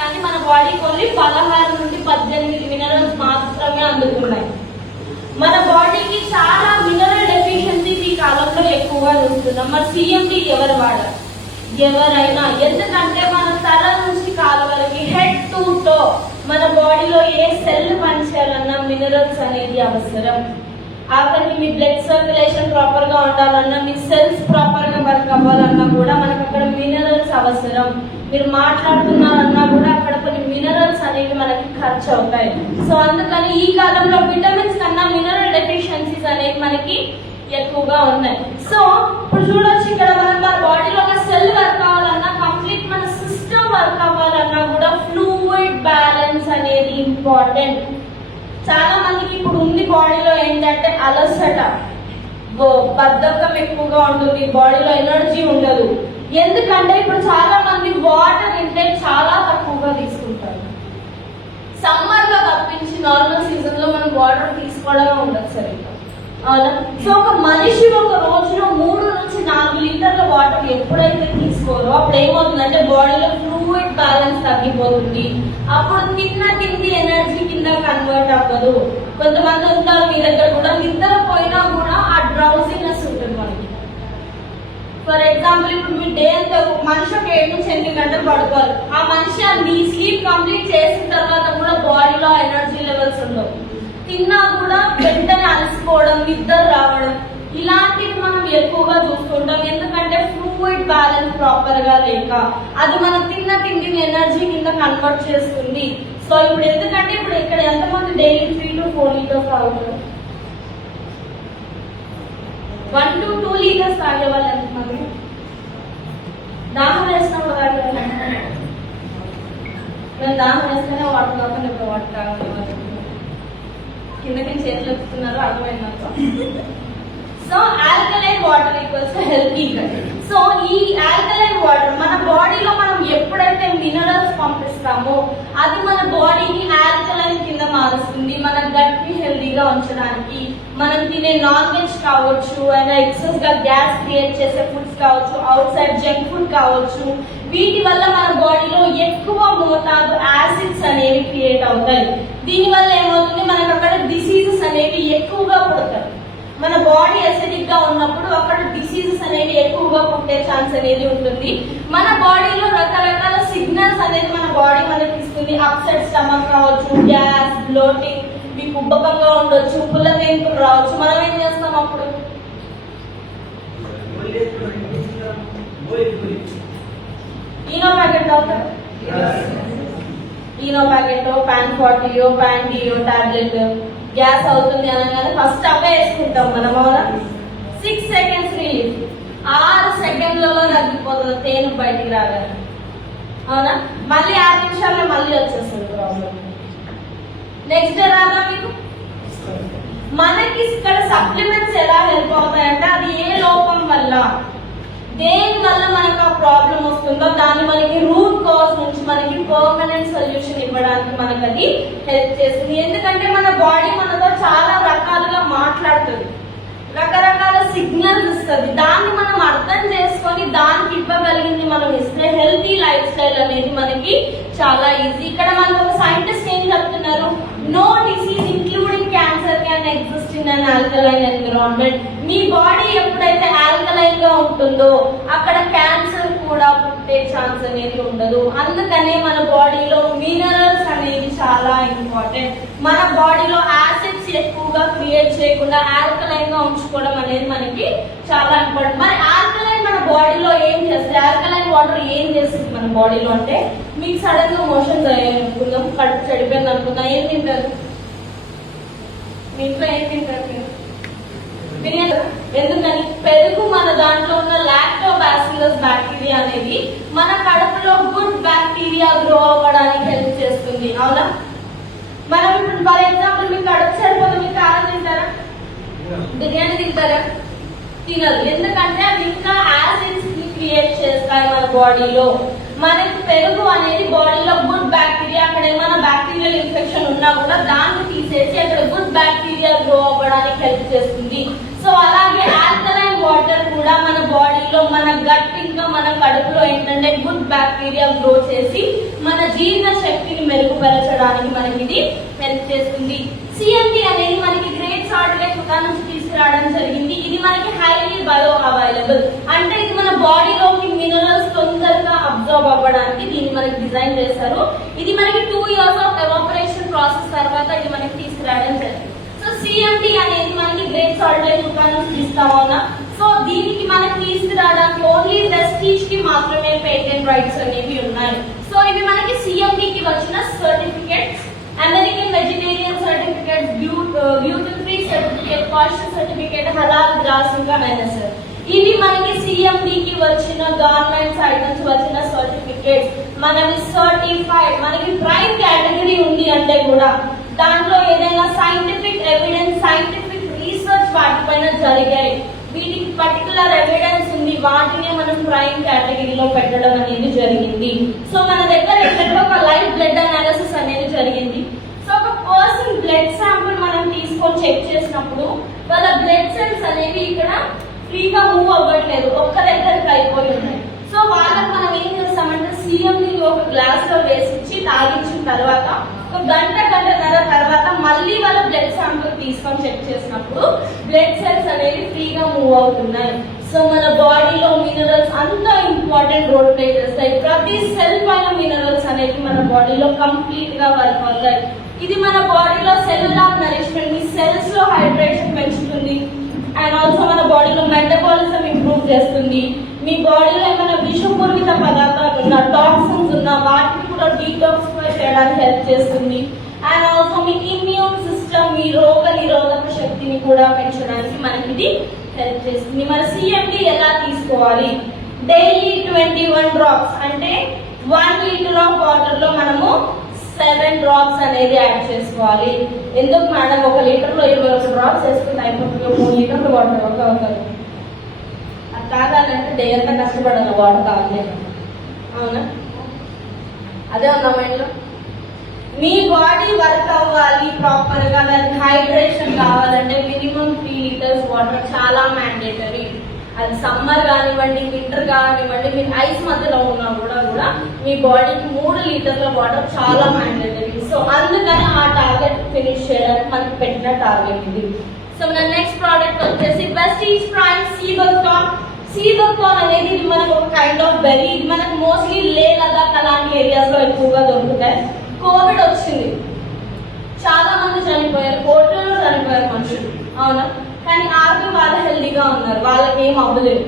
కానీ మన బాడీకి ఓన్లీ 16 నుండి 18 మినరల్స్ మాత్రమే అందుతున్నాయి. మన బాడీకి చాలా మినరల్ డెఫిషియన్సీస్ ఈ కాలంలో ఎక్కువగా చూస్తున్నాం. మరి సిఎండి ఎవరు వాడరు? ఎవరైనా. ఎందుకంటే మన తల నుంచి కాళ్ళ వరకు హెడ్ టు టో మన బాడీలో ఏ సెల్ పనిచేయాలన్నా మినరల్స్ అనేది అవసరం. ఆఖరికి మీ బ్లడ్ సర్క్యులేషన్ ప్రాపర్ గా ఉండాలన్నా, మీ సెల్స్ ప్రాపర్ గా వర్క్ అవ్వాలన్నా కూడా మనకు అక్కడ మినరల్స్ అవసరం. మీరు మాట్లాడుతున్నారన్నా కూడా అక్కడ కొన్ని మినరల్స్ అనేవి మనకి ఖర్చు అవుతాయి. సో అందుకని ఈ కాలంలో విటమిన్స్ కన్నా మినరల్ డెఫిషియన్సీస్ అనేవి మనకి ఎక్కువగా ఉన్నాయి. సో ఇప్పుడు చూడొచ్చు, ఇక్కడ మన బాడీలో ఒక సెల్ వర్క్ అవ్వాలన్నా, కంప్లీట్ మన సిస్టమ్ వర్క్ అవ్వాలన్నా కూడా ఫ్లూయిడ్ బ్యాలెన్స్ అనేది ఇంపార్టెంట్. చాలా మందికి ఇప్పుడు ఉంది బాడీలో ఏంటంటే అలసట, బద్ధకం ఎక్కువగా ఉంటుంది, బాడీలో ఎనర్జీ ఉండదు. ఎందుకంటే ఇప్పుడు చాలా మంది వాటర్ ఇంటేక్ చాలా తక్కువగా తీసుకుంటారు. సమ్మర్ లో తప్పించి నార్మల్ సీజన్ లో మనం వాటర్ తీసుకోవడమే ఉండదు సరిగ్గా. అవునా? సో ఒక మనిషి ఒక రోజులో 3 నుంచి 4 లీటర్ల వాటర్ ఎప్పుడైతే తీసుకోరో అప్పుడు ఏమవుతుందంటే బాడీలో ఫ్లూయిడ్ బ్యాలెన్స్ తగ్గిపోతుంది. అప్పుడు తిన్న తిండి ఎనర్జీ కింద కన్వర్ట్ అవ్వదు. కొంతమంది ఉంటారు మీ దగ్గర కూడా, నిద్ర పోయినా కూడా ఆ డ్రౌజినెస్ ఉంటుంది మనకి. ఫర్ ఎగ్జాంపుల్ ఇప్పుడు మీ డే అంతా మనిషి ఒక 7 నుంచి 8 గంటలు పడుకోవాలి. ఆ మనిషి అది స్లీప్ కంప్లీట్ చేసిన తర్వాత కూడా బాడీలో ఎనర్జీ లెవెల్స్ ఉండవు. తిన్నా కూడా వెంటనే అలసిపోవడం, నిద్ర రావడం, ఇలాంటివి మనం ఎక్కువగా చూస్తుంటాం. ఎందుకంటే ఫ్లూయిడ్ బ్యాలెన్స్ ప్రాపర్ గా లేక అది మనం తిన్న తిండిని ఎనర్జీ కింద కన్వర్ట్ చేస్తుంది. సో ఇప్పుడు ఎందుకంటే ఇప్పుడు ఇక్కడ ఎంతమంది డైలీ 3 to 4 లీటర్స్ తాగుతారు? 1 to 2 లీటర్స్ తాగే వాళ్ళు ఎంతమంది? దాహం వేసినప్పుడు తాగే నేను దాహం వేస్తేనే వాటర్ కాకుండా ఇప్పుడు వాటర్ తాగలేదు. కిందకి చేతులు ఎత్తుతున్నారు, అర్థమైందా? So alkaline water equals healthy. So ఈ ఆల్కలైన్ వాటర్ మన బాడీలో మనం ఎప్పుడైతే మినరల్స్ పంపిస్తామో అది మన బాడీని ఆల్కలైన్ కింద మారుస్తుంది. మన గట్ ని హెల్తీగా ఉంచడానికి మనం తినే నాన్ వెజ్ కావచ్చు, అయినా ఎక్సెస్ గా గ్యాస్ క్రియేట్ చేసే ఫుడ్స్ కావచ్చు, అవుట్ సైడ్ జంక్ ఫుడ్ కావచ్చు, వీటి వల్ల మన బాడీలో ఎక్కువ మోతాదు యాసిడ్స్ అనేవి క్రియేట్ అవుతాయి. దీని వల్ల ఏమవుతుంది, మనకు అక్కడ డిసీజెస్ అనేవి ఎక్కువగా పుడతాయి. మన బాడీ అసిడిక్ గా ఉన్నప్పుడు అక్కడ డిసీజెస్ అనేవి ఎక్కువగా పుట్టే ఛాన్స్ అనేది ఉంటుంది. మన బాడీలో రకరకాల సిగ్నల్స్ అనేది మన బాడీ మనకి ఇస్తుంది. అప్సెట్ స్టమక్ కావచ్చు, గ్యాస్, బ్లోటింగ్, మీకు ఉబ్బకంగా ఉండొచ్చు, పుల్లతేంపులు రావచ్చు. మనం ఏం చేస్తాం అప్పుడు? ఈనో ప్యాకెట్ అవుతారు, Eno packet, PAN40, PAN-DO tablet, gas అవుతుంది అనగానే ఫస్ట్ అవే వేసుకుంటాం మనం. అవునా? 6 సెకండ్స్ రిలీఫ్, 6 సెకండ్లలో తగ్గిపోతుంది తేను బయటికి రాగానే. అవునా? మళ్ళీ 6 నిమిషాల్లో మళ్ళీ వచ్చేస్తుంది ప్రాబ్లం. నెక్స్ట్ డే రాదా మీకు? మనకి ఇక్కడ సప్లిమెంట్స్ ఎలా హెల్ప్ అవుతాయంటే అది ఏ లోపం వల్ల, దేని వల్ల మనకు ఆ ప్రాబ్లం వస్తుందో దాన్ని మనకి రూట్ కాజ్ నుంచి మనకి పర్మనెంట్ సొల్యూషన్ ఇవ్వడానికి మనకు అది హెల్ప్ చేస్తుంది. ఎందుకంటే మన బాడీ మనతో చాలా రకాలుగా మాట్లాడుతుంది, రకరకాల సిగ్నల్స్ ఇస్తుంది. దాన్ని మనం అర్థం చేసుకొని దానికి ఇవ్వగలిగింది మనం ఇస్తే హెల్తీ లైఫ్ స్టైల్ అనేది మనకి చాలా ఈజీ. ఇక్కడ మనకు ఒక సైంటిస్ట్ ఏం చెప్తున్నారు, no disease including cancer can exist in an alkaline environment. మీ బాడీ ఎప్పుడైతే ఆల్కలైన్ గా ఉంటుందో అక్కడ క్యాన్సర్ కూడా పుట్టే ఛాన్స్ అనేది ఉండదు. అందుకనే మన బాడీలో మినరల్స్ అనేవి చాలా ఇంపార్టెంట్. మన బాడీలో యాసిడ్స్ ఎక్కువగా క్రియేట్ చేయకుండా ఆల్కలైన్ గా ఉంచుకోవడం అనేది మనకి చాలా ఇంపార్టెంట్. మరి ఆల్కలైన్ మన బాడీలో ఏం చేస్తుంది, ఆల్కలైన్ వాటర్ ఏం చేస్తుంది మన బాడీలో అంటే, మీకు సడన్ గా మోషన్స్ అయ్యాయి అనుకుందాం, కడుపు చెడిపోయింది అనుకుందాం, ఏం తింటారు? మీ ఇంట్లో ఏం తింటారు మీరు? బిర్యానీ. ఎందుకని? పెరుగు మన దాంట్లో ఉన్న లాక్టోబాసిల్లస్ బ్యాక్టీరియా అనేది మన కడుపులో గుడ్ బ్యాక్టీరియా గ్రో అవ్వడానికి హెల్ప్ చేస్తుంది. అవునా? మనం ఇప్పుడు ఫర్ ఎగ్జాంపుల్ మీకు కడుపు చెడిపోతే మీరు కారం తింటారా? బిర్యానీ తింటారా? తినరు. ఎందుకంటే అవి ఇంకా యాసిడ్స్ ని క్రియేట్ చేస్తాయి మన బాడీలో. మనకి పెరుగు అనేది బాడీలో గుడ్ బ్యాక్టీరియా, అక్కడ ఏమైనా బ్యాక్టీరియల్ ఇన్ఫెక్షన్ ఉన్నా కూడా దాన్ని తీసేసి అక్కడ గుడ్ బ్యాక్టీరియా గ్రో అవ్వడానికి హెల్ప్ చేస్తుంది. సో అలాగే ఆల్కలైన్ వాటర్ కూడా మన బాడీలో మన గట్ ఇంకా మన కడుపులో ఏంటంటే గుడ్ బ్యాక్టీరియా గ్రో చేసి మన జీర్ణ శక్తిని మెరుగుపరచడానికి మనకి ఇది హెల్ప్ చేస్తుంది. CMD అనేది మనకి గ్రేట్ సాల్ట్ లేక్ నుంచి తీసుకురావడం జరిగింది. ఇది మనకి హైలీ బయో అవైలబుల్, అంటే ఇది మన బాడీలోకి మినరల్స్ తొందరగా అబ్జర్వ్ అవ్వడానికి దీన్ని మనకి డిజైన్ చేశారు. ఇది మనకి 2 years ఆఫ్ ఎవాపరేషన్ ప్రాసెస్ తర్వాత ఇది మనకి తీసుకురావడం జరిగింది. సో CMD అనేది మనకి గ్రేట్ సాల్ట్ లేక్ నుంచి తీస్తామన్నా, సో దీనికి మనకి తీసుకురావడానికి ఓన్లీ వెస్టీజ్ కి మాత్రమే పేటెంట్ రైట్స్ అనేవి ఉన్నాయి. సో ఇవి మనకి CMD కి వచ్చిన certificates, American vegetarian certificate, gluten free certificate, kosher certificate, హలాల్ గ్రాస్, ఇంకా NSF. ఇవి మనకి CMD కి వచ్చిన గవర్నమెంట్ సైడ్ నుంచి వచ్చిన సర్టిఫికెట్స్. మనకి సర్టిఫైడ్, మనకి ప్రైమ్ కేటగిరీ ఉంది అంటే కూడా దాంట్లో ఏదైనా సైంటిఫిక్ ఎవిడెన్స్, సైంటిఫిక్ రీసెర్చ్ వాటిపైన జరిగాయి, వీటికి పర్టికులర్ ఎవిడెన్స్ ఉంది, వాటిని మనం ప్రైమ్ కేటగిరీలో పెట్టడం అనేది జరిగింది. సో మన దగ్గర ఎక్కడ ఒక లైవ్ బ్లడ్ అనాలిసిస్ అనేది జరిగింది. సో ఒక పర్సన్ బ్లడ్ శాంపుల్ మనం తీసుకొని చెక్ చేసినప్పుడు వాళ్ళ బ్లడ్ సెల్స్ అనేవి ఇక్కడ ఫ్రీగా మూవ్ అవ్వట్లేదు, ఒక్క దగ్గరికి అయిపోయి ఉన్నాయి. సో వాళ్ళకి మనం ఏం చేస్తామంటే CMD ఒక గ్లాస్ లో వేసి తాగించిన తర్వాత ఒక గంటన్నర తర్వాత మళ్ళీ వాళ్ళ బ్లడ్ శాంపుల్ తీసుకొని చెక్ చేసినప్పుడు బ్లడ్ సెల్స్ అనేవి ఫ్రీగా మూవ్ అవుతున్నాయి. సో మన బాడీలో మినరల్స్ అంత ఇంపార్టెంట్ రోల్ ప్లే చేస్తాయి. ప్రతి సెల్ పైన మినరల్స్ అనేవి మన బాడీలో కంప్లీట్ గా వర్క్ అవుతాయి. ఇది మన బాడీలో సెల్యులార్ నరిష్మెంట్, మీ సెల్స్ లో హైడ్రేషన్ పెంచుతుంది. అండ్ ఆల్సో మన బాడీలో మెటబాలిజం ఇంప్రూవ్ చేస్తుంది. మీ బాడీలో ఏమైనా విషపూరిత పదార్థాలు ఉన్నా, టాక్సిన్స్ ఉన్నా, వాటిని కూడా డీటాక్సిఫై చేయడానికి హెల్ప్ చేస్తుంది. అండ్ ఆల్సో మీ ఇమ్యూన్ సిస్టమ్, మీ రోగ నిరోధక శక్తిని కూడా పెంచడానికి మనకి ఇది హెల్ప్ చేస్తుంది. మరి CMD ఎలా తీసుకోవాలి? డైలీ 21 డ్రాప్స్, అంటే 1 లీటర్ ఆఫ్ వాటర్ లో మనము 7 డ్రాప్స్ అనేది యాడ్ చేసుకోవాలి. ఎందుకు మేడం 1 లీటర్ లో 21 డ్రాప్స్ వేసుకుంటే అయిపోతుంది, 3 లీటర్లు వాటర్ వర్క్ అవుతుంది. అది తాగాలంటే డే అంతా కష్టపడాలి, వాటర్ తాగలేదు. అవునా? అదే ఉన్న మైండ్లో మీ బాడీ వర్క్ అవ్వాలి ప్రాపర్ గా, దానికి హైడ్రేషన్ కావాలంటే మినిమం 3 లీటర్స్ వాటర్ చాలా మ్యాండేటరీ. అది సమ్మర్ కానివ్వండి, వింటర్ కానివ్వండి, మీరు ఐస్ మధ్యలో ఉన్నా కూడా మీ బాడీకి 3 లీటర్ల వాటర్ చాలా మ్యాండేటరీ. సో అందుకని ఆ టార్గెట్ ఫినిష్ చేయడానికి మనకి పెట్టిన టార్గెట్ ఇది. సో మన నెక్స్ట్ ప్రోడక్ట్ వచ్చేసి వెస్టీజ్ ప్రైమ్ సీబక్టాన్. సీబక్టాన్ అనేది ఇది మనకు ఒక కైండ్ ఆఫ్ బెర్రీ. ఇది మనకు మోస్ట్లీ లే లదాఖ్ అలాంటి ఏరియాస్ లో ఎక్కువగా దొరుకుతాయి. కోవిడ్ వచ్చింది, చాలా మంది చనిపోయారు, కోట్లలో చనిపోయారు మనుషులు, అవునా? కానీ వాళ్ళు హెల్దీగా ఉన్నారు, వాళ్ళకి ఏం అవ్వలేదు.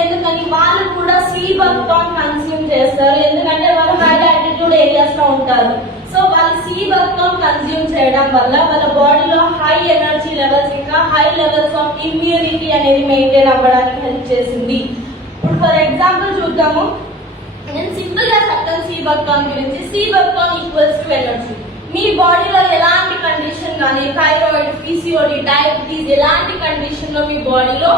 ఎందుకని? వాళ్ళు కూడా సీబక్టాన్ కన్స్యూమ్ చేస్తారు, ఎందుకంటే వాళ్ళు హై ఆల్టిట్యూడ్ ఏరియాస్ లో ఉంటారు. సో వాళ్ళు సీబక్టాన్ కన్స్యూమ్ చేయడం వల్ల వాళ్ళ బాడీలో హై ఎనర్జీ లెవెల్స్, ఇంకా హై లెవెల్స్ ఆఫ్ ఇమ్యూనిటీ అనేది మెయింటైన్ అవ్వడానికి హెల్ప్ చేసింది. ఇప్పుడు ఫర్ ఎగ్జాంపుల్ చూద్దాము, నేను సింపుల్ గా చెప్తాను సీబక్టాన్ గురించి. సీబక్టాన్ ఈక్వల్స్ టు ఎనర్జీ. మీ బాడీలో ఎలాంటి కండిషన్ కానీ, థైరాయిడ్, PCOD, డయాబెటీస్, ఎలాంటి కండిషన్ లో మీ బాడీలో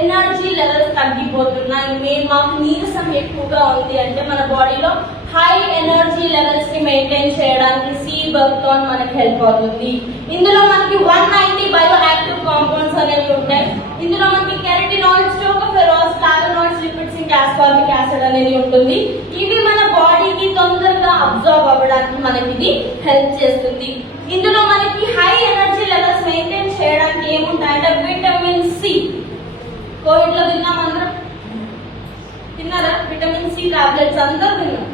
ఎనర్జీ లెవెల్స్ తగ్గిపోతున్నాయి, మాకు నీరసం ఎక్కువగా ఉంది అంటే మన బాడీలో హై ఎనర్జీ లెవెల్స్ ని మెయింటైన్ చేయడానికి సీబక్టాన్ మనకి హెల్ప్ అవుతుంది. ఇందులో మనకి 190 బయో యాక్టివ్ కాంపౌండ్స్ అనేవి ఉంటాయి. ఇందులో మనకి కెరటినాయిడ్స్, టోకోఫెరాల్స్, ఫ్లావోనాయిడ్స్, లిపిడ్స్, ఇంకా ఆస్కార్బిక్ యాసిడ్ అనేది ఉంటుంది. ఇవి మన బాడీకి తొందరగా అబ్జర్వ్ అవ్వడానికి మనకి ఇది హెల్ప్ చేస్తుంది. ఇందులో మనకి హై ఎనర్జీ లెవెల్స్ మెయింటైన్ చేయడానికి ఏముంటాయంటే విటమిన్ C. కోవిడ్ లో తిన్నాం, అందరం తిన్నారా? విటమిన్ C టాబ్లెట్స్ అందరూ తిన్నాం,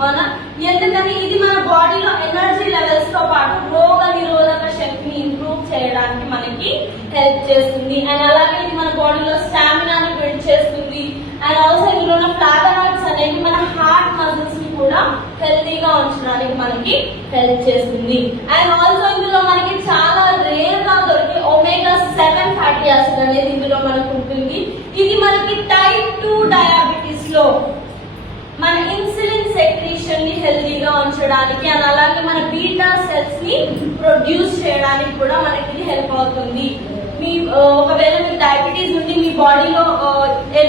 అవునా? ఎందుకని? ఇది మన బాడీలో ఎనర్జీ లెవెల్స్ తో పాటు రోగ నిరోధక శక్తిని ఇంప్రూవ్ చేయడానికి మనకి హెల్ప్ చేస్తుంది. అండ్ అలాగే ఇది మన బాడీలో స్టామినాని బిల్డ్ చేస్తుంది. అండ్ ఆల్సో ఇందులో ఉన్న ఫ్లావోనాయిడ్స్ అనేవి మన హార్ట్ మజిల్స్ ని కూడా హెల్తీగా ఉంచడానికి మనకి హెల్ప్ చేస్తుంది. అండ్ ఆల్సో ఇందులో మనకి చాలా రేర్ గా దొరికే ఒమేగా 7 ఫ్యాటీ యాసిడ్ అనేది ఇందులో మనకు ఉంటుంది. ఇది మనకి టైప్ 2 డయాబెటీస్ లో మన ఇన్సులిన్ సెక్రీషన్ ని హెల్తీగా ఉంచడానికి, అండ్ అలాగే మన బీటా సెల్స్ ని ప్రొడ్యూస్ చేయడానికి కూడా మనకి ఇది హెల్ప్ అవుతుంది. మీ ఒకవేళ మీకు డయాబెటీస్ ఉండి మీ బాడీలో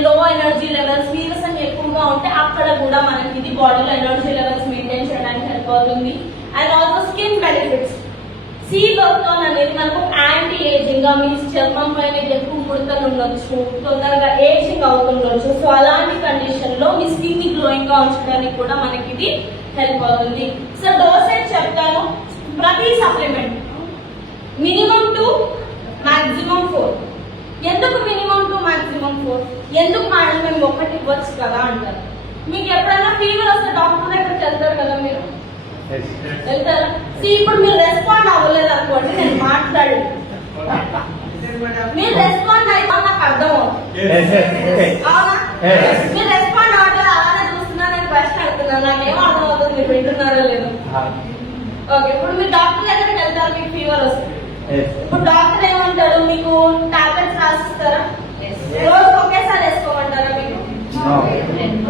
లో ఎనర్జీ లెవెల్స్, నీరసం ఎక్కువగా ఉంటే అక్కడ కూడా మనకి ఇది బాడీలో ఎనర్జీ లెవెల్స్ మెయింటైన్ చేయడానికి హెల్ప్ అవుతుంది. And also skin benefits. Sea buckthorn అనేది మనకు యాంటీ ఏజింగ్ గా, మీ చర్మం పైన ఎక్కువ ముడతలు ఉండొచ్చు, తొందరగా ఏజింగ్ అవుతుండొచ్చు. సో అలాంటి కండిషన్ లో మీ స్కిన్ ని గ్లోయింగ్ గా ఉంచడానికి కూడా మనకి ఇది హెల్ప్ అవుతుంది. సో డోసేజ్ చెప్తాను. ప్రతి సప్లిమెంట్ మినిమం 2 మాక్సిమం 4. ఎందుకు మినిమం 2 మాక్సిమం 4? ఎందుకు మేడం మేము ఒకటి ఇవ్వచ్చు కదా అంటారు. మీకు ఎప్పుడైనా ఫీవర్ వస్తే డాక్టర్ దగ్గరికి వెళ్తారు కదా, మీరు వెళ్తారా? ఇప్పుడు మీరు రెస్పాండ్ అవ్వలేదు అనుకోండి, నేను మాట్లాడి మీరు రెస్పాండ్ అయితే నాకు అర్థం అవుతుంది. అవునా? మీరు రెస్పాండ్ అవ్వట్లేదు, అలానే చూస్తున్నా, నేను క్వశ్చన్ అడుగుతున్నాను, నాకేం అర్థం అవుతుంది, మీరు వింటున్నారో లేదు. ఓకే, ఇప్పుడు మీరు డాక్టర్ దగ్గరికి వెళ్తారు, మీకు ఫీవర్ వస్తుంది. ఇప్పుడు డాక్టర్ ఏమంటారు, మీకు టాబ్లెట్స్ రాసిస్తారా? రోజు ఒకేసారి వేసుకోమంటారా? మీకు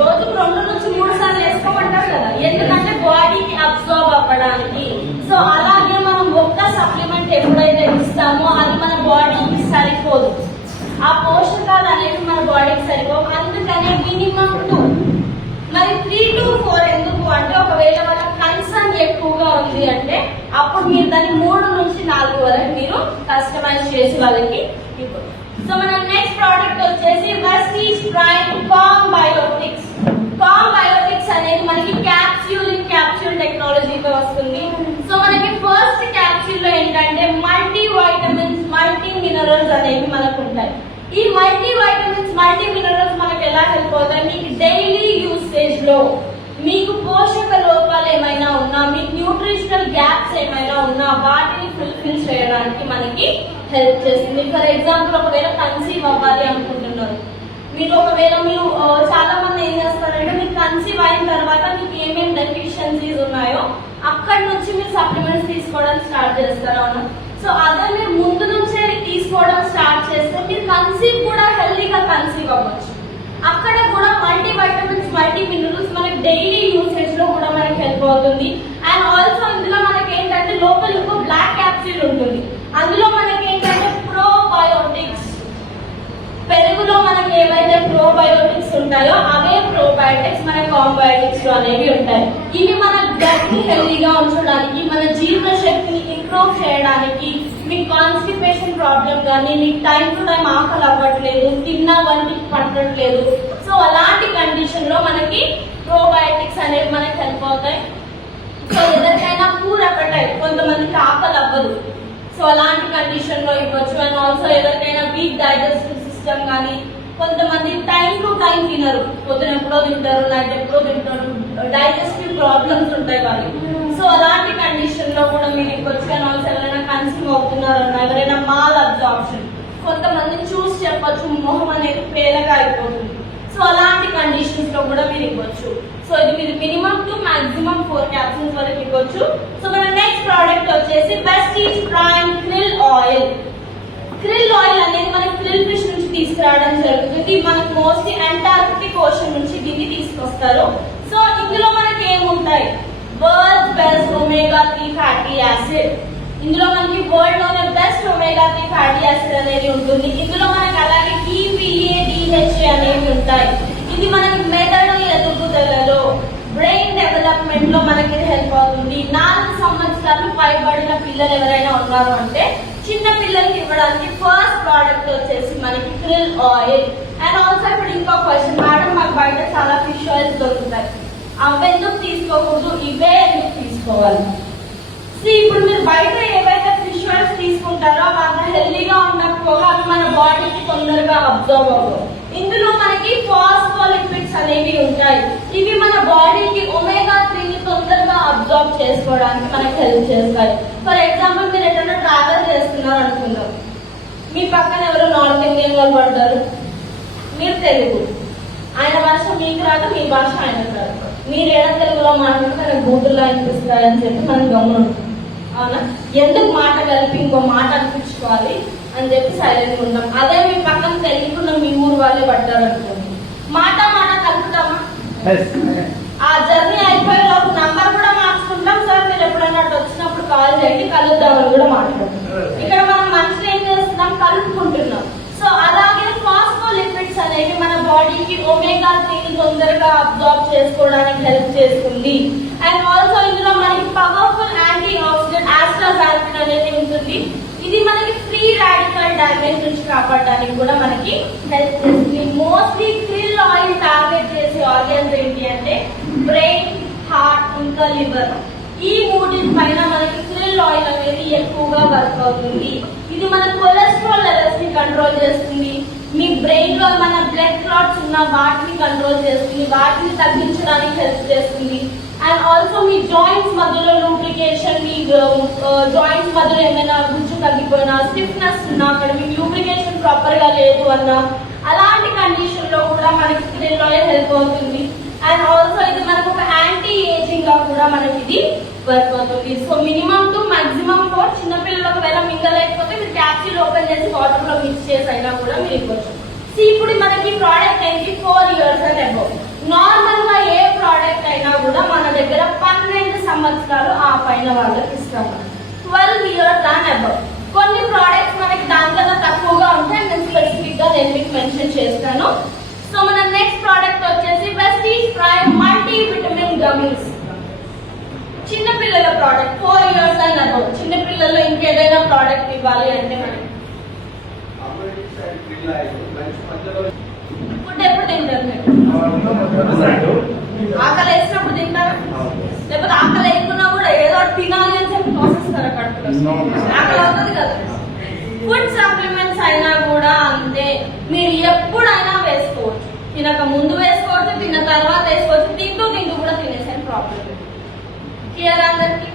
రోజుకు 2 నుంచి 3 సార్లు వేసుకోమంటారు కదా, ఎందుకంటే బాడీకి అబ్జర్వ్ అవ్వడానికి. సో అలాగే మనం ఒక్క సప్లిమెంట్ ఎప్పుడైతే ఇస్తామో అది మన బాడీకి సరిపోదు, ఆ పోషకాలు అనేవి మన బాడీకి సరిపోవు. అందుకనే మినిమం 2. మరి 3 to 4 ఎందుకు అంటే, ఒకవేళ మన కన్సర్న్ ఎక్కువగా ఉంది అంటే అప్పుడు మీరు దాన్ని 3 నుంచి 4 వరకు మీరు కస్టమైజ్ చేసి వాళ్ళకి ఇవ్వండి. సో మన నెక్స్ట్ ప్రోడక్ట్ వచ్చేసి Vestige Prime Calm Biotics. Calm Biotics అనేది మనకి క్యాప్సూల్ టెక్నాలజీతో వస్తుంది. సో మనకి ఫస్ట్ క్యాప్సూల్ లో ఏంటంటే మల్టీ వైటమిన్స్, మల్టీ మినరల్స్ అనేవి మనకు ఉంటాయి. ఈ మల్టీ వైటమిన్స్, మల్టీ మినరల్స్ మనకు ఎలా హెల్ప్ అవుతాయి, మీకు డైలీ యూసేజ్ లో మీకు పోషక లోపాలు ఏమైనా ఉన్నా, మీకు న్యూట్రిషనల్ గ్యాప్స్ ఏమైనా ఉన్నా వాటిని ఫుల్ఫిల్ చేయడానికి మనకి హెల్ప్ చేస్తుంది. ఫర్ ఎగ్జాంపుల్, ఒకవేళ కన్సీవ్ అవ్వాలి అనుకుంటున్నారు మీరు, ఒకవేళ మీరు చాలా మంది ఏం చేస్తారంటే, మీరు కన్సీవ్ అయిన తర్వాత మీకు ఏమేమి డెఫిషియన్సీస్ ఉన్నాయో అక్కడి నుంచి మీరు సప్లిమెంట్స్ తీసుకోవడం స్టార్ట్ చేస్తారు. అవును. సో అదే మీరు ముందు నుంచే తీసుకోవడం స్టార్ట్ చేస్తే మీరు కన్సీవ్ కూడా హెల్దీగా కన్సీవ్ అవ్వచ్చు. అక్కడ కూడా మల్టీ వైటమిన్స్, మల్టీ మినరల్స్ మనకి డైలీ యూసేజ్ లో కూడా మనకి హెల్ప్ అవుతుంది. అండ్ ఆల్సో ఇందులో మనకి ఏంటంటే లోపల ఒక బ్లాక్ క్యాప్సూల్ ఉంటుంది, అందులో మనకి ఏంటంటే ప్రోబయోటిక్స్, పెరుగులో మనకి ఏవైతే ప్రోబయోటిక్స్ ఉంటాయో అవే ప్రోబయోటిక్స్ మన కాంబయోటిక్స్ లో అనేవి ఉంటాయి. ఇవి మన గట్ ని హెల్దీగా ఉంచడానికి, మన జీర్ణ శక్తిని ఇంప్రూవ్ చేయడానికి, మీకు కాన్స్టిపేషన్ ప్రాబ్లం కానీ, మీకు టైం టు టైం ఆకలి అవ్వట్లేదు, తిన్నా వంటికి పట్టట్లేదు, సో అలాంటి కండిషన్ లో మనకి ప్రోబయోటిక్స్ అనేవి మనకి హెల్ప్ అవుతాయి. సో ఎవరికైనా పూర్ అపెటైట్, కొంతమందికి ఆకలి అవ్వదు, సో అలాంటి కండిషన్ లో ఇవ్వచ్చు. అండ్ ఆల్సో ఎవరికైనా వీక్ డైజెస్టివ్ సిస్టమ్ కానీ, కొంతమంది టైం టు టైం తినరు, పొద్దున ఎప్పుడో తింటారు, నైట్ ఎప్పుడో తింటారు, డైజెస్టివ్ ప్రాబ్లమ్స్ ఉంటాయి వాళ్ళకి. సో అలాంటి కండిషన్ లో కూడా మీరు ఇవ్వచ్చు. అండ్ ఆల్సో ఎవరైనా కన్స్యూమ్ అవుతున్నారన్నా, ఎవరైనా మాల్ అబ్జార్ప్షన్, కొంతమంది చూసి చెప్పచ్చు మొహం అనేది పేలగా అయిపోతుంది, సో అలాంటి కండిషన్స్ లో కూడా మీరు ఇవ్వచ్చు. సో ఇది మీరు మినిమం 2 మాక్సిమం 4 క్యాప్సూల్స్ వరకు ఇవ్వచ్చు. సో మన నెక్స్ట్ ప్రోడక్ట్ వచ్చేసి Vestige prime krill oil. Krill oil అనేది మనకి క్రిల్ ఫిష్ నుంచి తీసుకురావడం జరుగుతుంది. మనకి మోస్ట్లీ అంటార్కిటిక్ ఓషన్ నుంచి దీన్ని తీసుకొస్తారు. సో ఇందులో మనకి ఏముంటాయి, world best omega 3 fatty acid. ఇందులో మనకి వరల్డ్ లోనే బెస్ట్ ఒమేగా 3 ఫ్యాటీ యాసిడ్ అనేది ఉంటుంది. ఇందులో మనకి అలాగే EPA, DHA అనేవి ఉంటాయి. ఇది మనకి మెదడు ఎదుగుదలలో, బ్రెయిన్ డెవలప్మెంట్ లో మనకి హెల్ప్ అవుతుంది. 4 సంవత్సరాలు పైబడిన పిల్లలు ఎవరైనా ఉన్నారు అంటే చిన్న పిల్లలకి ఇవ్వడానికి ఫస్ట్ ప్రోడక్ట్ వచ్చేసి మనకి క్రిల్ ఆయిల్. అండ్ ఆల్సో ఇప్పుడు ఇంకో క్వశ్చన్, మేడం మాకు బయట చాలా ఫిష్ ఆయిల్స్ దొరుకుతాయి, అవి ఎందుకు తీసుకోకూడదు, ఇవే ఎందుకు తీసుకోవాలి? ఇప్పుడు మీరు బయట ఏవైతే ఫిష్ ఆయిల్స్ తీసుకుంటారో అవి హెల్దీగా ఉండకపోగా అవి మన బాడీకి తొందరగా అబ్జర్వ్ అవ్వవు. ఇందులో మనకి ఫాస్ఫోలిపిడ్స్ అనేవి ఉంటాయి, ఇవి మన బాడీకి ఒమేగా 3ని తొందరగా అబ్జర్వ్ చేసుకోవడానికి మనకి హెల్ప్ చేస్తాయి. ఫర్ ఎగ్జాంపుల్, మీరు ఎక్కడైనా ట్రావెల్ చేస్తున్నారు అనుకుందాం, మీ పక్కన ఎవరో నార్త్ ఇండియన్ వాళ్ళు పడతారు, మీరు తెలుగు, ఆయన భాష మీకు రాదు, మీ భాష ఆయనకు రాదు, మీరు ఏడ తెలుగులో మాట్లాడితే ఆయన బూతుల్లో అనిపిస్తారని చెప్పి మనం గమనించాం. అవునా? ఎందుకు మాట కలిపి ఇంకో మాట అనిపించుకోవాలి అని చెప్పి సైలెంట్ ఉంటాం. అదే మీ పక్కన తెలుగుకున్న మీ ఊరు వాళ్ళే పడ్డారు అనుకోండి, మాట కలుపుతామా? ఆ జర్నీ అయిపోయే లోపు నంబర్ కూడా మార్చుకుంటాం, సార్ మీరు ఎప్పుడన్నా వచ్చినప్పుడు కాల్ చేయండి కలుద్దామని కూడా మాట్లాడుతున్నాం. ఇక్కడ మనం మనుషులు ఏం చేస్తున్నాం, కలుపుకుంటున్నాం. సో అలాగే ఫాస్ఫోలిపిడ్స్ అనేవి మన బాడీకి ఒమేగా 3ని తొందరగా అబ్జార్బ్ చేసుకోవడానికి హెల్ప్ చేస్తుంది. అండ్ ఆల్సో ఇందులో మనకి పవర్ఫుల్ యాంటీ ఆక్సిడెంట్ ఆస్ట్రాజాల్పిన్ అనేది ఉంటుంది, ఇది మనకి ఫ్రీ రాడికల్ డ్యామేజ్ నుంచి కాపాడడానికి కూడా మనకి హెల్ప్ చేస్తుంది. మోస్ట్లీ క్రిల్ ఆయిల్ టార్గెట్ చేసే ఆర్గన్స్ ఏంటి అంటే బ్రెయిన్, హార్ట్ ఇంకా లివర్. ఈ మూడింటి పైన మనకి క్రిల్ ఆయిల్ అనేది ఎక్కువగా వర్క్ అవుతుంది. ఇది మన కొలెస్ట్రాల్ లెవెల్స్ ని కంట్రోల్ చేస్తుంది. మీ బ్రెయిన్ లో మన బ్లడ్ క్లాట్స్ ఉన్న వాటిని కంట్రోల్ చేస్తుంది, వాటిని తగ్గించడానికి హెల్ప్ చేస్తుంది. అండ్ ఆల్సో మీ జాయింట్స్ మధ్యలో లూబ్రికేషన్, మీ జాయింట్స్ మధ్యలో ఏమైనా గుజ్జు తగ్గిపోయినా, స్టిఫ్నెస్ ఉన్నా, అక్కడ మీకు లూబ్రికేషన్ ప్రాపర్ గా లేదు అన్నా, అలాంటి కండిషన్ లో కూడా మనకి క్రిల్ ఆయిల్ హెల్ప్ అవుతుంది. అండ్ ఆల్సో ఇది మనకు ఒక యాంటీ ఏజింగ్ గా కూడా మనకి ఇది వర్క్ అవుతుంది. So minimum to maximum 4. చిన్నపిల్లలు ఒకవేళ మింగలేకపోతే మీరు క్యాప్సూల్ ఓపెన్ చేసి వాటర్ లో మిక్స్ చేసి అయినా కూడా మీరు ఇవ్వచ్చు. ఇప్పుడు మనకి ప్రోడక్ట్ ఏంటి 4 years అండ్ అబౌవ్. నార్మల్ గా ఏ ప్రోడక్ట్ అయినా కూడా మన దగ్గర 12 సంవత్సరాలు ఆ పైన వాళ్ళకి ఇస్తాము. 12 years అండ్ అబౌవ్. కొన్ని ప్రోడక్ట్స్ మనకి దాంట్లో తక్కువగా ఉంటాయి, నేను స్పెసిఫిక్ గా నేను మీకు మెన్షన్ చేస్తాను. సో మన నెక్స్ట్ ప్రోడక్ట్ వచ్చేసి Vestige prime multi vitamin gummies. చిన్న పిల్లల ప్రోడక్ట్ 4 years అండ్ అబౌవ్. చిన్న పిల్లల్లో ఇంకేదైనా ప్రోడక్ట్ ఇవ్వాలి అంటే మనకి ఫుడ్ ఎప్పుడు తింటారు మీరు? ఆకలి వేసినప్పుడు తింటారా? లేకపోతే ఆకలి వేయకున్నా కూడా ఏదో తినాలి అని చెప్పి తోసేస్తారా కడుపులో? ఆకలి అవుతుంది కదా. ఫుడ్ సప్లిమెంట్స్ అయినా కూడా అంతే, మీరు ఎప్పుడైనా వేసుకోవచ్చు. తినక ముందు వేసుకోవచ్చు, తిన్న తర్వాత వేసుకోవచ్చు, తింటూ కూడా తినేసే ప్రాబ్లం. క్లియర్ అందరికి?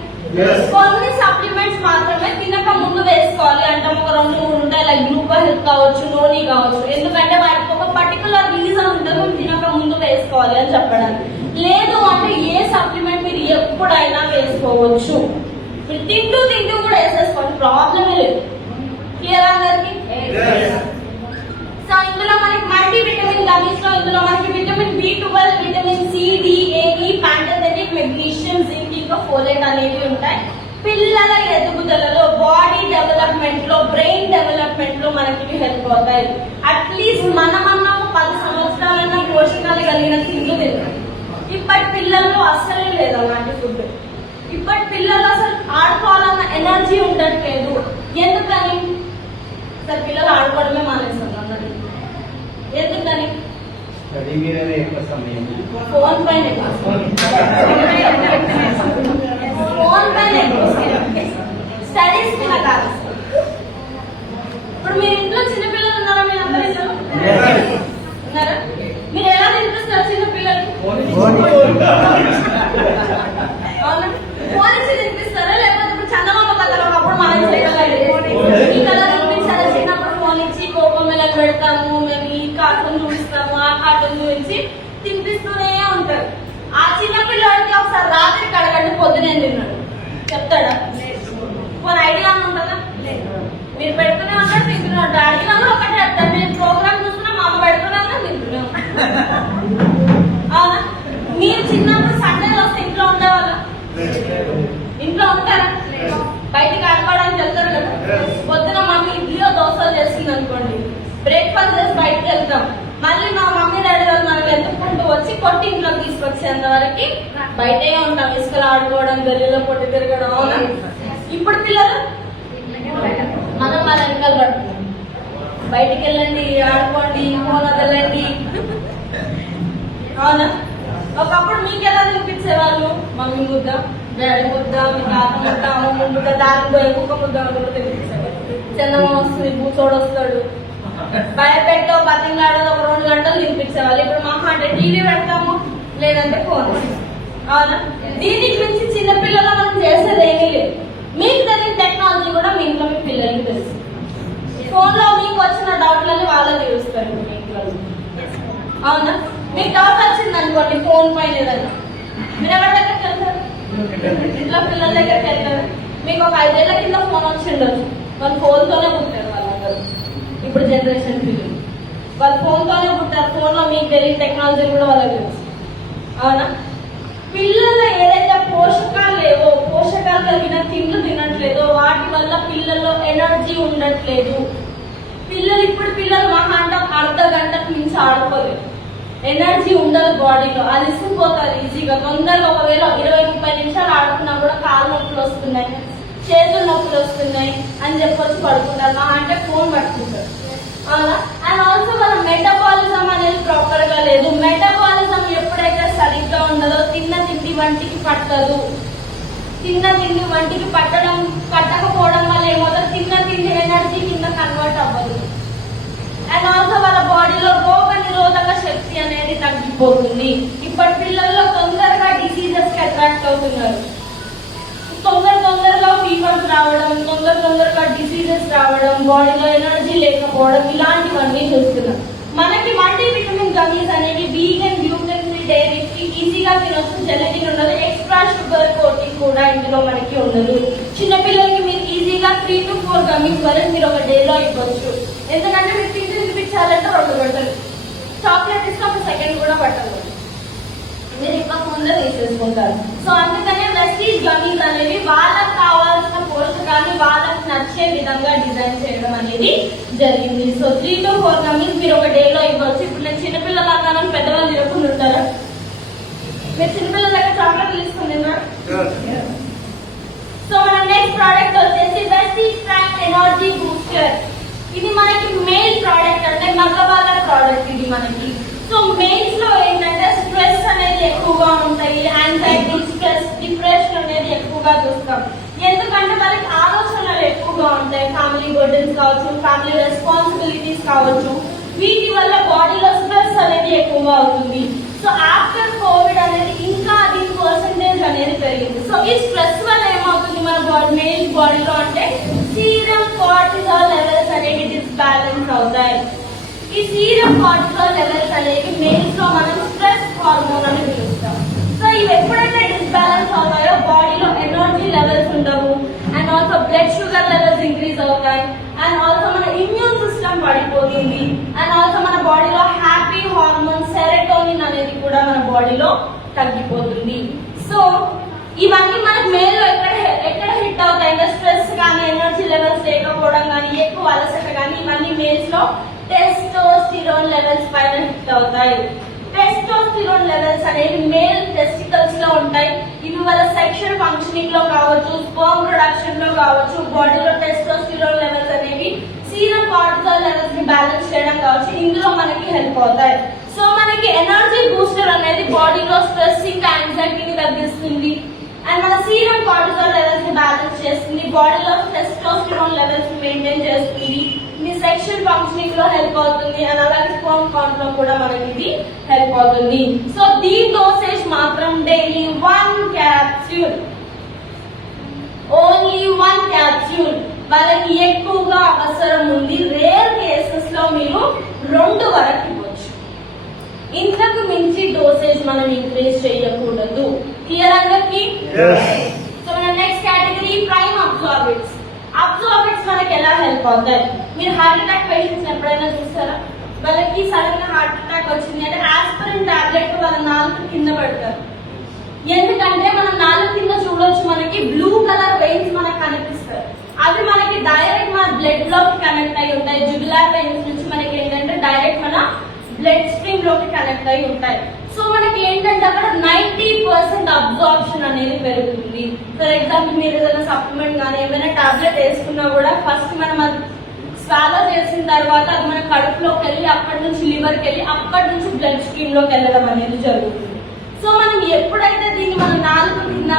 కొన్ని సప్లిమెంట్స్ మాత్రమే తినక ముందు వేసుకోవాలి అంటే ఒక 2-3 ఉంటాయి, లైక్ గ్లూకోజ్ హెల్త్ కావచ్చు, నోని కావచ్చు. ఎందుకంటే వాటికి ఒక పర్టికులర్ రీజన్ ఉంటుంది మనం తినక ముందు వేసుకోవాలి అని చెప్పడానికి. లేదు అంటే ఏ సప్లిమెంట్ మీరు ఎప్పుడైనా వేసుకోవచ్చు, మీరు తింటూ కూడా వేసేసుకోండి, ప్రాబ్లమే లేదు. క్లియర్ అందరికి? సో ఇందులో మనకి మల్టీ విటమిన్ గమ్మీస్ లో ఇందులో మనకి vitamin B12, vitamin C, D, A, E, pantothenic, magnesium, zinc ఇంకా ఫోలేట్ అనేవి ఉంటాయి. పిల్లల ఎదుగుదలలో, బాడీ డెవలప్మెంట్ లో, బ్రెయిన్ డెవలప్మెంట్ లో మనకి హెల్ప్ అవుతాయి. అట్లీస్ట్ మనమన్నా 10 సంవత్సరాలన్నా పోషకాలు కలిగిన తిండ్లు తింటాం. ఇప్పటి పిల్లల్లో అస్సలే లేదు అలాంటి ఫుడ్. ఇప్పటి పిల్లలు అసలు ఆడుకోవాలన్న ఎనర్జీ ఉండట్లేదు. ఎందుకని? సార్ పిల్లలు ఆడుకోవడమే మానేస్తారు అన్నది. ఎందుకని? ఫోన్ పైన స్టడీస్ మీద కాదు. ఇప్పుడు మీ ఇంట్లో చిన్నపిల్లలు ఉన్నారా? మీరు అందరూ ఉన్నారా? మీరు ఎలా తినిపిస్తారు చిన్నపిల్లలకి? అవునా? ఫోన్ ఇచ్చి తినిపిస్తారా? లేకపోతే ఇప్పుడు చందమామ కథలు ఒకప్పుడు మనం ఈ కథ తినిపించారా? చిన్నప్పుడు ఫోన్ ఇచ్చి కోపం మీద పెడతాము, మేము ఈ కార్టూన్ చూపిస్తాము, ఆ కార్టూన్ చూపించి తినిపిస్తూనే ఉంటారు. ఆ చిన్నపిల్లడికి ఒకసారి రాత్రి కడగండి, పొద్దునే తిన్నాడు చెప్తాడా? ఫోన్ ఐడియా ఉంటుందా? మీరు పెడుతూనే ఉంటారు, తింటున్నాడు. డాడీ వాళ్ళు ఒకటే చెప్తారు, నేను ప్రోగ్రామ్ చూస్తున్నా, మా అమ్మ పెడుతున్నా, తింటున్నాం. అవునా? మీరు చిన్నప్పుడు సండే వస్తే ఇంట్లో ఉండేవాళ్ళ? ఇంట్లో ఉంటారా? బయటికి ఆడుకోవడానికి వెళ్తారు కదా. పొద్దున మమ్మీ ఇడ్లీలో దోశలు చేస్తుంది అనుకోండి, బ్రేక్ఫాస్ట్ చేసి బయటకు వెళ్తాం. మళ్ళీ మా మమ్మీ డాడీ వాళ్ళు మనం వెతుక్కుంటూ వచ్చి కొట్టి ఇంట్లోకి తీసుకొచ్చేంత వరకు బయటే ఉంటాం, ఇసుకలు ఆడుకోవడం, గల్లీలో పొట్టి తిరగడం. అవునా? ఇప్పుడు పిల్లలు మనం మన వెనకాల పడుతున్నాం, బయటికి వెళ్ళండి, ఆడుకోండి, ఫోన్ వదలండి. అవునా? ఒకప్పుడు మీకు ఎలా తినిపించేవాళ్ళు? మమ్మీ ముద్ద, డాడీ ముద్ద, మీ తాత ముద్ద, అమ్మ ముద్ద, దాని పోయి కుక్క ముద్ద కూడా తినిపించేవాళ్ళు. చందమ్మ వస్తుంది, కూర్చోడు వస్తాడు, భయపెట్టో బతిలాడో ఒక 2 గంటలు తినిపించేవాళ్ళు. ఇప్పుడు మహా అంటే టీవీ పెడతాము, లేదంటే ఫోన్. అవునా? దీనికి మించి చిన్నపిల్లలు మనం చేసేది ఏమీ లేదు. మీకు తెలియని టెక్నాలజీ కూడా మీ ఇంట్లో మీ పిల్లలకి తెలుసు. ఫోన్ లో మీకు వచ్చిన డౌట్లని వాళ్ళే తెలుస్తారు మీ ఇంట్లో. అవునా? మీకు డౌట్ వచ్చింది అనుకోండి ఫోన్ పైన ఏదైనా, మీరు ఎవరి దగ్గరికి వెళ్తారు? ఇంట్లో పిల్లల దగ్గరికి వెళ్తారు. మీకు ఒక 5 ఏళ్ల కింద ఫోన్ వచ్చి ఉండొచ్చు, వాళ్ళు ఫోన్ తోనే పుట్టారు. వాళ్ళందరూ ఇప్పుడు జనరేషన్ పిల్లలు వాళ్ళు ఫోన్ తోనే పుట్టారు. ఫోన్ లో మీకు తెలియని టెక్నాలజీ కూడా వాళ్ళకి తెలుసు. అవునా? పిల్లల్లో ఏదైతే పోషకాలు లేవో, పోషకాలు కలిగిన తిండ్లు తినట్లేదో, వాటి వల్ల పిల్లల్లో ఎనర్జీ ఉండట్లేదు. ఇప్పుడు పిల్లలు మహా అంటే 1/2 గంటకు మించి ఆడుకోలేదు, ఎనర్జీ ఉండదు బాడీలో, అలిసిపోతారు ఈజీగా. తొందరగా ఒకవేళ 20-30 నిమిషాలు ఆడుకున్నా కూడా కాళ్ళు నొప్పులు వస్తున్నాయి, చేతులు నొప్పులు వస్తున్నాయి అని చెప్పొచ్చి పడుకుంటారు. మహా అంటే ఫోన్ పట్టుకుంటారు. అవునా? అండ్ ఆల్సో మన మెటబాలిజం అనేది ప్రాపర్ గా లేదు. మెటబాలిజం ఎప్పుడైతే సరిగ్గా ఉండదో, తిన్న తిండి వంటికి పట్టదు. తిన్న తిండి వంటికి పట్టకపోవడం వల్ల ఏమవుతుంది, తిన్న తిండి ఎనర్జీ కింద కన్వర్ట్ అవ్వదు. అండ్ ఆల్సో వాళ్ళ బాడీలో రోగ నిరోధక శక్తి అనేది తగ్గిపోతుంది. ఇప్పటి పిల్లల్లో తొందరగా డిసీజెస్ కి అట్రాక్ట్ అవుతున్నారు. తొందరగా ఫీవర్స్ రావడం, తొందరగా డిసీజెస్ రావడం, బాడీలో ఎనర్జీ లేకపోవడం, ఇలాంటివన్నీ చూస్తున్నాం. మనకి మల్టీ విటమిన్ గమీస్ అనేవి vegan, gluten free, dairy free, ఈజీగా తినొచ్చు, జెలటిన్ ఉండదు, ఎక్స్ట్రా షుగర్ కోటింగ్ కూడా ఇందులో మనకి ఉండదు. చిన్నపిల్లలకి మీరు ఈజీగా 3 to 4 గమీస్ వరకు మీరు ఒక డేలో ఇవ్వచ్చు. ఎందుకంటే మీరు తినిపించాలంటే 2 గంటలు, చాక్లెట్ ఇస్తే 1 సెకండ్ కూడా పట్టదు, మీరు ఇవ్వకుండా తీసేసుకుంటారు. సో అందుకనే వెస్టీజ్ గమీస్ అనేవి వాళ్ళకి కావాల్సిన పోషకాన్ని వాళ్ళకి నచ్చే విధంగా డిజైన్ చేయడం అనేది జరిగింది. సో 3 to 4 గమీస్ మీరు ఒక డేలో ఇవ్వచ్చు. ఇప్పుడు నేను చిన్నపిల్లలు అన్నాను, పెద్దవాళ్ళు తినకుండా ఉంటారా? మీరు చిన్నపిల్లల దగ్గర చాక్లెట్లు తీసుకుంటున్నారా? సో మన నెక్స్ట్ ప్రోడక్ట్ వచ్చేసి వెస్టీజ్ ప్రైమ్ ఎనర్జీ బూస్టర్. ఇది మనకి మేల్ ప్రోడక్ట్, అంటే మగవాళ్ళ ప్రోడక్ట్ ఇది మనకి. సో మెయిన్స్ లో ఏంటంటే స్ట్రెస్ అనేది ఎక్కువగా ఉంటాయి, యాంగ్జైటీ, స్ట్రెస్, డిప్రెషన్ అనేది ఎక్కువగా చూస్తాం. ఎందుకంటే వాళ్ళకి ఆలోచనలు ఎక్కువగా ఉంటాయి, ఫ్యామిలీ బర్డెన్స్ కావచ్చు, ఫ్యామిలీ రెస్పాన్సిబిలిటీస్ కావచ్చు, వీటి వల్ల బాడీలో స్ట్రెస్ అనేది ఎక్కువగా అవుతుంది. సో ఆఫ్టర్ కోవిడ్ అనేది ఇంకా దీని పర్సెంటేజ్ అనేది పెరిగింది. సో ఈ స్ట్రెస్ వల్ల ఏమవుతుంది మన మెయిల్ బాడీలో అంటే సీరం కార్టిజాల్ లెవెల్స్ అనేవి డిస్బ్యాలెన్స్ అవుతాయి. ఈ సీరం కార్టిజాల్ లెవెల్స్ అనేవి మెయిల్స్ లో మనం స్ట్రెస్ హార్మోన్ అని పిలుస్తాం. సో ఇవి ఎప్పుడైతే డిస్బ్యాలెన్స్ అవుతాయో బాడీలో ఎనర్జీ లెవెల్స్ ఉండవు, and also blood sugar levels increase అవుతాయి, అండ్ ఆల్సో మన ఇమ్యూన్ సిస్టమ్ పడిపోతుంది, అండ్ ఆల్సో మన బాడీలో హ్యాపీ హార్మోన్ సెరోటోనిన్ అనేది కూడా మన బాడీలో తగ్గిపోతుంది. సో ఇవన్నీ మనకి మేల్లో ఎక్కడ హిట్ అవుతాయి అంటే స్ట్రెస్ కానీ, ఎనర్జీ లెవెల్స్ లేకపోవడం కానీ, ఎక్కువ అలసట కానీ, ఇవన్నీ మేల్స్ లో టెస్టోస్టిరోన్ లెవెల్స్ పైన హిట్ అవుతాయి. టెస్టోస్టిరోన్ లెవెల్స్ అనేవి మేల్ టెస్టికల్స్ లో ఉంటాయి. ఇవి వాళ్ళ సెక్షువల్ ఫంక్షనింగ్ లో కావచ్చు, స్పర్మ్ ప్రొడక్షన్ లో కావచ్చు, బాడీలో టెస్టోస్టిరోన్ లెవెల్స్ అనేవి సీరం కార్టిజాల్ లెవెల్స్ ని బ్యాలెన్స్ చేయడం కావచ్చు, ఇందులో మనకి హెల్ప్ అవుతాయి. సో మనకి ఎనర్జీ బూస్టర్ అనేది బాడీలో స్ట్రెస్ ఇంకా యాంగ్జైటీని తగ్గిస్తుంది, అండ్ మన సీరం కార్టిజాల్ లెవెల్స్ ని బ్యాలెన్స్ చేస్తుంది, బాడీలో టెస్టోస్టిరోన్ లెవెల్స్ ని మెయింటైన్ చేస్తుంది, మీ సెక్షువల్ ఫంక్షనింగ్ లో హెల్ప్ అవుతుంది, అండ్ అలాగే స్పర్మ్ కౌంట్ లో కూడా మనకి ఇది హెల్ప్ అవుతుంది. సో దీని డోసేజ్ మాత్రం డైలీ 1 క్యాప్సూల్, ఓన్లీ 1 క్యాప్సూల్. వాళ్ళకి ఎక్కువగా అవసరం ఉంది, రేర్ కేసెస్ లో మీరు 2 వరకు ఇవ్వచ్చు. ఇంతకు మించి డోసేజ్ మనం ఇంక్రీజ్ చేయకూడదు. క్లియర్ అందరికి? సో మన నెక్స్ట్ కేటగిరీ ప్రైమ్ అబ్జార్బిట్స్. అబ్జార్బిట్స్ మనకి ఎలా హెల్ప్ అవుతాయి? మీరు హార్ట్ అటాక్ పేషెంట్స్ ఎప్పుడైనా చూస్తారా? వాళ్ళకి సడన్ గా హార్ట్ అటాక్ వచ్చింది అంటే ఆస్పిరిన్ టాబ్లెట్ వాళ్ళ నాలుగు కింద పెడతారు. ఎందుకంటే మనం నాలుగు కింద చూడొచ్చు, మనకి బ్లూ కలర్ వెయిన్స్ మనకు కనిపిస్తాయి. అవి మనకి డైరెక్ట్ మన బ్లడ్ లోకి కనెక్ట్ అయి ఉంటాయి. జుగులార్ వెయిన్స్ నుంచి మనకి ఏంటంటే డైరెక్ట్ మన బ్లడ్ స్ట్రీమ్ లోకి కనెక్ట్ అయి ఉంటాయి. సో మనకి ఏంటంటే అక్కడ 90% అబ్జార్ప్షన్ అనేది పెరుగుతుంది. ఫర్ ఎగ్జాంపుల్ మీరు ఏదైనా సప్లిమెంట్ కానీ ఏమైనా టాబ్లెట్ వేసుకున్నా కూడా ఫస్ట్ మనం అది స్వాలో చేసిన తర్వాత అది మన కడుపులోకి వెళ్ళి అక్కడి నుంచి లివర్కి వెళ్ళి అక్కడి నుంచి బ్లడ్ స్ట్రీమ్ లోకి వెళ్ళడం అనేది జరుగుతుంది. సో మనం ఎప్పుడైతే దీన్ని మన నాలుగు కింద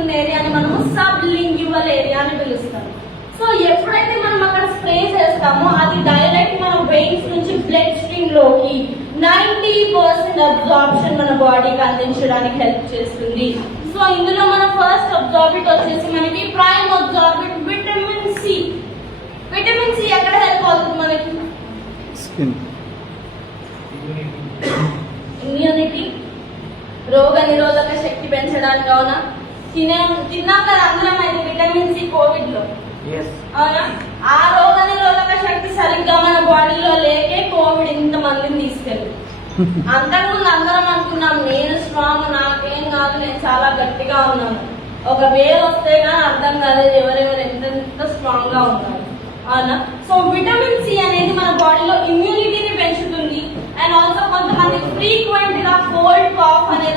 ఉన్న ఏరియాని మనము సబ్ లింగ్యువల్ ఏరియా అని పిలుస్తాం. సో ఎప్పుడైతే మనం అక్కడ స్ప్రే చేస్తామో అది డైరెక్ట్ మన వెయిన్స్ నుంచి బ్లడ్ స్ట్రీమ్ లోకి 90% అబ్జార్ప్షన్ మన బాడీకి అందించడానికి హెల్ప్ చేస్తుంది. సో ఇందులో మన ఫస్ట్ అబ్జార్బిట్ వచ్చేసి మనకి Prime Absorbit vitamin C. Vitamin C ఎక్కడ హెల్ప్ అవుతుంది మనకి? స్కిన్, ఇమ్యూనిటీ, రోగ నిరోధక శక్తి పెంచడానికి. అవునా? తిన్నాం కదా అందరం అయితే విటమిన్ సి కోవిడ్ లో. అవునా? ఆ రోగ నిరోధక శక్తి సరిగ్గా మన బాడీలో లేకే కోవిడ్ ఇంత మందిని తీసుకెళ్ళి. అంతకుముందు అందరం అనుకున్నాం నేను స్ట్రాంగ్, నాకేం కాదు, నేను చాలా గట్టిగా ఉన్నాను. ఒక వేవ్ వస్తే కానీ అర్థం కాలేదు ఎవరెవరు ఎంత స్ట్రాంగ్ గా ఉన్నారు. అవునా? సో విటమిన్ సి అనేది మన బాడీలో ఇమ్యూనిటీని పెంచుతుంది. అండ్ ఆల్సో కొంతమంది ఫ్రీక్వెంట్ గా కోల్డ్ కాఫ్ అనేది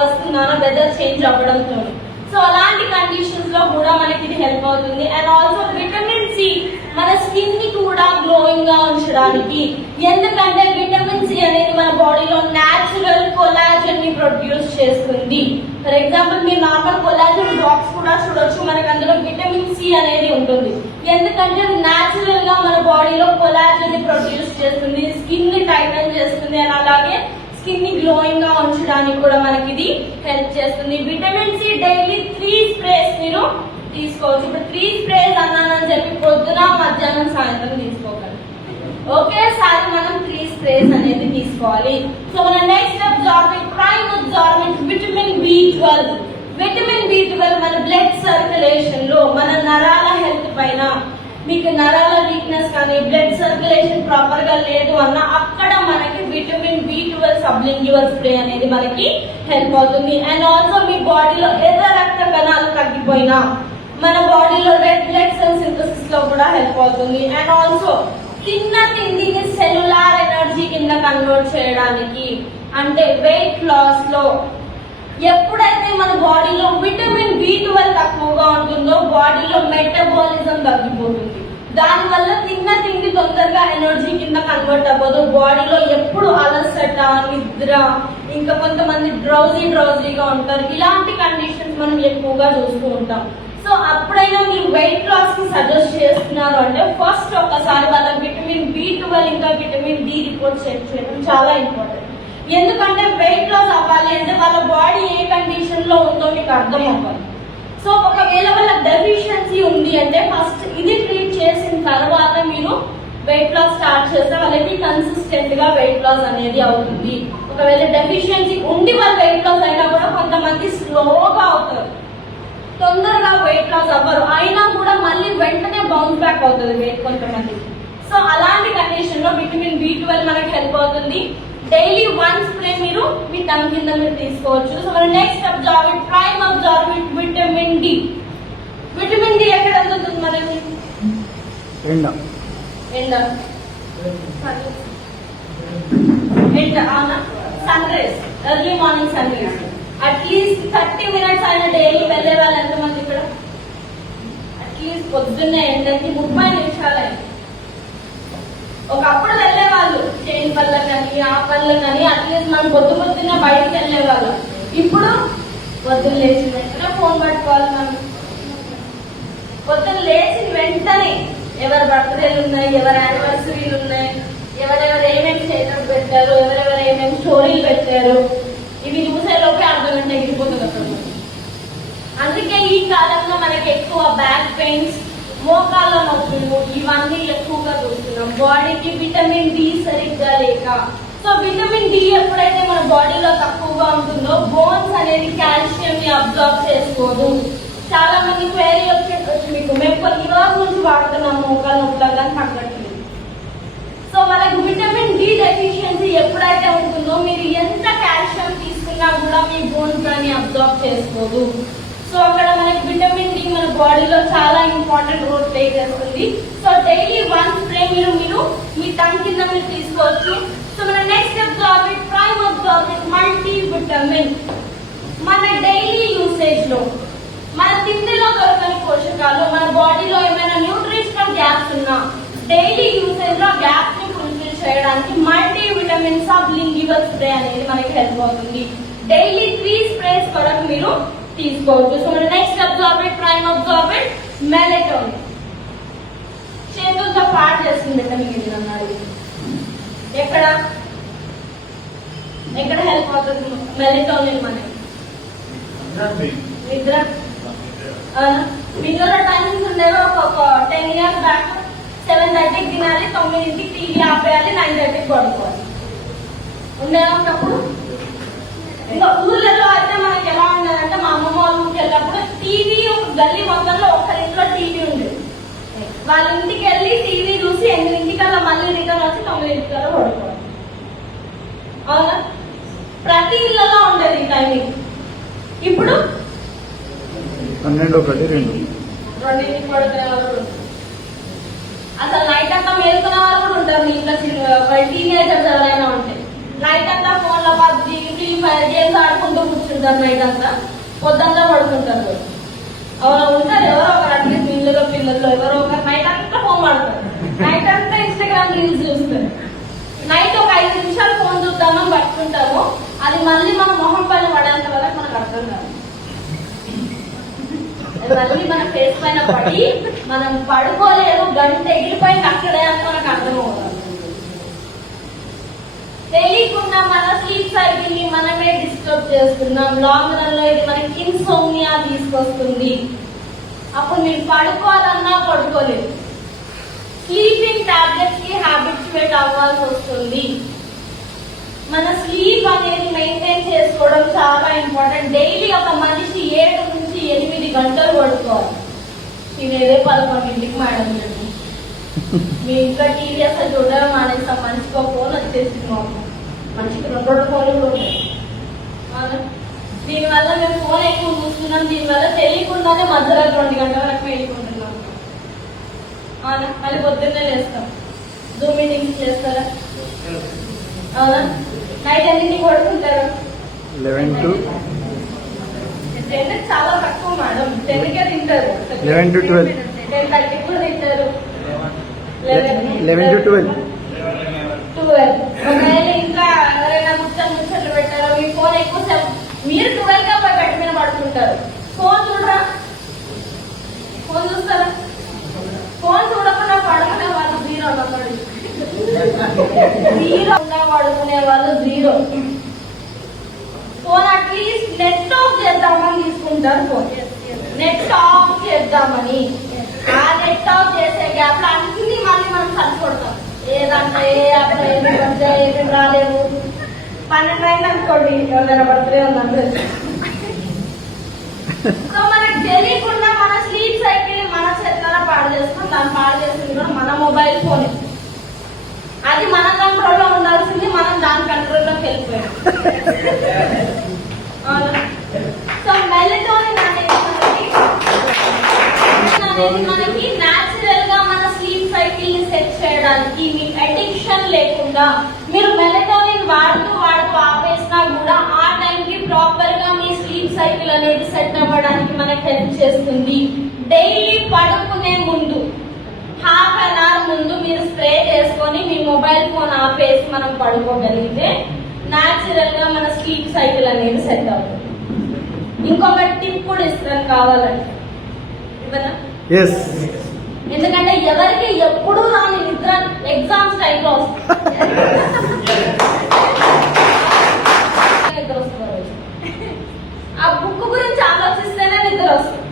వస్తున్నారు వెదర్ చేంజ్ అవ్వడంతో. సో అలాంటి కండిషన్స్ లో కూడా మనకి ఇది హెల్ప్ అవుతుంది. And also vitamin C C మన స్కిన్ ని కూడా గ్లోయింగ్ గా ఉంచడానికి. ఎందుకంటే విటమిన్ సి అనేది మన బాడీలో న్యాచురల్ కొలాజన్ ని ప్రొడ్యూస్ చేస్తుంది. ఫర్ ఎగ్జాంపుల్ మీరు నార్మల్ కొలాజన్ బాక్స్ కూడా చూడొచ్చు, మనకి అందులో విటమిన్ సి అనేది ఉంటుంది. ఎందుకంటే అది న్యాచురల్ గా మన బాడీలో కొలాజన్ ని ప్రొడ్యూస్ చేస్తుంది, స్కిన్ ని టైటన్ చేస్తుంది, అండ్ అలాగే స్కిన్ ని గ్లోయింగ్ గా ఉంచడానికి కూడా మనకి ఇది హెల్ప్ చేస్తుంది. విటమిన్ సి డైలీ 3 స్ప్రేస్ మీరు తీసుకోవచ్చు. ఇప్పుడు 3 స్ప్రేస్ అన్నానని చెప్పి పొద్దున మధ్యాహ్నం సాయంత్రం తీసుకోగలరు. ఒకేసారి మనం 3 స్ప్రేస్ అనేది తీసుకోవాలి. సో మన next absorbent, prime absorbent vitamin B12. Vitamin B12 మన బ్లడ్ సర్క్యులేషన్ లో, మన నరాల హెల్త్ పైన, మీకు నరాల వీక్నెస్ కానీ బ్లడ్ సర్క్యులేషన్ ప్రాపర్ గా లేదు అన్న అక్కడ మనకి విటమిన్ B12 సబ్లింగ్యువల్ స్ప్రే అనేది మనకి హెల్ప్ అవుతుంది. అండ్ ఆల్సో మీ బాడీలో ఎర్ర రక్త కణాలు తగ్గిపోయినా మన బాడీలో రెడ్ బ్లడ్ సెల్ సింథసిస్ లో కూడా హెల్ప్ అవుతుంది. అండ్ ఆల్సో తిన్న తిండిని సెల్యులార్ ఎనర్జీ కింద కన్వర్ట్ చేయడానికి, అంటే వెయిట్ లాస్ లో ఎప్పుడైతే మన బాడీలో విటమిన్ B12 తక్కువగా ఉంటుందో బాడీలో మెటబాలిజం తగ్గిపోతుంది. దానివల్ల తిన్న తిండి తొందరగా ఎనర్జీ కింద కన్వర్ట్ అవ్వదు. బాడీలో ఎప్పుడు అలసట, నిద్ర, ఇంకా కొంతమంది డ్రౌజీగా ఉంటారు. ఇలాంటి కండిషన్స్ మనం ఎక్కువగా చూస్తూ ఉంటాం. సో అప్పుడైనా మీరు వెయిట్ లాస్ కి సజెస్ట్ చేస్తున్నారు అంటే ఫస్ట్ ఒకసారి వాళ్ళ విటమిన్ B12 ఇంకా విటమిన్ D రిపోర్ట్ చెక్ చేయడం చాలా ఇంపార్టెంట్. ఎందుకంటే వెయిట్ లాస్ అవ్వాలి అంటే వాళ్ళ బాడీ ఏ కండిషన్ లో ఉందో మీకు అర్థం అవ్వాలి. సో ఒకవేళ వాళ్ళ డెఫిషియన్సీ ఉంది అంటే ఫస్ట్ ఇది ట్రీట్ చేసిన తర్వాత మీరు వెయిట్ లాస్ స్టార్ట్ చేస్తే వాళ్ళకి కన్సిస్టెంట్ గా వెయిట్ లాస్ అనేది అవుతుంది. ఒకవేళ డెఫిషియన్సీ ఉండి వాళ్ళ వెయిట్ లాస్ అయినా కూడా కొంతమంది స్లోగా అవుతారు, తొందరగా వెయిట్ లాస్ అవ్వరు, అయినా కూడా మళ్ళీ వెంటనే బౌన్స్ బ్యాక్ అవుతుంది వెయిట్ కొంతమంది. సో అలాంటి కండిషన్ లో విటమిన్ B12 మనకి హెల్ప్ అవుతుంది. డైలీ 1 స్ప్రే మీరు మీ టంగ్ కింద మీరు తీసుకోవచ్చు. సో మన next absorbent, prime absorbent vitamin D. Vitamin D ఎక్కడ అందుతుంది మనకి? ఎండ. అవునా? Sunrise, early morning sunrise. At least 30 minutes అయినా డైలీ వెళ్ళే వాళ్ళు ఎంతమంది ఇక్కడ? అట్లీస్ట్ పొద్దున్నే ఎండకి 30 నిమిషాలు అయింది. ఒకప్పుడు వెళ్ళే వాళ్ళు చైన్ పళ్ళ కానీ ఆ పళ్ళ కానీ అట్లీస్ట్ మనం పొద్దున్నే బయటకు వెళ్ళే వాళ్ళు. ఇప్పుడు పొద్దున్న లేచిన వెంటనే ఫోన్ పట్టుకోవాలి. మనం పొద్దున్న లేచిన వెంటనే ఎవరి బర్త్డేలు ఉన్నాయి, ఎవరి యానివర్సరీలు ఉన్నాయి, ఎవరెవరు ఏమేమి స్టేటస్ పెట్టారు, ఎవరెవరు ఏమేమి స్టోరీలు పెట్టారు, ఇవి చూసేలోపే అర్ధగంట ఎగిరిపోతుంది అసలు. అందుకే ఈ కాలంలో మనకి ఎక్కువ బ్యాక్ పెయిన్స్, మోకాళ్ళ నొప్పులు ఇవన్నీ ఎక్కువగా చూస్తున్నాం. బాడీకి విటమిన్ D సరిగ్గా లేక. సో విటమిన్ D ఎప్పుడైతే మన బాడీలో తక్కువగా ఉంటుందో బోన్స్ అనేది కాల్షియం ని అబ్జార్బ్ చేసుకోదు. చాలా మంది క్వేరీ వచ్చి మీకు మేము కొన్ని రోజుల నుంచి వాడుతున్నాం మోకాళ్ళ నొప్పులు కానీ తగ్గట్లేదు. సో మనకి విటమిన్ D డెఫిషియన్సీ ఎప్పుడైతే ఉంటుందో మీరు ఎంత కాల్షియం తీసుకున్నా కూడా మీ బోన్స్ కానీ అబ్జార్బ్ చేసుకోదు. సో అక్కడ మనకి విటమిన్ D మన బాడీలో చాలా ఇంపార్టెంట్ రోల్ ప్లే చేస్తుంది. సో డైలీ 1 స్ప్రే మీరు మీ టంగ్ కింద మీరు తీసుకోవచ్చు. సో మన next absorbent, prime absorbent multi vitamin. మన డైలీ యూసేజ్ లో మన తిండిలో దొరకని పోషకాలు, మన బాడీలో ఏమైనా న్యూట్రిషనల్ గ్యాప్స్ ఉన్నా డైలీ యూసేజ్ లో గ్యాప్ ని ఫుల్ఫిల్ చేయడానికి మల్టీ విటమిన్ సబ్లింగ్యువల్ స్ప్రే అనేది మనకి హెల్ప్ అవుతుంది. డైలీ 3 స్ప్రేస్ వరకు మీరు తీసుకోవచ్చు. సో మన next absorbent, prime absorbent melatonin. చేతులతో పాటు చేస్తుంది మీరు అన్నారు. ఎక్కడ హెల్ప్ అవుతుంది మెలటోనిన్ మనకి? నిద్ర. నిద్ర టైమింగ్స్ ఉండేవి ఒక 10 years బ్యాక్ 7:30కి తినాలి, 9కి టీవీ ఆపేయాలి, 9:30కి పడుకోవాలి ఉండేటప్పుడు. ఇంకా ఊర్లలో అయితే మనకి ఎలా ఉండదంటే మా అమ్మమ్మ వాళ్ళ ఊరికి వెళ్ళినప్పుడు టీవీ ఒక గల్లీ మొత్తంలో ఒక్కరింట్లో టీవీ ఉండేది. వాళ్ళ ఇంటికి వెళ్ళి టీవీ చూసి 8ంటికల్లా మళ్ళీ రిటర్న్ వచ్చి 9ంటికల్లా పడుకోవాలి. అవునా? ప్రతి ఇళ్లలో ఉండేది ఈ టైమింగ్. ఇప్పుడు 12, 1, 2 2ంటికి పడుకునే వాళ్ళు కూడా. అసలు నైట్ అంతా మేలుకునే వాళ్ళు కూడా ఉంటారు. మీ ఇంట్లో టీనేజర్స్ ఎవరైనా ఉంటే నైట్ అంతా ఫోన్ లో PUBG, Free Fire గేమ్స్ ఆడుకుంటూ కూర్చుంటారు. నైట్ అంతా పొద్దుంతా పడుకుంటారు. అవునా? ఉంటారు ఎవరో ఒకరు, అట్లీస్ట్ ఇళ్ళలో పిల్లల్లో ఎవరో ఒకరు నైట్ అంతా రీల్స్ చూస్తారు. నైట్ ఒక 5 నిమిషాలు ఫోన్ చూద్దామని పట్టుకుంటాము, అది మళ్ళీ మన మొహం పైన పడేంత వరకు మనకు అర్థం కాదు. మళ్ళీ మన ఫేస్ పైన పడి మనం పడుకోలేదు, గంట ఎగిరిపోయి అక్కడే అని మనకు అర్థమవుతుంది. తెలియకుండా మన స్లీప్ సైకిల్ ని మనమే డిస్టర్బ్ చేస్తున్నాం. లాంగ్ రన్ లో ఇది మనకి ఇన్సోమ్నియా తీసుకొస్తుంది. అప్పుడు మీరు పడుకోవాలన్నా పడుకోలేదు. స్లీపింగ్ టాబ్లెట్స్ కి హ్యాబిట్యుయేట్ అవ్వాల్సి వస్తుంది. మన స్లీప్ అనేది మెయింటైన్ చేసుకోవడం చాలా ఇంపార్టెంట్. డైలీ ఒక మనిషి 7 నుంచి 8 గంటలు పడుకోవాలి. తినేదే 11ంటికి మేడం. మీ ఇంకా టీవీ అసలు చూడడం మానేస్తాం. మనిషికి ఒక ఫోన్ వచ్చేసింది. మనిషికి 2 ఫోన్లు ఉంటాయి. దీనివల్ల మేము ఫోన్ ఎక్కువ చూస్తున్నాం. దీనివల్ల తెలియకుండానే మధ్యరాత్రి 2 గంటల వరకు వేసుకుంటున్నాం. మళ్ళీ పొద్దున్నే లేస్తాం. జూమ్ మీటింగ్స్ చేస్తారా? అవునా? నైట్ ఎన్నింటికి పడుకుంటారు? 11 to 10 చాలా తక్కువ మేడం. 10కే తింటారు. 11 to 12. 10:30 కూడా తింటారు. 11 to 12. 12. ఒకవేళ ఇంకా ఎవరైనా ముచ్చట్లు పెట్టారో మీ ఫోన్ ఎక్కువ మీరు 12 గా పోయి బెడ్ మీద పడుకుంటారు. ఫోన్ చూడరా? ఫోన్ చూస్తారా? ఫోన్ చూడకుండా పడుకునే వాళ్ళు 0 అన్నమాట. 0 పడుకునే వాళ్ళు 0. ఫోన్ అట్లీస్ట్ నెట్ ఆఫ్ చేద్దామని తీసుకుంటారు. ఫోన్ నెట్ ఆఫ్ చేద్దామని. ఆ నెట్ ఆఫ్ చేసే గ్యాప్ లో అన్ని మళ్ళీ మనం చచ్చిపోతాం. ఏదంటే ఏమి రాలేవు. 12 అయింది అనుకోండి, ఎవరైనా బర్త్డే ఉందంటే. సో మనకు తెలియకుండా మన స్లీప్ సైకిల్ మన చేతుల పాడు చేస్తాం. దాన్ని పాడు చేస్తుంది కూడా మన మొబైల్ ఫోన్. అది మన కంట్రోల్లో ఉండాల్సింది, మనం దాని కంట్రోల్లోకి వెళ్ళిపోయాం. సో మెలటోనిన్ అనేది మనకి న్యాచురల్ గా మన స్లీప్ సైకిల్ ని సెట్ చేయడానికి, మీ అడిక్షన్ లేకుండా మీరు మెలటోనిన్ వాడుతూ ఆపేసినా కూడా ఆ టైంకి ప్రాపర్ గా మీ స్లీప్ సైకిల్ అనేది సెట్ అవ్వడానికి మనకి హెల్ప్ చేస్తుంది. డైలీ పడుకునే ముందు ½ an hour ముందు మీరు స్ప్రే చేసుకొని మీ మొబైల్ ఫోన్ ఆపేసి మనం పడుకోగలిగితే న్యాచురల్ గా మన స్లీప్ సైకిల్ అనేది సెట్ అవుతుంది. ఇంకొక టిప్ కూడా ఇస్తాను కావాలంటే, ఇవ్వనా? ఎందుకంటే ఎవరికి ఎప్పుడు రాని నిద్ర ఎగ్జామ్స్ టైంలో నిద్ర వస్తుంది. ఆ బుక్ గురించి ఆలోచిస్తేనే నిద్ర వస్తుంది.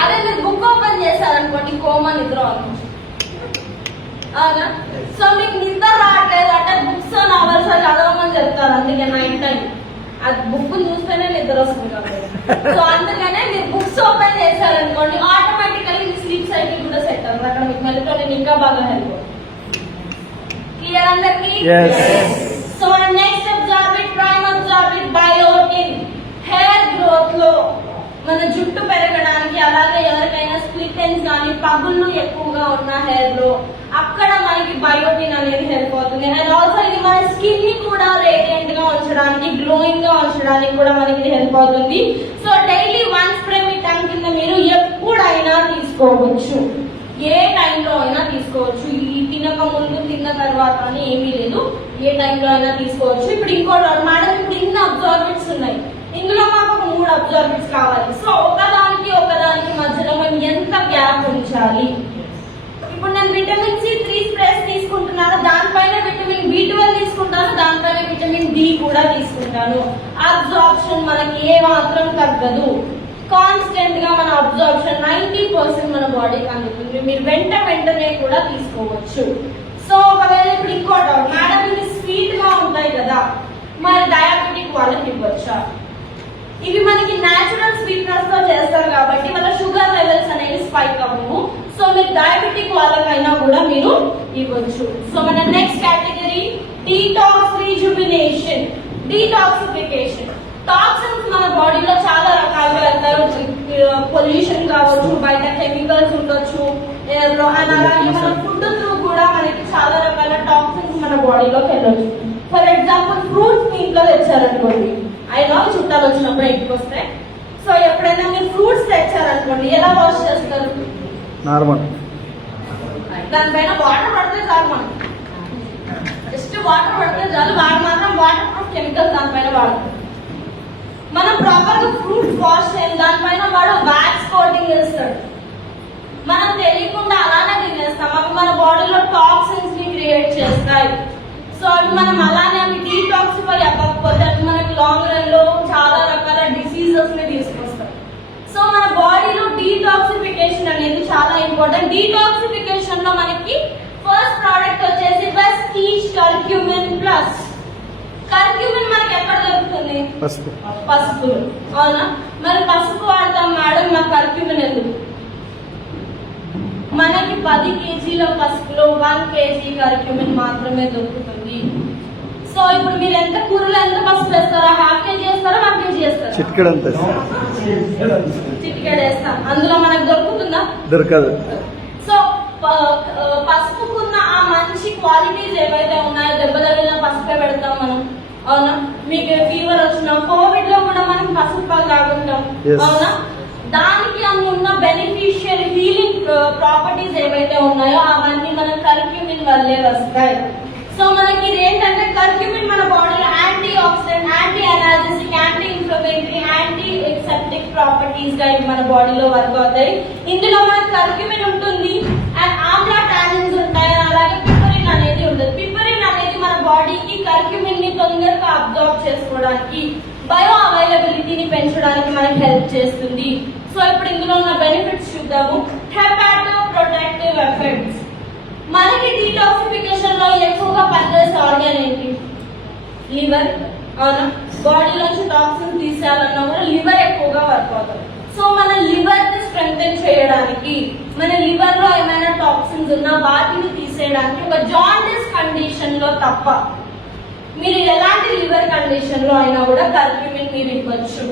అదే మీరు బుక్ ఓపెన్ చేశారనుకోండి, కోమా నిద్ర వస్తుంది. అవునా? సో మీకు నిద్ర రావట్లేదు అంటే బుక్స్ నావెల్స్ చదవమని చెప్తారు. అందుకే నైట్ టైం అది బుక్ చూస్తేనే నిద్ర వస్తుంది కాబట్టి. సో అందుకనే మీరు బుక్స్ ఓపెన్ చేశారనుకోండి, ఆటోమేటికలీ మీ స్లీప్ సైకిల్ కూడా సెట్ అవుతుంది. అక్కడ మీకు మెలటోనిన్ ఇంకా బాగా హెల్ప్ అవుతుంది. క్లియర్ అందరికి? సో మన next Absorbit, Prime Absorbit biotin. Hair growth లో మన జుట్టు పెరగడానికి, అలాగే ఎవరికైనా స్ప్లిట్ ఎండ్స్ కానీ పగుళ్ళు ఎక్కువగా ఉన్న హెయిర్ లో అక్కడ మనకి బయోటిన్ అనేది హెల్ప్ అవుతుంది. అండ్ ఆల్సో ఇది మన స్కిన్ ని కూడా రేడియంట్ గా ఉంచడానికి, గ్లోయింగ్ గా ఉంచడానికి కూడా మనకి హెల్ప్ అవుతుంది. సో డైలీ 1 స్ప్రే మీ టంగ్ కింద మీరు ఎప్పుడైనా తీసుకోవచ్చు. ఏ టైంలో అయినా తీసుకోవచ్చు. ఈ తినక ముందు తిన్న తర్వాత అని ఏమీ లేదు, ఏ టైంలో అయినా తీసుకోవచ్చు. ఇప్పుడు ఇంకోటి మేడం, ఇప్పుడు ఇన్ని అబ్జర్వేట్స్ ఉన్నాయి. ఇందులో మాకు ఒక 3 అబ్జర్వేట్స్ కావాలి. సో ఒకదానికి మధ్యలో మేము ఎంత గ్యాప్ ఉంచాలి? ఇప్పుడు నేను విటమిన్ C 3 స్ప్రేస్ తీసుకుంటున్నాను, దానిపైన విటమిన్ B12 తీసుకుంటాను, దానిపైన విటమిన్ D కూడా తీసుకుంటాను. అబ్జార్ప్షన్ మనకి ఏ మాత్రం తగ్గదు. కాన్స్టెంట్ గా మన అబ్జార్ప్షన్ 90% మన బాడీకి అందుతుంది. మీరు వెంటనే కూడా తీసుకోవచ్చు. సో ఒకవేళ ఇప్పుడు ఇంకో డౌట్, మేడం ఇవి స్వీట్ గా ఉంటాయి కదా, మరి డయాబెటిక్ వాళ్ళకి ఇవ్వచ్చా? ఇవి మనకి న్యాచురల్ స్వీట్నెస్ తో చేస్తారు కాబట్టి వాళ్ళ షుగర్ లెవెల్స్ అనేవి స్పైక్ అవ్వవు. సో మీరు డయాబెటిక్ వాళ్ళకైనా కూడా మీరు ఇవ్వచ్చు. సో మన next category detox rejuvenation, detoxification. Toxins మన బాడీలో చాలా రకాలుగా వెళ్తారు. పొల్యూషన్ కావచ్చు, బయట కెమికల్స్ ఉండొచ్చు ఎయిర్ లో, అండ్ అలాగే మన ఫుడ్ త్రూ కూడా మనకి చాలా రకాల టాక్సిన్స్ మన బాడీలోకి వెళ్ళొచ్చు. ఫర్ ఎగ్జాంపుల్ ఫ్రూట్స్ మీ ఇంట్లో తెచ్చారనుకోండి, అయినా చుట్టాలు వచ్చినప్పుడు ఇంటికి వస్తే, సో ఎప్పుడైనా మీరు ఫ్రూట్స్ తెచ్చారనుకోండి, ఎలా వాష్ చేస్తారు? నార్మల్. దానిపైన వాటర్ పడితే చాలు మనం వాటర్ పడితే చాలు, వాడు మాత్రం వాటర్ ప్రూఫ్ కెమికల్ దానిపైన వాడుతుంది. మనం ప్రాపర్ గా ఫ్రూట్స్ వాష్ చేయాలి, దానిపైన వాడు వ్యాక్స్ కోటింగ్ వేస్తాడు. మనం తెలియకుండా అలానే తినేస్తాం, అవి మన బాడీలో టాక్సిన్స్ ని క్రియేట్ చేస్తాయి. సో అవి మనం అలానే అవి డీటాక్సిఫై అవ్వకపోతే అవి మనకి లాంగ్ రన్ లో చాలా రకాల డిసీజెస్ ని తీసుకొస్తాయి. సో మన బాడీలో డీటాక్సిఫికేషన్ అనేది చాలా ఇంపార్టెంట్. డీటాక్సిఫికేషన్ లో మనకి ఫస్ట్ ప్రోడక్ట్ వచ్చేసి వెస్టీజ్ కర్క్యూమిన్ ప్లస్. కర్క్యూమిన్ మనకి ఎక్కడ దొరుకుతుంది? పసుపు. అవునా? మరి పసుపు వాడతాం మేడం, మా కర్క్యూమిన్ ఎందుకు? మనకి 10 kg పసుపులో 1 kg కర్క్యూమిన్ మాత్రమే దొరుకుతుంది. సో ఇప్పుడు మీరు ఎంత కూరలో ఎంత పసుపు వేస్తారా? 1/2 kg వేస్తారా, 1 kg వేస్తారా? చిటికెడు వేస్తాం. అందులో మనకు దొరుకుతుందా? దొరకదు. సో పసుపుకున్న ఆ మంచి క్వాలిటీస్ ఏవైతే ఉన్నాయో, దెబ్బ తగిలిన పసుపే పెడతాం మనం. అవునా? మీకు ఫీవర్ వచ్చినా, కోవిడ్ లో కూడా మనం పసుపు పాలు తాగుంటాం. అవునా? దానికి ఉన్న బెనిఫిషియల్ హీలింగ్ ప్రాపర్టీస్ ఏవైతే ఉన్నాయో అవన్నీ మన కర్క్యూమిన్ వల్లే వస్తాయి. సో మనకి ఇది ఏంటంటే కర్క్యూమిన్ మన బాడీలో anti oxidant, anti analgesic, anti inflammatory, anti aseptic properties గా మన బాడీలో వర్క్ అవుతాయి. ఇందులో మనకి కర్క్యూమిన్ ఉంటుంది అండ్ ఆమ్లా టానిన్స్ ఉంటాయి, అలాగే పిపరిన్ అనేది ఉంటుంది. పిపరిన్ అనేది మన బాడీకి కర్క్యూమిన్ ని తొందరగా అబ్జార్బ్ చేసుకోవడానికి, బయో అవైలబిలిటీని పెంచడానికి మనకి హెల్ప్ చేస్తుంది. సో ఇప్పుడు ఇందులో ఉన్న బెనిఫిట్స్ చూద్దాము. Hepato protective effects. మనకి డీటాక్సిఫికేషన్ లో ఎక్కువగా పనిచేసే ఆర్గాన్ ఏంటి? లివర్. అవునా? బాడీలోంచి టాక్సిన్ తీసేయాలన్నా కూడా లివర్ ఎక్కువగా వర్క్ అవుతుంది. సో మన లివర్ ని స్ట్రెంగ్థెన్ చేయడానికి, మన లివర్ లో ఏమైనా టాక్సిన్స్ ఉన్నా వాటిని తీసేయడానికి, ఒక జాండిస్ కండిషన్ లో తప్ప మీరు ఎలాంటి లివర్ కండిషన్ లో అయినా కూడా కర్క్యూమిన్ మీరు ఇవ్వచ్చు.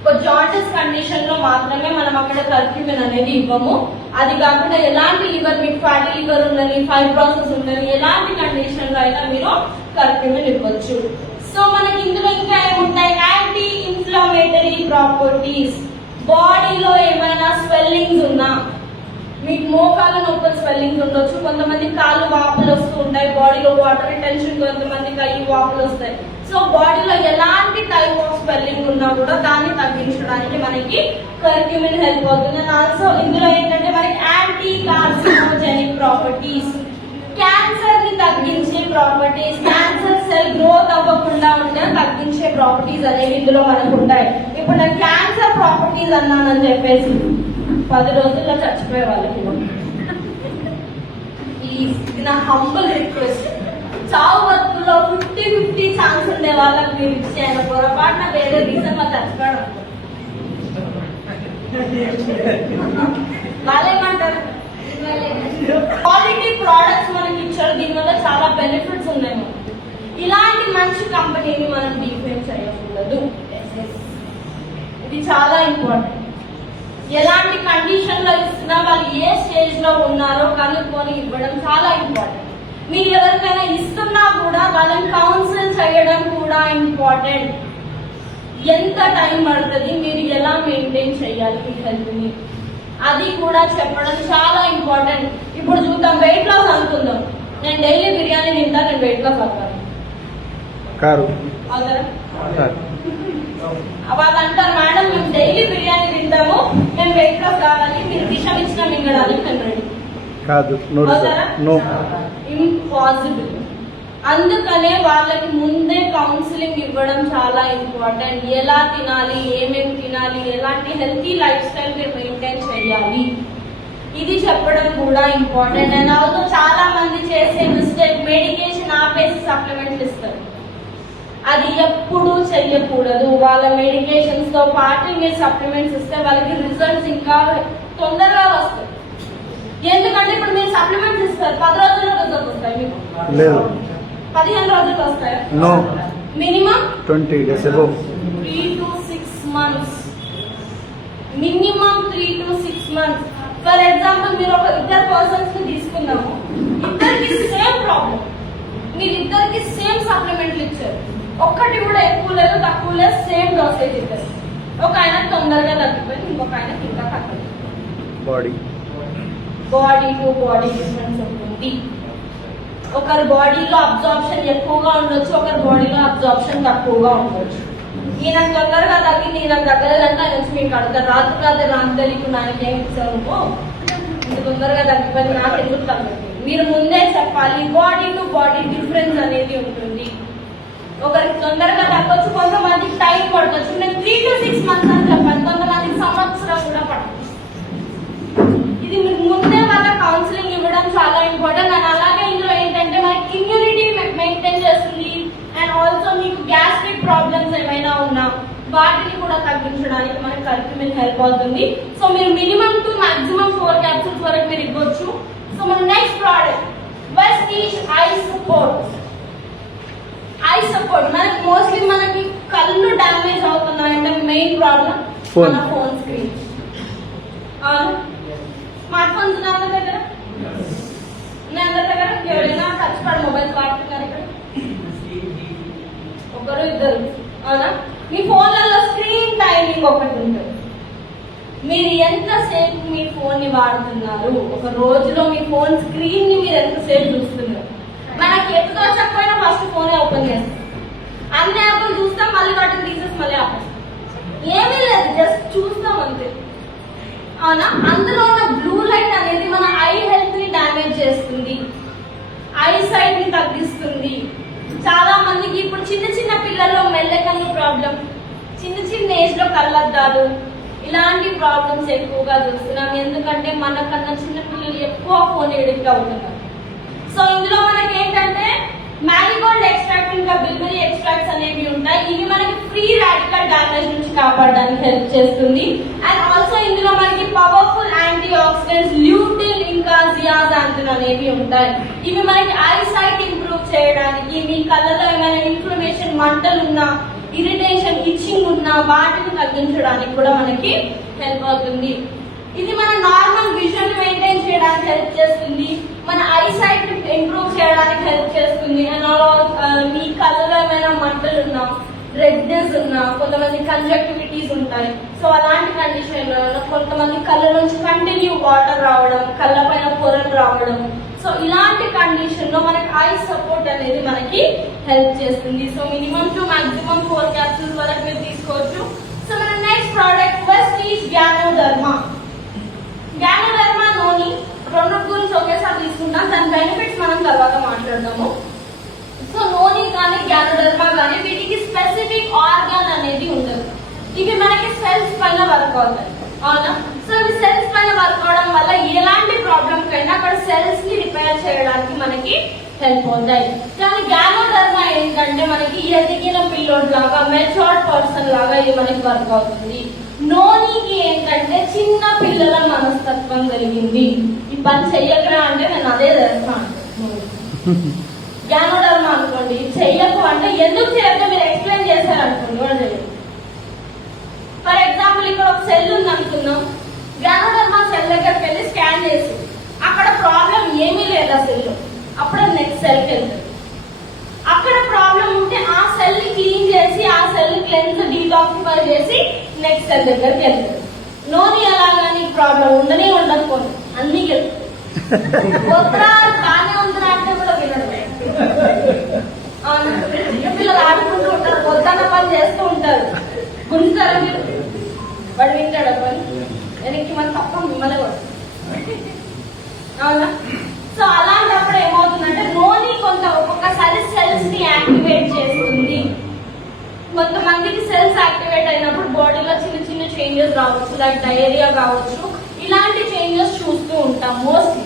ఒక జాండిస్ కండిషన్ లో మాత్రమే మనం అక్కడ కర్క్యూమిన్ అనేది ఇవ్వము. అది కాకుండా ఎలాంటి లివర్, మీకు ఫ్యాటీ లివర్ ఉన్నది, ఫైబ్రోసిస్ ఉన్నది, ఎలాంటి కండిషన్ లో అయినా మీరు కర్క్యూమిన్ ఇవ్వచ్చు. సో మనకి ఇందులో ఇంకా ఏముంటాయి? Anti inflammatory properties. బాడీలో ఏమైనా స్వెల్లింగ్స్ ఉన్నా, మీకు మోకాళ్ళ నొప్పులు స్వెల్లింగ్ ఉండొచ్చు, కొంతమంది కాళ్ళు వాపులు వస్తూ ఉంటాయి, బాడీలో వాటర్ రిటెన్షన్, కొంతమందికి అయ్యి వాపులు వస్తాయి. సో బాడీలో ఎలాంటి టైప్ ఆఫ్ స్వెల్లింగ్ ఉన్నా కూడా దాన్ని తగ్గించడానికి మనకి కర్క్యూమిన్ హెల్ప్ అవుతుంది. అండ్ ఆల్సో ఇందులో ఏంటంటే మనకి యాంటీ కార్సినోజెనిక్ ప్రాపర్టీస్, క్యాన్సర్ ని తగ్గించే ప్రాపర్టీస్, క్యాన్సర్ సెల్ గ్రోత్ అవ్వకుండా ఉండే తగ్గించే ప్రాపర్టీస్ అనేవి ఇందులో మనకు ఉంటాయి. ఇప్పుడు నేను క్యాన్సర్ ప్రాపర్టీస్ అన్నానని చెప్పేసి 10 రోజుల్లో చచ్చిపోయే వాళ్ళకి ఇది నా హంబుల్ రిక్వెస్ట్. చావు బతుకులో 50-50 ఛాన్స్ ఉండే వాళ్ళకి మీరు ఇచ్చేయండి. పొరపాటున వేరే రీజన్ లో చచ్చిపోవడం వాళ్ళేమంటారు? క్వాలిటీ ప్రోడక్ట్స్ మనకి ఇచ్చారు, దీనివల్ల చాలా బెనిఫిట్స్ ఉన్నాయి. ఇలాంటి మంచి కంపెనీని మనం డిఫెండ్ చేయకూడదు. ఇది చాలా ఇంపార్టెంట్. ఎలాంటి కండిషన్ లో ఇస్తున్నా, వాళ్ళు ఏ స్టేజ్ లో ఉన్నారో కనుక్కొని ఇవ్వడం చాలా ఇంపార్టెంట్. మీరు ఎవరికైనా ఇస్తున్నా కూడా వాళ్ళని కౌన్సిల్ చేయడం కూడా ఇంపార్టెంట్. ఎంత టైం పడుతుంది, మీరు ఎలా మెయింటైన్ చేయాలి మీ హెల్త్ ని, అది కూడా చెప్పడం చాలా ఇంపార్టెంట్. ఇప్పుడు చూద్దాం, వెయిట్ లాస్ అనుకుందాం. నేను డైలీ బిర్యానీ తింటా, నేను వెయిట్ లాస్ అవుతాను. వాళ్ళు అంటారు, మేడం మేము డైలీ బిర్యానీ తింటాము, మేము వెయిట్ లాస్ కావాలి, మీరు విషం ఇచ్చిన మింగడానికి మేము రెడీ కాదు. ఇంపాసిబుల్. అందుకనే వాళ్ళకి ముందే కౌన్సిలింగ్ ఇవ్వడం చాలా ఇంపార్టెంట్. ఎలా తినాలి, ఏమేమి తినాలి, ఎలాంటి హెల్తీ లైఫ్ స్టైల్ మీరు మెయింటైన్ చేయాలి, ఇది చెప్పడం కూడా ఇంపార్టెంట్. అండ్ ఆల్సో చాలా మంది చేసే మిస్టేక్, మెడికేషన్ ఆపేసి సప్లిమెంట్లు ఇస్తారు. అది ఎప్పుడు చెయ్యకూడదు. వాళ్ళ మెడికేషన్స్ తో పాటు మీరు సప్లిమెంట్స్ ఇస్తే వాళ్ళకి రిజల్ట్స్ ఇంకా తొందరగా వస్తాయి. ఎందుకంటే ఇప్పుడు మీరు సప్లిమెంట్స్ ఇస్తారు, 10 రోజుల్లో రిజల్ట్ వస్తాయి, మీకు 15 రోజులు వస్తాయి. Minimum 20 days, 3 to 6 months. Minimum 3 to 6 months. For example మీరు ఒక 2 persons ని తీసుకున్నాము, ఇద్దరికి సేమ్ ప్రాబ్లం, మీరు ఇద్దరికి సేమ్ సప్లిమెంట్లు ఇచ్చారు, ఒక్కటి కూడా ఎక్కువ లేదు తక్కువ లేదు, సేమ్ డోసేజ్ ఇస్తారు. ఒక ఆయన తొందరగా తగ్గిపోయింది, ఇంకొక ఆయన ఇంకా తగ్గదు. బాడీ టు బాడీ డిఫరెన్స్ ఉంటుంది. ఒకరి బాడీలో అబ్జార్ప్షన్ ఎక్కువగా ఉండొచ్చు, ఒకరి బాడీలో అబ్జార్ప్షన్ తక్కువగా ఉండొచ్చు. ఈయన తొందరగా తగ్గింది, ఈయన తగ్గలేదంటే ఆయన వచ్చి మీకు అడతారు, రాత్రి కాదు నాకు తెలియకుండా ఆయనకి ఏమి ఇచ్చారు ఇంత తొందరగా తగ్గిపోయింది నాకు ఎందుకు తగ్గదు. మీరు ముందే చెప్పాలి. బాడీ టు బాడీ డిఫరెన్స్ అనేది ఉంటుంది. ఒకరికి తొందరగా తగ్గొచ్చు, కొంతమందికి టైం పడవచ్చు. నేను 3 to 6 months అని చెప్పాను, కొంతమందికి సంవత్సరం కూడా పడవచ్చు. ఇది మీకు ముందే వాళ్ళ కౌన్సిలింగ్ ఇవ్వడం చాలా ఇంపార్టెంట్. అండ్ అలాగే ఇందులో ఏంటంటే మనకి ఇమ్యూనిటీ మెయింటైన్ చేస్తుంది. అండ్ ఆల్సో మీకు గ్యాస్ట్రిక్ ప్రాబ్లమ్స్ ఏమైనా ఉన్నా వాటిని కూడా తగ్గించడానికి మనకి కర్క్యూమిన్ హెల్ప్ అవుతుంది. సో మీరు మినిమం టు మాక్సిమం 4 క్యాప్సూల్స్ వరకు మీరు ఇవ్వచ్చు. సో మన next product Vestige I support. I support మనకి మోస్ట్లీ మనకి కళ్ళు డ్యామేజ్ అవుతున్నాయంటే మెయిన్ ప్రాబ్లం మన ఫోన్ స్క్రీన్. స్మార్ట్ ఫోన్స్ ఉన్న అందరి దగ్గర అందరి దగ్గర ఎవరైనా టచ్ ప్యాడ్ మొబైల్స్ వాడుతున్నారు ఇక్కడ? ఒకరు ఇద్దరు, అవునా? మీ ఫోన్లలో స్క్రీన్ టైమింగ్ ఒకటి ఉంటుంది. మీరు ఎంతసేపు మీ ఫోన్ ని వాడుతున్నారు, ఒక రోజులో మీ ఫోన్ స్క్రీన్ ని మీరు ఎంతసేపు చూస్తున్నారు? మనకి ఎప్పుడో చెప్పైనా ఫస్ట్ ఫోనే ఓపెన్ చేస్తాం, అన్ని యాప్లు చూస్తాం, మళ్ళీ వాటిని తీసేసి మళ్ళీ ఆపేస్తాం. ఏమీ లేదు, జస్ట్ చూస్తాం అంతే, అవునా? అందులో ఉన్న బ్లూ లైట్ అనేది మన ఐ హెల్త్ ని డ్యామేజ్ చేస్తుంది, ఐ సైట్ ని తగ్గిస్తుంది. చాలా మందికి ఇప్పుడు చిన్న చిన్న పిల్లల్లో మెల్లకన్ను ప్రాబ్లం, చిన్న ఏజ్ లో కళ్ళద్దాలు, ఇలాంటి ప్రాబ్లమ్స్ ఎక్కువగా చూస్తున్నాం. ఎందుకంటే మనకన్నా చిన్న పిల్లలు ఎక్కువ ఫోన్ ఎడిక్ట్ అవుతున్నారు. సో ఇందులో మనకి ఏంటంటే మ్యారీగోల్డ్ ఎక్స్ట్రాక్ట్ ఇంకా బిల్బెరీ ఎక్స్ట్రాక్ట్స్ అనేవి ఉంటాయి. ఇవి మనకి ఫ్రీ రాడికల్ డ్యామేజ్ నుంచి కాపాడడానికి హెల్ప్ చేస్తుంది. అండ్ ఆల్సో ఇందులో మనకి పవర్ఫుల్ యాంటీ ఆక్సిడెంట్స్ ల్యూటిన్ ఇంకా జియాజాంతిన్ అనేవి ఉంటాయి. ఇవి మనకి ఐ సైట్ ఇంప్రూవ్ చేయడానికి, మీ కళ్ళలో ఏమైనా ఇన్ఫ్లమేషన్, మంటలు ఉన్నా, ఇరిటేషన్, ఇచ్చింగ్ ఉన్నా వాటిని తగ్గించడానికి కూడా మనకి హెల్ప్ అవుతుంది. ఇది మన నార్మల్ విజన్ మెయింటైన్ చేయడానికి హెల్ప్ చేస్తుంది, మన ఐ సైట్ ఇంప్రూవ్ చేయడానికి హెల్ప్ చేస్తుంది. అండ్ మీ కళ్ళలో ఏమైనా మంటలు ఉన్నా, రెడ్నెస్ ఉన్నా, కొంతమంది కంజక్టివిటీస్ ఉంటాయి. సో అలాంటి కండిషన్ కొంతమంది కళ్ళ నుంచి కంటిన్యూ వాటర్ రావడం, కళ్ళ పైన పొరలు రావడం, సో ఇలాంటి కండిషన్ లో మనకి ఐ సపోర్ట్ అనేది మనకి హెల్ప్ చేస్తుంది. So minimum to maximum 4 capsules వరకు మీరు తీసుకోవచ్చు. సో మన next product Vestige Ganoderma. Ganoderma noni రెండు గురించి ఒకేసారి తీసుకుంటాం, దాని బెనిఫిట్స్ మనం తర్వాత మాట్లాడదాము. సో నోని కానీ గ్యానోడర్మా కానీ వీటికి స్పెసిఫిక్ ఆర్గాన్ అనేది ఉండదు. ఇవి మనకి సెల్స్ పైన వర్క్ అవుతాయి, అవునా? సో ఇవి సెల్స్ పైన వర్క్ అవడం వల్ల ఎలాంటి ప్రాబ్లం కైనా అక్కడ సెల్స్ ని రిపేర్ చేయడానికి మనకి హెల్ప్ అవుతాయి. కానీ గ్యానోడర్మా ఏంటంటే మనకి ఎదిగిన పిల్లోడ్ లాగా, మెచ్యూర్డ్ పర్సన్ లాగా ఇది మనకి వర్క్ అవుతుంది. నోనికి ఏంటంటే చిన్న పిల్లల మనస్తత్వం కలిగింది, ఈ పని చెయ్యకరా అంటే నేను అదే చేస్తాను. గ్యానోడర్మా అనుకోండి, చెయ్యకు అంటే ఎందుకు చేయక మీరు ఎక్స్ప్లెయిన్ చేశారనుకోండి కూడా తెలియదు. ఫర్ ఎగ్జాంపుల్ ఇక్కడ ఒక సెల్ ఉంది అనుకున్నాం, గ్యానోడర్మా సెల్ దగ్గరికి వెళ్ళి స్కాన్ చేసి అక్కడ ప్రాబ్లం ఏమీ లేదు ఆ సెల్, అప్పుడు నెక్స్ట్ సెల్కి వెళ్తుంది. అక్కడ ప్రాబ్లం ఉంటే ఆ సెల్ ని క్లీన్ చేసి, ఆ సెల్ క్లెన్స్ డీటాక్సిఫై చేసి నెక్స్ట్ సెల్ దగ్గరికి వెళ్తుంది. నోని అలాగాని ప్రాబ్లం ఉండనే ఉండకపోతే అన్ని వద్దా బాగానే ఉందిరా అంటే కూడా వినడం. పిల్లలు ఆడుకుంటూ ఉంటారు, వద్దన్న పని చేస్తూ ఉంటారు, గుంజుతారా మీరు? వాడు వింటాడు పని వెనక్కి మన తప్ప మిమ్మల్ని కూడా, అవునా? సో అలాంటప్పుడు ఏమవుతుందంటే నోని ఒక్కొక్కసారి సెల్స్ ని యాక్టివేట్ చేస్తుంది. కొంతమందికి సెల్స్ యాక్టివేట్ అయినప్పుడు బాడీలో చిన్న చిన్న చేంజెస్ రావచ్చు, లైక్ డయేరియా కావచ్చు, ఇలాంటి చేంజెస్ చూస్తూ ఉంటాం మోస్ట్లీ.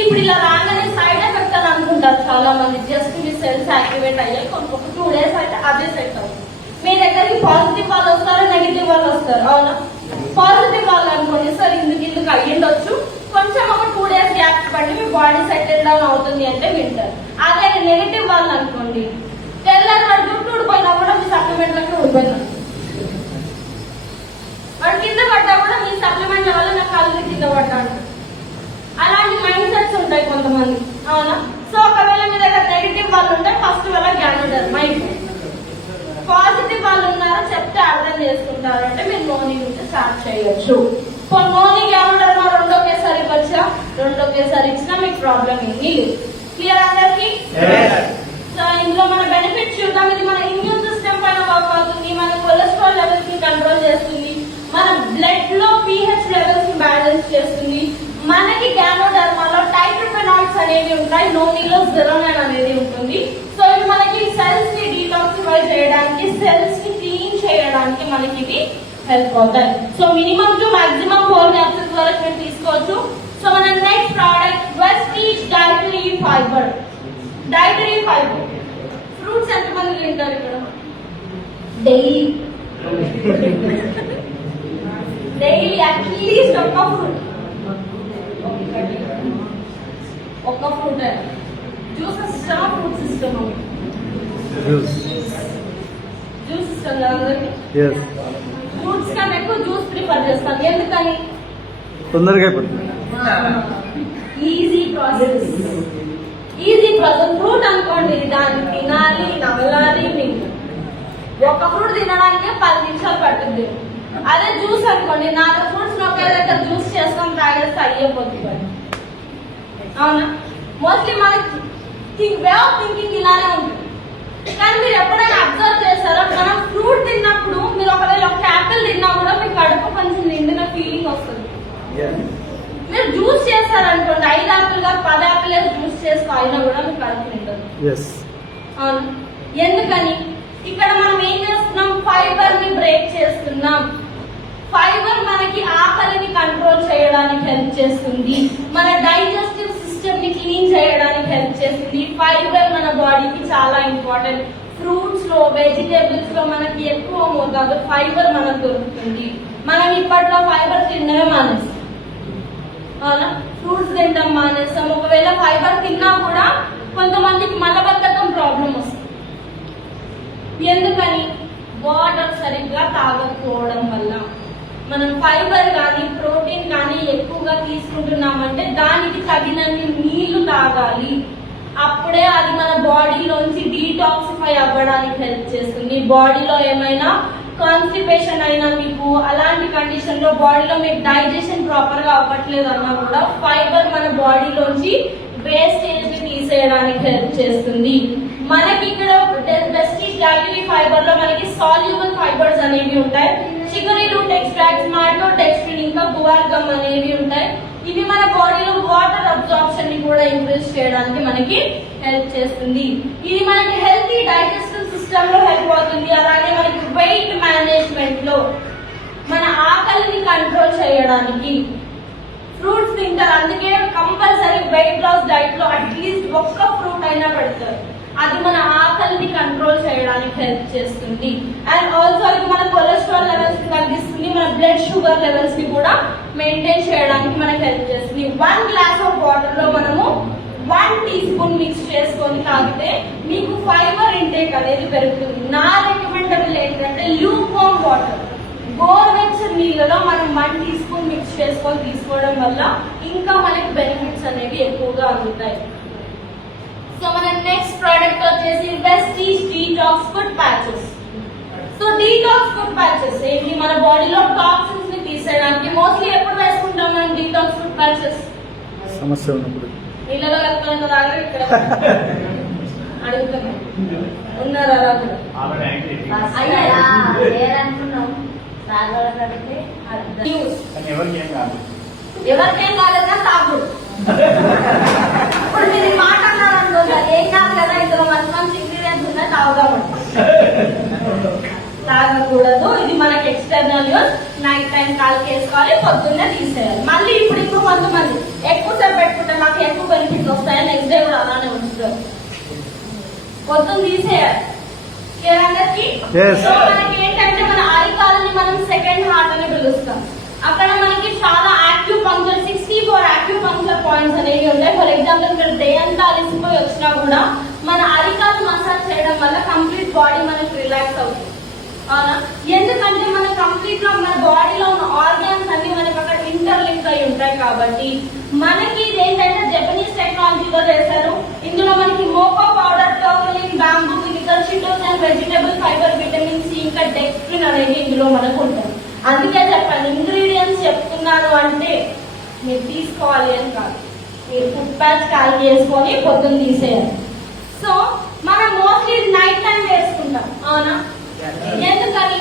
ఇప్పుడు ఇలా రాగానే సైడ్ ఎఫెక్ట్ అని అనుకుంటారు చాలా మంది. జస్ట్ మీ సెల్స్ యాక్టివేట్ అయ్యాయి, ఒక 2 days అయితే అదే సెట్ అవుతుంది. మీ దగ్గరికి పాజిటివ్ వాళ్ళు వస్తారు, నెగిటివ్ వాళ్ళు వస్తారు, అవునా? పాజిటివ్ వాళ్ళు అనుకోండి, సార్ ఇందుకు అయ్యిండొచ్చు, కొంచెం ఒక 2 days గ్యాప్ పడి మీ బాడీ సెటిల్ డౌన్ అవుతుంది అంటే వింటారు. అదే నెగిటివ్ వాళ్ళు అనుకోండి, తెల్లని వాడు జుట్టు ఊడిపోయినా కూడా మీ సప్లిమెంట్లకి ఊడిపోయినా, వాడు కింద పడ్డా కూడా మీ సప్లిమెంట్ల వల్ల నా కళ్ళు కింద పడ్డాడు. అలాంటి మైండ్ సెట్స్ ఉంటాయి కొంతమంది, అవునా? సో ఒకవేళ మీ దగ్గర నెగిటివ్ వాళ్ళు ఉంటే ఫస్ట్ వల్ల గ్యానోడర్మా, పాజిటివ్ వాళ్ళు ఉన్నారో చెప్తే అర్థం చేసుకుంటారు అంటే మీరు నోని నుంచి స్టార్ట్ చేయొచ్చు. నోని గ్యానోడర్మా రెండోకేసారి ఇచ్చినా మీకు ప్రాబ్లం ఏమీ లేదు. క్లియర్ అందరికి? సో ఇందులో మన బెనిఫిట్స్ చూద్దాం. ఇది మన ఇమ్యూన్ సిస్టమ్ పైన వర్క్ అవుతుంది, మన కొలెస్ట్రాల్ లెవెల్స్ ని కంట్రోల్ చేస్తుంది, మన బ్లడ్ లో pH లెవెల్స్ ని బ్యాలెన్స్ చేస్తుంది. మనకి గ్యానోడర్మాలో టైట్రోఫెనాయిడ్స్ అనేవి ఉంటాయి, నోనిలోజెరోనిన్ అనేది ఉంటుంది. సో ఇవి మనకి సెల్స్ ని డీటాక్సిఫై చేయడానికి, సెల్స్ ని క్లీన్ చేయడానికి మనకి ఇవి హెల్ప్ అవుతాయి. So minimum to maximum 4 capsules వరకు మీరు తీసుకోవచ్చు. సో మన next product Vestige dietary fibre. Dietary fibre fruits ఎంతమంది తింటారు ఇక్కడ? డైలీ అట్లీస్ట్ ఒక fruit juice system, fruit system, juice. Juice system కదా. ఎస్. ఫ్రూట్స్ కన్నా ఎక్కువ జ్యూస్ ప్రిఫర్ చేస్తాను. ఎందుకని? తొందరగా అయిపోతుంది. Easy process. ఫ్రూట్ అనుకోండి, దాన్ని తినాలి, నవలాలి, ఒక ఫ్రూట్ తినడానికి 10 నిమిషాలు పట్టుద్ది. అదే జ్యూస్ అనుకోండి, 4 ఫ్రూట్స్ ఒకే దగ్గర జ్యూస్ చేసుకొని తాగేస్తే అయిపోతుంది. అవునా? మోస్ట్లీ మనకి వే ఆఫ్ థింకింగ్ ఇలానే ఉంటుంది. కానీ మీరు ఎప్పుడైనా అబ్జర్వ్ చేశారో, మనం ఫ్రూట్ తిన్నప్పుడు మీరు ఒకవేళ ఒక యాపిల్ తిన్నా కూడా మీకు కడుపు కొంచెం నిండిన ఫీలింగ్ వస్తుంది. మీరు జ్యూస్ చేస్తారనుకోండి, 5 యాపిల్ గా 10 యాపిల్ జ్యూస్ చేసి తాగినా కూడా మీకు కడుపు నిండదు. అవును. ఎందుకని? ఇక్కడ మనం ఏం చేస్తున్నాం? ఫైబర్ ని బ్రేక్ చేస్తున్నాం. ఫైబర్ మనకి ఆకలిని కంట్రోల్ చేయడానికి హెల్ప్ చేస్తుంది, మన డైజెస్టివ్ సిస్టమ్ ని క్లీన్ చేయడానికి హెల్ప్ చేస్తుంది. ఫైబర్ మన బాడీకి చాలా ఇంపార్టెంట్. ఫ్రూట్స్ లో, వెజిటేబుల్స్ లో మనకి ఎక్కువ మోతాదు ఫైబర్ మనకు దొరుకుతుంది. మనం ఇప్పట్లో ఫైబర్ తినడమే మానేస్తాం. అవునా? ఫ్రూట్స్ తినడం మానేస్తాం. ఒకవేళ ఫైబర్ తిన్నా కూడా కొంతమందికి మలబద్ధకం ప్రాబ్లం వస్తుంది. ఎందుకని? వాటర్ సరిగ్గా తాగకపోవడం వల్ల. మనం ఫైబర్ కానీ ప్రోటీన్ కానీ ఎక్కువగా తీసుకుంటున్నామంటే దానికి తగినన్ని నీళ్లు తాగాలి. అప్పుడే అది మన బాడీలోంచి డీటాక్సిఫై అవ్వడానికి హెల్ప్ చేస్తుంది. బాడీలో ఏమైనా కాన్స్టిపేషన్ అయినా, మీకు అలాంటి కండిషన్ లో బాడీలో మీకు డైజెషన్ ప్రాపర్ గా అవ్వట్లేదు అన్నా కూడా ఫైబర్ మన బాడీలోంచి వేస్టేజ్ ని తీసేయడానికి హెల్ప్ చేస్తుంది. మనకి ఇక్కడ వెస్టీజ్ డైటరీ ఫైబర్ లో మనకి సాల్యుబుల్ ఫైబర్స్ అనేవి ఉంటాయి. చికరీ రూట్ ఎక్స్ట్రాక్ట్స్, మాల్టోడెక్స్ట్రిన్, ఇంకా గువార్ గమ్ అనేవి ఉంటాయి. ఇవి మన బాడీలో వాటర్ అబ్జార్ప్షన్ ని కూడా ఇంక్రీజ్ చేయడానికి మనకి హెల్ప్ చేస్తుంది. ఇది మనకి హెల్తీ డైజెస్టివ్ సిస్టమ్ లో హెల్ప్ అవుతుంది. అలాగే మనకి వెయిట్ మేనేజ్మెంట్ లో, మన ఆకలిని కంట్రోల్ చేయడానికి ఫ్రూట్స్ తింటారు. అందుకే కంపల్సరీ వెయిట్ లాస్ డైట్ లో అట్లీస్ట్ ఒక్క ఫ్రూట్ అయినా పెడతారు. అది మన ఆకలిని కంట్రోల్ చేయడానికి హెల్ప్ చేస్తుంది. అండ్ ఆల్సో ఇది మన కొలెస్ట్రాల్ లెవెల్స్ ని తగ్గిస్తుంది, మన బ్లడ్ షుగర్ లెవెల్స్ ని కూడా మెయింటైన్ చేయడానికి మనకు హెల్ప్ చేస్తుంది. 1 గ్లాస్ ఆఫ్ వాటర్ లో మనము 1 టీ స్పూన్ మిక్స్ చేసుకొని తాగితే మీకు ఫైబర్ ఇంటేక్ అనేది పెరుగుతుంది. నా రికమెండబుల్ ఏంటంటే లూక్ వామ్ వాటర్, గోరువెచ్చని నీళ్ళలో మనం 1 టీ స్పూన్ మిక్స్ చేసుకొని తీసుకోవడం వల్ల ఇంకా మనకి బెనిఫిట్స్ అనేవి ఎక్కువగా అందుతాయి. సో మన నెక్స్ట్ ప్రోడక్ట్ వచ్చేసి Vestige detox food patches. So detox food patches ఏంటి? మన బాడీలో టాక్సిన్స్ ని తీసేయడానికి. మోస్ట్లీ ఎప్పుడు వేసుకుంటాం మనం డీటాక్స్ ఫుడ్ ప్యాచెస్? సమస్య ఉన్నప్పుడు. నీళ్ళలో కలుపుకున్న రాగా ఇక్కడ అడుగుతున్నాం, ఉన్నారా? ఎవరికేం కాలేదా తాగుడు. ఇప్పుడు మీరు మాట్లాడాలనుకో, ఏం కాదు కదా, ఇందులో మంచి మంచి ఇంగ్రీడియంట్స్ ఉన్నాయి, తాగుదామండి. తాగకూడదు. ఇది మనకి ఎక్స్టర్నల్ యూస్. నైట్ టైం కాల్కి వేసుకోవాలి, పొద్దున్నే తీసేయాలి. మళ్ళీ ఇప్పుడు కొంతమంది ఎక్కువసేపు పెట్టుకుంటే నాకు ఎక్కువ బెనిఫిట్స్ వస్తాయని నెక్స్ట్ డే కూడా అలానే ఉంచుతారు. పొద్దున్న తీసేయాలి. అందరికి మనకి ఏంటంటే మన అరికాలని మనం సెకండ్ హార్ట్ అని పిలుస్తాం. అక్కడ మనకి చాలా యాక్యూపంక్చర్ 64 యాక్యూపంక్చర్ పాయింట్స్ అనేవి ఉంటాయి. ఫర్ ఎగ్జాంపుల్ మీరు డే అంతా అలిసిపోయి వచ్చినా కూడా మన అరికాలు మసాజ్ చేయడం వల్ల కంప్లీట్ బాడీ మనకి రిలాక్స్ అవుతుంది. అవునా? ఎందుకంటే మన కంప్లీట్ గా మన బాడీలో ఉన్న ఆర్గాన్స్ అన్ని మనకి అక్కడ ఇంటర్లింక్ అయి ఉంటాయి. కాబట్టి మనకి ఏంటంటే జపనీస్ టెక్నాలజీలో చేశారు. ఇందులో మనకి మోకో పౌడర్, టర్మరిన్, బాంబూ, గిలికల్, chitosan, vegetable fibre, vitamin C, ఇంకా డెక్స్ట్రిన్ అనేది ఇందులో మనకు ఉంటుంది. అందుకే చెప్పాను, ఇంగ్రీడియంట్స్ చెప్తున్నాను అంటే మీరు తీసుకోవాలి అని కాదు. ఫుట్ ప్యాచ్ ఖాళీ చేసుకొని పొద్దున్న తీసేయాలి. సో మనం మోస్ట్లీ నైట్ టైం వేసుకుంటాం, అవునా? ఎందుకని?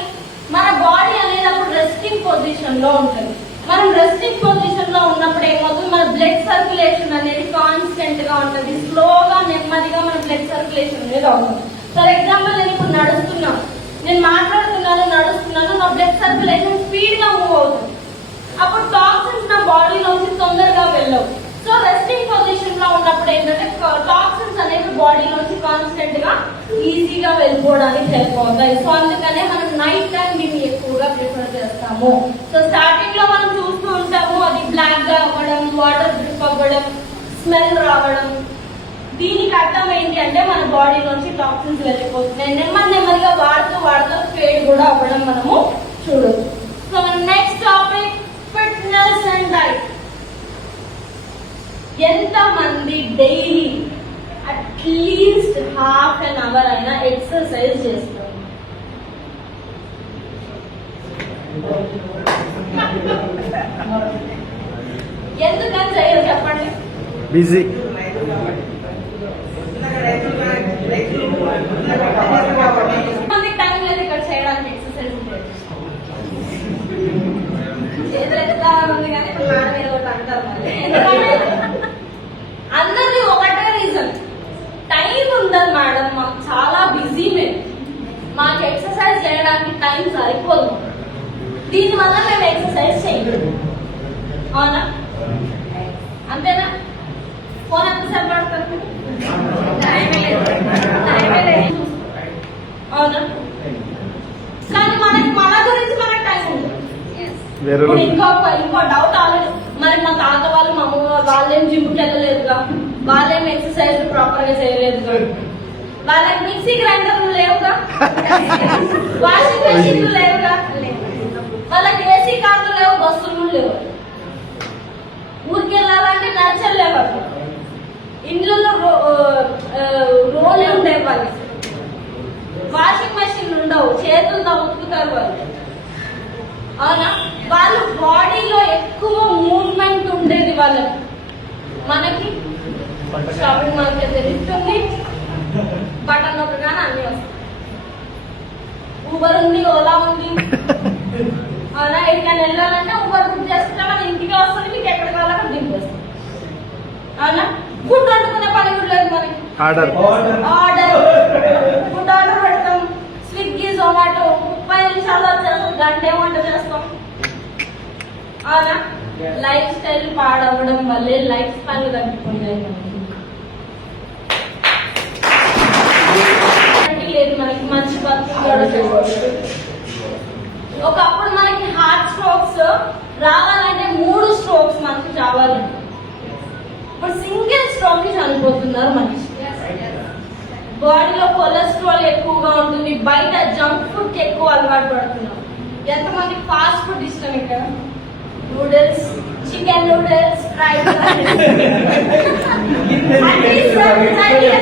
మన బాడీ అనేది అప్పుడు రెస్టింగ్ పొజిషన్ లో ఉంటుంది. మనం రెస్టింగ్ పొజిషన్ లో ఉన్నప్పుడు ఏమవుతుంది, మన బ్లడ్ సర్క్యులేషన్ అనేది కాన్స్టెంట్ గా ఉంటుంది. స్లోగా నెమ్మదిగా మన బ్లడ్ సర్క్యులేషన్ అనేది అవుతుంది. ఫర్ ఎగ్జాంపుల్ నేను ఇప్పుడు నడుస్తున్నాను, నేను మాట్లాడుతున్నాను, నడుస్తున్నాను, నా బ్లడ్ సర్క్యులేషన్ స్పీడ్ గా మూవ్ అవుతుంది. అప్పుడు టాక్సిన్స్ నా బాడీలోంచి తొందరగా వెళ్ళవు. సో రెస్టింగ్ పొజిషన్ లో ఉన్నప్పుడు ఏంటంటే టాక్సిన్స్ అనేవి బాడీలోంచి కాన్స్టెంట్ గా ఈజీగా వెళ్ళిపోవడానికి హెల్ప్ అవుతాయి. సో అందుకనే మనం నైట్ టైం దీన్ని ఎక్కువగా ప్రిఫర్ చేస్తాము. సో స్టార్టింగ్ లో మనం చూస్తూ ఉంటాము, అది బ్లాక్ గా అవ్వడం, వాటర్ డ్రిప్ అవ్వడం, స్మెల్ రావడం. దీనికి అర్థం ఏంటి అంటే మన బాడీలోంచి టాక్సిన్స్ వెళ్ళిపోతున్నాయి. నెమ్మదిగా వాడుతూ ఫేడ్ కూడా అవ్వడం మనము చూడొచ్చు. So next topic, fitness and diet. ఎంత మంది డైలీ అట్లీస్ట్ ½ an hour అయినా ఎక్సర్సైజ్ చేస్తారు? ఎందుకని చేయరు చెప్పండి? బిజీ. మందికి టైం లేదు ఇక్కడ చేయడానికి ఎక్సర్సైజ్ చేతులెత్తుతా ఉంది కానీ ఇప్పుడు మేడం ఏదో ఒకటి అంటారు మళ్ళీ. ఎందుకంటే అందరిది ఒకటే రీజన్, టైం ఉండదు మేడం, మాకు చాలా బిజీ మేము, మాకు ఎక్సర్సైజ్ చేయడానికి టైం సరిపోదు, దీనివల్ల మేము ఎక్సర్సైజ్ చేయలేదు. అవునా? అంతేనా? ఫోన్ ఎంతసేపు పడుతుంది? టైమే లేదు. అవునా? కానీ మన గురించి మనకు టైం ఉంది. ఇప్పుడు ఇంకో డౌట్ ఆలోచన, మరి మా తాత వాళ్ళు, మా అమ్మ వాళ్ళేం జిమ్కి వెళ్ళలేదుగా, వాళ్ళేం ఎక్సర్సైజ్ ప్రాపర్ గా చేయలేదుగా, వాళ్ళకి మిక్సీ గ్రైండర్లు లేవుగా, వాషింగ్ మెషిన్లు లేవుగా, వాళ్ళకి ఏసీ కార్లు లేవు, బస్సులు లేవు, ఊరికి వెళ్ళాలంటే నచ్చలేవు, ఇండ్లలో రోలే ఉండేవి, వాళ్ళకి వాషింగ్ మెషిన్లు ఉండవు, చేతులతో ఉతుకుతారు వాళ్ళు. అవునా? వాళ్ళు బాడీలో ఎక్కువ మూవ్మెంట్ ఉండేది వాళ్ళకి. మనకి షాపింగ్ మాల్కి తెలుస్తుంది, బటన్ నొక్కగానే అన్ని వస్తాయి. ఊబర్ ఉంది, ఓలా ఉంది, అవునా? ఎక్కడికైనా వెళ్ళాలంటే ఊబర్ బుక్ చేసుకుంటే మన ఇంటికి వస్తుంది, మీకు ఎక్కడికి వెళ్ళాలో దింపేస్తుంది. అవునా? ఫుడ్ వండుకునే పని కూడా లేదు మనకి. ఆర్డర్ ఫుడ్ ఆర్డర్ పెడతాం, స్విగ్గీ, జొమాటో, 30 నిమిషాల్లో వచ్చేస్తాం, గంట వంట చేస్తాం. అవునా? లైఫ్ స్టైల్ పాడవడం వల్లే లైఫ్ స్పాన్ తగ్గిపోయాయి. లేదు మనకి మంచి బతుకు. ఒకప్పుడు మనకి హార్ట్ స్ట్రోక్స్ రావాలంటే 3 స్ట్రోక్స్ మనకి చావాలండి. ఇప్పుడు సింగిల్ స్ట్రోక్ కి చనిపోతున్నారు మనిషి. బాడీలో కొలెస్ట్రాల్ ఎక్కువగా ఉంటుంది, బయట జంక్ ఫుడ్ కి ఎక్కువ అలవాటు పడుతున్నాం. ఎంతమంది ఫాస్ట్ ఫుడ్ ఇష్టం ఇక్కడ? నూడిల్స్, చికెన్ నూడిల్స్, ఫ్రైడ్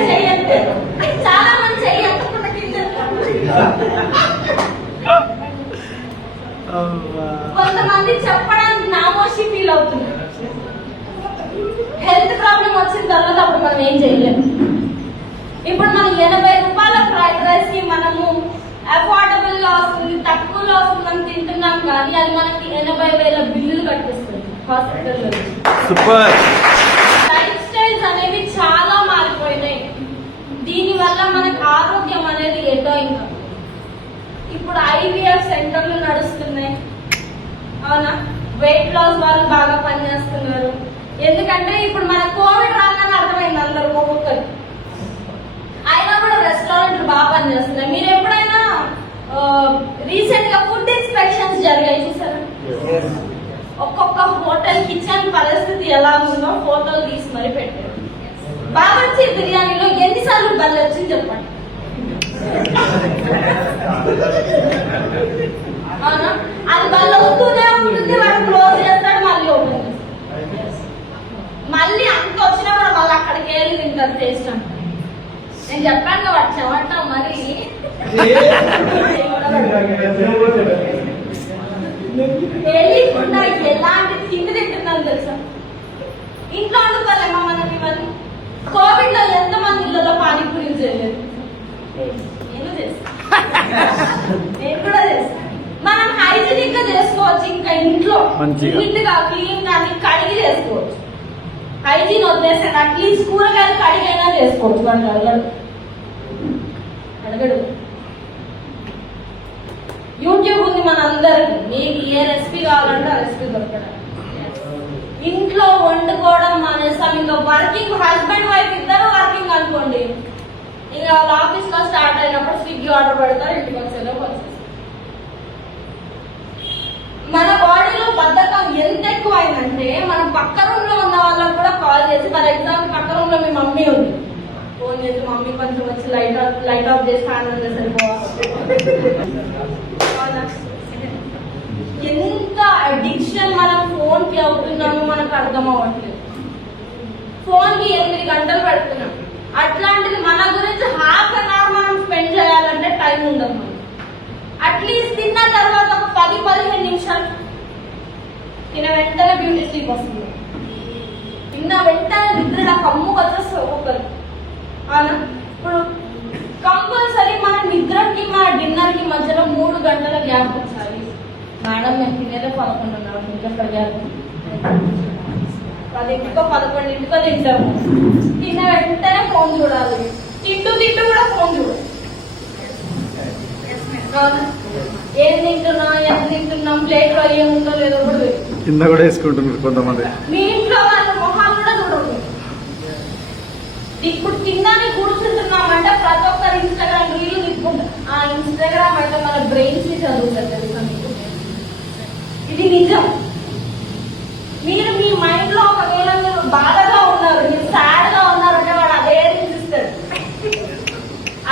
చేయట్లేదు, చాలా మంది చెయ్యకుండా కొంతమంది చెప్పడానికి నామోషి ఫీల్ అవుతుంది. హెల్త్ ప్రాబ్లం వచ్చిన తర్వాత అప్పుడు మనం ఏం చేయలేము. ఇప్పుడు మనం 80 రూపాయల ఫ్రైడ్ రైస్ కి మనము అఫోర్డబుల్ గా వస్తుంది, తక్కువలో వస్తుందని తింటున్నాం, కానీ అది మనకి 80,000 బిల్లులు కట్టిస్తుంది హాస్పిటల్లో. లైఫ్ స్టైల్స్ అనేవి చాలా మారిపోయినాయి. దీని వల్ల మనకి ఆరోగ్యం అనేది ఏదో ఇంకా. ఇప్పుడు IVF సెంటర్లు నడుస్తున్నాయి, అవునా? వెయిట్ లాస్ వాళ్ళు బాగా పనిచేస్తున్నారు. ఎందుకంటే ఇప్పుడు మన కోవిడ్ రాగానే అర్థమైంది అందరూ ఒక్కొక్కరు. అయినా కూడా రెస్టారెంట్లు బాగా పనిచేస్తున్నాయి. మీరు ఎప్పుడైనా రీసెంట్ గా ఫుడ్ ఇన్స్పెక్షన్స్ జరిగాయి చూసారా? ఒక్కొక్క హోటల్ కిచెన్ పరిస్థితి ఎలా ఉందో ఫోటోలు తీసి మరీ పెట్టారు. బావర్చి బిర్యానీలో ఎన్నిసార్లు బల్లి వచ్చింది చెప్పండి? అవునా? అది బల్లి వస్తూనే ఉంటుంది, వాడు క్లోజ్ చేస్తాడు, మళ్ళీ ఓపెన్ చేస్తాడు. మళ్ళీ అంత వచ్చినా కూడా వాళ్ళు అక్కడికి వెళ్ళి తింటారు టేస్ట్ అంటే. నేను చెప్పాను కాబట్టి చెమట మరి తెలియకుండా ఎలాంటి తిండి తింటున్నాను తెలుసా? ఇంట్లో వండుకోలే, మా మంచిగా. నీట్ గా క్లీన్ గా అన్ని కడిగి చేసుకోవచ్చు. హైజీన్ వదిలేస్తే అట్లీస్ట్ కూరగాయలు కడిగైనా చేసుకోవచ్చు. వాళ్ళు అడగడు. యూట్యూబ్ ఉంది మన అందరికి. మీకు ఏ రెసిపీ కావాలంటే ఆ రెసిపీ దొరకడం. ఇంట్లో వండుకోవడం మానేస్తాం. ఇంకా వర్కింగ్ హస్బెండ్ వైఫ్ ఇద్దరు వర్కింగ్ అనుకోండి, ఇంకా వాళ్ళ ఆఫీస్ లో స్టార్ట్ అయినప్పుడు స్విగ్గీ ఆర్డర్ పెడతారు, ఇంటికి వచ్చేలోపు వచ్చేస్తారు. మన బాడీలో బద్ధకం ఎంత ఎక్కువ అయిందంటే మనం పక్క రూమ్ లో ఉన్న వాళ్ళకి కూడా కాల్ చేసి, ఫర్ ఎగ్జాంపుల్ పక్క రూమ్ లో మీ మమ్మీ ఉంది, ఫోన్ చేసి మమ్మీ కొంచెం వచ్చి లైట్ ఆఫ్ చేసి హ్యాండ్ చేసి ఎంత అడిక్షన్ మనం ఫోన్ కి అవుతున్నామో మనకు అర్థం అవ్వట్లేదు. ఫోన్ కి 8 గంటలు పెడుతున్నాం. అట్లాంటిది మన గురించి ½ అన్ అవర్ మనం స్పెండ్ చేయాలంటే టైం ఉండదు. మనం అట్లీస్ట్ తిన్న తర్వాత ఒక 10-15 నిమిషాలు, తిన వెంటనే బ్యూటీ స్లీప్ వస్తుంది, తిన్న వెంటనే నిద్ర కమ్ముకు వచ్చేస్తుంది ఒక్కొక్కరు. అవునా? ఇప్పుడు కంపల్సరీ మన నిద్రకి మన డిన్నర్ కి మధ్యలో 3 గంటల గ్యాప్ వచ్చాలి. మేడం మేము తినేదే 11:30, ఇంకెక్కడ గ్యాప్? 10-11 తింటాము. తిన్న వెంటనే ఫోన్ చూడాలి, తింటూ కూడా ఫోన్ చూడాలి. ఏం తింటున్నా, ఎంత తింటున్నాం, ప్లేట్ లో ఏముందో లేదో కూడా కింద కూడా వేసుకుంటున్నారు కొంతమంది. మీ ఇంట్లో వాళ్ళ మొహాలు కూడా చూడదు. ఇప్పుడు తిన్నాని కూర్చుంటున్నామంటే ప్రతి ఒక్కరు ఇన్స్టాగ్రామ్ రీల్ తిప్పుకుంటారు. ఆ ఇన్స్టాగ్రామ్ అంటే మన బ్రెయిన్స్ ని చదువుతారు, తెలుసా మీకు? ఇది నిజం. మీరు మీ మైండ్ లో ఒకవేళ మీరు బాధగా ఉన్నారు, మీరు సాడ్ గా ఉన్నారంటే వాడు అదే రీల్స్ ఇస్తాడు,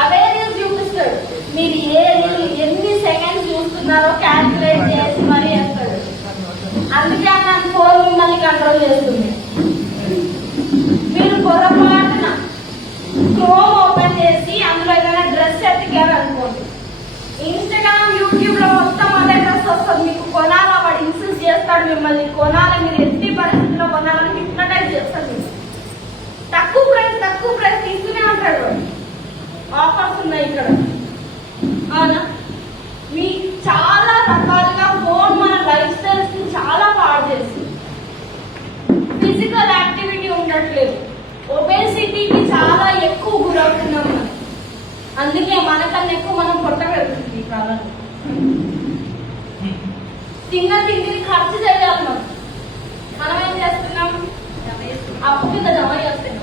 అవే రీల్స్ చూపిస్తాడు. మీరు ఏ రీల్ ఎన్ని సెకండ్స్ చూస్తున్నారో క్యాల్కులేట్ చేసి మరీ వేస్తాడు. అందుకే నా ఫోన్ మిమ్మల్ని కంట్రోల్ చేస్తుంది. మీరు పొరపాటున క్రోమ్ ఓపెన్ చేసి అందులో ఏదైనా డ్రెస్ ఎత్తికారు అనుకోండి, ఇన్స్టాగ్రామ్ యూట్యూబ్ లో మొత్తం అదే డ్రెస్ వస్తుంది. మీకు కొనాలా, వాడు ఇన్సిస్ట్ చేస్తాడు మిమ్మల్ని కొనాలి. మీరు ఎట్టి పరిస్థితుల్లో కొనాలని హిప్నటైజ్ చేస్తాడు. తక్కువ ప్రైస్ తీసుకునే ఉంటాడు వాడు. ఆఫర్స్ ఉన్నాయి ఇక్కడ. అవునా? మీ చాలా రకాలుగా ఫోన్ మన లైఫ్ స్టైల్స్ ని చాలా పాడు చేస్తుంది. ఫిజికల్ యాక్టివిటీ ఉండట్లేదు. ఒబేసిటీకి చాలా ఎక్కువ గురవుతున్నాం మనం. అందుకే మనకన్నా ఎక్కువ మనం పొట్ట పెడుతుంది ఈ కాలంలో. తిన్న తిండిని ఖర్చు చేయాలి. మనం ఏం చేస్తున్నాం? అప్పు కింద జమ చేస్తున్నాం.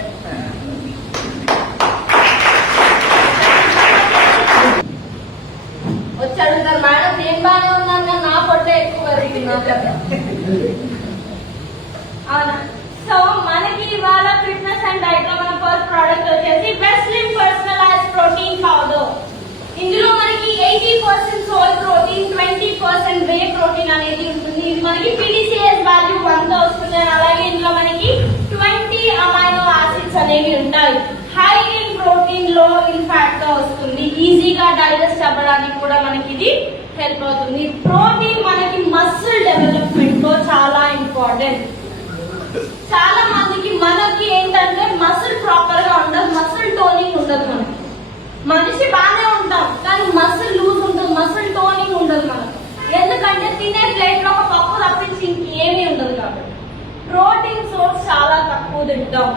వచ్చి అడుగుతారు, మేడం నేను బాగానే ఉన్నాను కానీ నా పొట్ట ఎక్కువ పెరుగుతుంది. అవునా? సో మనకి ఇవాళ ఫిట్నెస్ అండ్ డైట్ లో మన ఫస్ట్ ప్రోడక్ట్ వచ్చేసి వెస్లిన్ పర్సనలైజ్ ప్రోటీన్ పౌడర్. ఇందులో మనకి 80% సోల్ ప్రోటీన్, 20% వే ప్రోటీన్ అనేది ఉంటుంది. ఇది మనకి PDCS వాల్యూ 1 వస్తుంది. అలాగే ఇందులో మనకి 20 అమైనో యాసిడ్స్ అనేవి ఉంటాయి. హై ఇన్ ప్రోటీన్, లో ఇన్ ఫ్యాట్ గా వస్తుంది. ఈజీగా డైజెస్ట్ అవ్వడానికి కూడా మనకి ఇది హెల్ప్ అవుతుంది. ప్రోటీన్ మనకి మసిల్ డెవలప్మెంట్ లో చాలా ఇంపార్టెంట్. చాలా మందికి మనకి ఏంటంటే మసిల్ ప్రాపర్ గా ఉండదు, మసిల్ టోనింగ్ ఉండదు. మనకి మనిషి బాగానే ఉంటాం కానీ మసిల్ లూజ్ ఉంటుంది, మసిల్ టోనింగ్ ఉండదు మనకు. ఎందుకంటే తినే ప్లేట్ లో ఒక పప్పు తప్పించి ఇంకేమీ ఉండదు. కాబట్టి ప్రోటీన్ సోర్స్ చాలా తక్కువ తింటాం.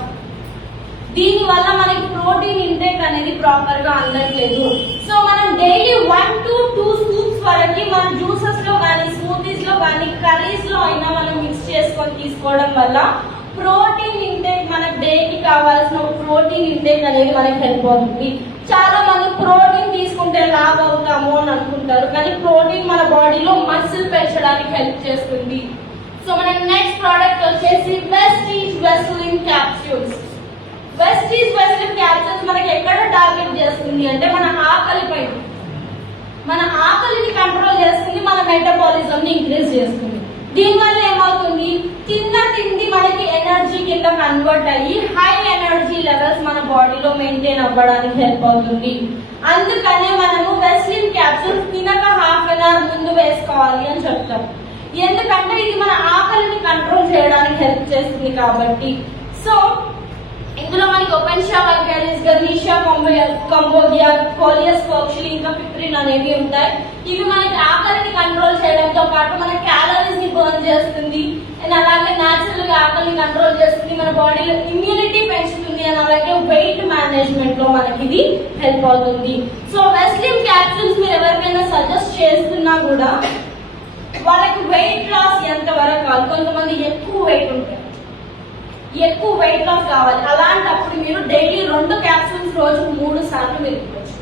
దీని వల్ల మనకి ప్రోటీన్ ఇంటేక్ అనేది ప్రాపర్ గా అందట్లేదు. సో మనం డైలీ 1 to 2 స్కూప్స్ వరకు మన జ్యూసెస్ లో కానీ, స్మూతీస్ లో కానీ, కర్రీస్ లో అయినా మనం మిక్స్ చేసుకొని తీసుకోవడం వల్ల ప్రోటీన్ ఇంటేక్, మనకు డేకి కావాల్సిన ప్రోటీన్ ఇంటేక్ అనేది మనకి హెల్ప్ అవుతుంది. చాలా మంది ప్రోటీన్ తీసుకుంటే లావ్ అవుతాము అని అనుకుంటారు, కానీ ప్రోటీన్ మన బాడీలో మసిల్ పెంచడానికి హెల్ప్ చేస్తుంది. సో మన నెక్స్ట్ ప్రోడక్ట్ వచ్చేసి వెస్టీజ్ వెస్లిన్ క్యాప్సూల్స్. వెస్టీజ్ వెస్లిన్ క్యాప్సూల్స్ మనకి ఎక్కడ టార్గెట్ చేస్తుంది అంటే మన ఆకలి పైన. మన ఆకలిని కంట్రోల్ చేస్తుంది, మన మెటబాలిజం ని ఇంక్రీజ్ చేస్తుంది. దీనివల్ల ఏమవుతుంది? తిన్న తిండి మనకి ఎనర్జీ కింద కన్వర్ట్ అయ్యి హై ఎనర్జీ లెవెల్స్ మన బాడీలో మెయింటైన్ అవ్వడానికి హెల్ప్ అవుతుంది. అందుకనే మనము వెస్లిన్ క్యాప్సూల్స్ తినక ½ అన్ అవర్ ముందు వేసుకోవాలి అని చెప్తాం. ఎందుకంటే ఇది మన ఆకలిని కంట్రోల్ చేయడానికి హెల్ప్ చేస్తుంది కాబట్టి. సో ఇందులో మనకి ఓపెన్షియా వల్గారిస్, గర్నీషియా కంబోడియా, కోలియస్ పర్క్షిల్, ఇంకా పిప్రిన్ అనేవి ఉంటాయి. ఇవి మనకి ఆకలిని కంట్రోల్ చేయడంతో పాటు మన క్యాలరీస్ ని బర్న్ చేస్తుంది అండ్ అలాగే న్యాచురల్ గా ఆకలిని కంట్రోల్ చేస్తుంది, మన బాడీలో ఇమ్యూనిటీ పెంచుతుంది అండ్ అలాగే వెయిట్ మేనేజ్మెంట్ లో మనకి ఇది హెల్ప్ అవుతుంది. సో వెస్లిమ్ క్యాప్సూల్స్ మీరు ఎవరికైనా సజెస్ట్ చేస్తున్నా కూడా వాళ్ళకి వెయిట్ లాస్ ఎంత వరకు కావాలి. కొంతమంది ఎక్కువ వెయిట్ ఉంటారు, ఎక్కువ వెయిట్ లాస్ కావాలి. అలాంటప్పుడు మీరు డైలీ 2 క్యాప్సూల్స్ రోజు 3 సార్లు మీరు ఇవ్వచ్చు.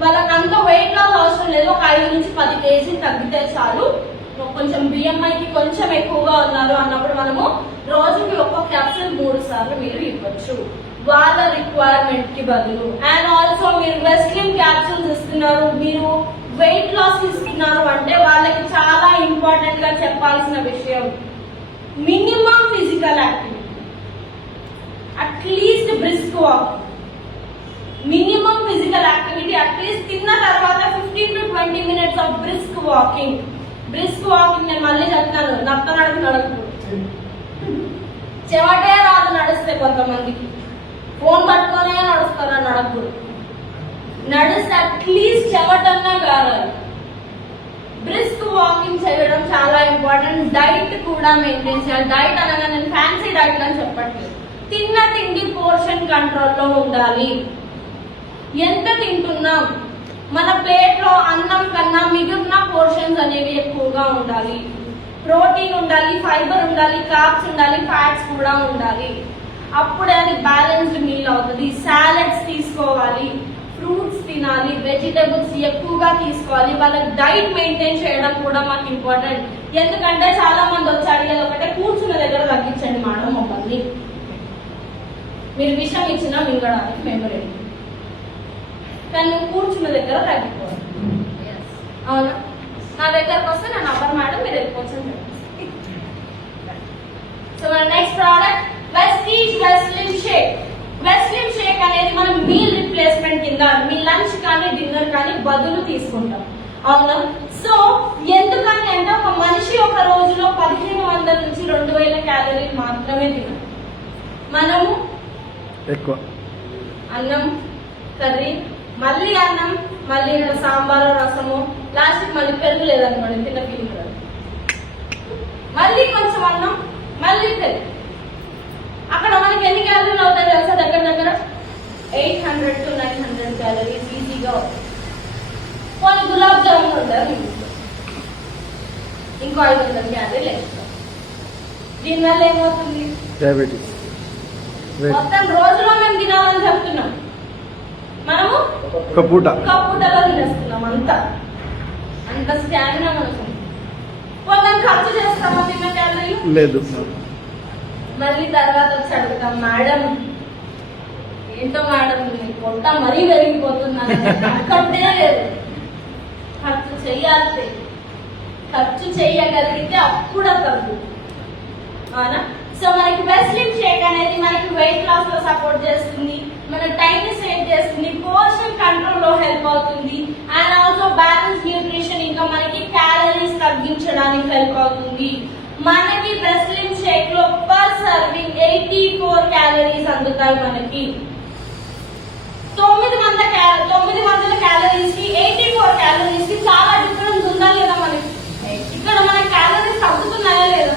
వాళ్ళకి అంత వెయిట్ లాస్ అవసరం లేదు, ఒక 5 నుంచి 10 కేజీలు తగ్గితే చాలు. కొంచెం బిఎంఐకి కొంచెం ఎక్కువగా ఉన్నారు అన్నప్పుడు మనము రోజుకి ఒక్క క్యాప్సూల్ 3 సార్లు మీరు ఇవ్వచ్చు వాళ్ళ రిక్వైర్మెంట్ కి బదులు. అండ్ ఆల్సో మీరు వెస్లిమ్ క్యాప్సూల్స్ ఇస్తున్నారు, మీరు వెయిట్ లాస్ ఇస్తున్నారు అంటే వాళ్ళకి చాలా ఇంపార్టెంట్ గా చెప్పాల్సిన విషయం minimum physical activity, at least brisk walk, minimum physical activity at least తిన్న తర్వాత 15 to 20 minutes of brisk walking. Brisk walking నేను మళ్ళీ చెప్తాను, నడకూడదు, చెమటే రాదు నడిస్తే. కొంతమందికి ఫోన్ పట్టుకునే నడుస్తారా, నడకూడదు. నడిస్తే అట్లీస్ట్ చెమటన్నా కారాలి. బ్రిస్క్ వాకింగ్ చేయడం చాలా ఇంపార్టెంట్. డైట్ కూడా మెయింటైన్ చేయాలి. డైట్ అనగా నేను ఫ్యాన్సీ డైట్ అని చెప్పట్లేదు, తిన్న తిండి పోర్షన్ కంట్రోల్లో ఉండాలి. ఎంత తింటున్నాం, మన ప్లేట్ లో అన్నం కన్నా మిగిలిన పోర్షన్స్ అనేవి ఎక్కువగా ఉండాలి. ప్రోటీన్ ఉండాలి, ఫైబర్ ఉండాలి, కార్బ్స్ ఉండాలి, ఫ్యాట్స్ కూడా ఉండాలి. అప్పుడే అది బ్యాలెన్స్డ్ మీల్ అవుతుంది. సాలడ్స్ తీసుకోవాలి, ఫ్రూట్స్ తినాలి, వెజిటబుల్స్ ఎక్కువగా తీసుకోవాలి. వాళ్ళకి డైట్ మెయింటైన్ చేయడం కూడా మాకు ఇంపార్టెంట్. ఎందుకంటే చాలా మంది వచ్చి అడిగేది ఒకటే, కూర్చున్న దగ్గర తగ్గించండి మేడం మమ్మల్ని, మీరు విషయం ఇచ్చినా మింగడానికి మేము రెడీ, కానీ నువ్వు కూర్చున్న దగ్గర తగ్గిపోవాలి. అవునా, నా దగ్గరకు వస్తే నేను అవ్వరు మేడం మీరు వెళ్ళిపోవచ్చు అని చెప్పేసి. సో మన next product Vestige Veslim shake. Veslim shake అనేది మనం మీల్ రిప్లేస్మెంట్ కింద మీ లంచ్ కానీ డిన్నర్ కానీ బదులు తీసుకుంటాం. అవునా, సో ఎందుకని అంటే ఒక మనిషి ఒక రోజులో 1500 నుంచి 2000 క్యాలరీలు మాత్రమే తినాలి. మనము ఎక్కువ అన్నం, కర్రీ, మళ్ళీ అన్నం, మళ్ళీ సాంబారు, రసము, లాస్ట్ మళ్ళీ పెరుగు లేదనుకోండి తిన్న ఫీలింగ్ రాదు, మళ్ళీ కొంచెం అన్నం, మళ్ళీ పెరుగు. అక్కడ మనకి ఎన్ని క్యాలరీలు అవుతాయి తెలుసా? దగ్గర దగ్గర 800 to 900 క్యాలరీస్ ఈజీగా అవుతాయి. కొన్ని గులాబ్ జామున్ ఉంటారు, ఇంకో 500 క్యాలరీలు ఎక్స్ట్రా. దీనివల్ల ఏమవుతుంది? డయాబెటీస్. మొత్తం రోజులో మేము తినాలని చెప్తున్నాం, మనము కప్పుటలో తినేస్తున్నాం. అంత స్టామినా మనకు. వాళ్ళని ఖర్చు చేస్తామా తిన్న క్యాలరీలు? లేదు. మళ్ళీ తర్వాత వచ్చి అడుగుతాం, మేడం ఏంటో మేడం పొట్ట మరీ పెరిగిపోతున్నాను. అక్కడే లేదు, ఖర్చు చెయ్యాలి. ఖర్చు చెయ్యగలిగితే అప్పుడు తగ్గు. అవునా, సో మనకి వెస్లిమ్ షేక్ అనేది మనకి వెయిట్ లాస్ లో సపోర్ట్ చేస్తుంది, మన టైం ని సేవ్ చేస్తుంది, పోర్షన్ కంట్రోల్ లో హెల్ప్ అవుతుంది, అండ్ ఆల్సో బ్యాలెన్స్ న్యూట్రిషన్, ఇంకా మనకి క్యాలరీస్ తగ్గించడానికి హెల్ప్ అవుతుంది. మనకి వెస్లిమ్ షేక్ లో పర్ సర్వింగ్ 84 క్యాలరీస్ అందుతాయి. మనకి 900 క్యాలరీస్ కి 84 క్యాలరీస్ కి చాలా డిఫరెన్స్ ఉందా లేదా? మనకి ఇక్కడ మన క్యాలరీస్ తగ్గుతున్నాయా లేదా?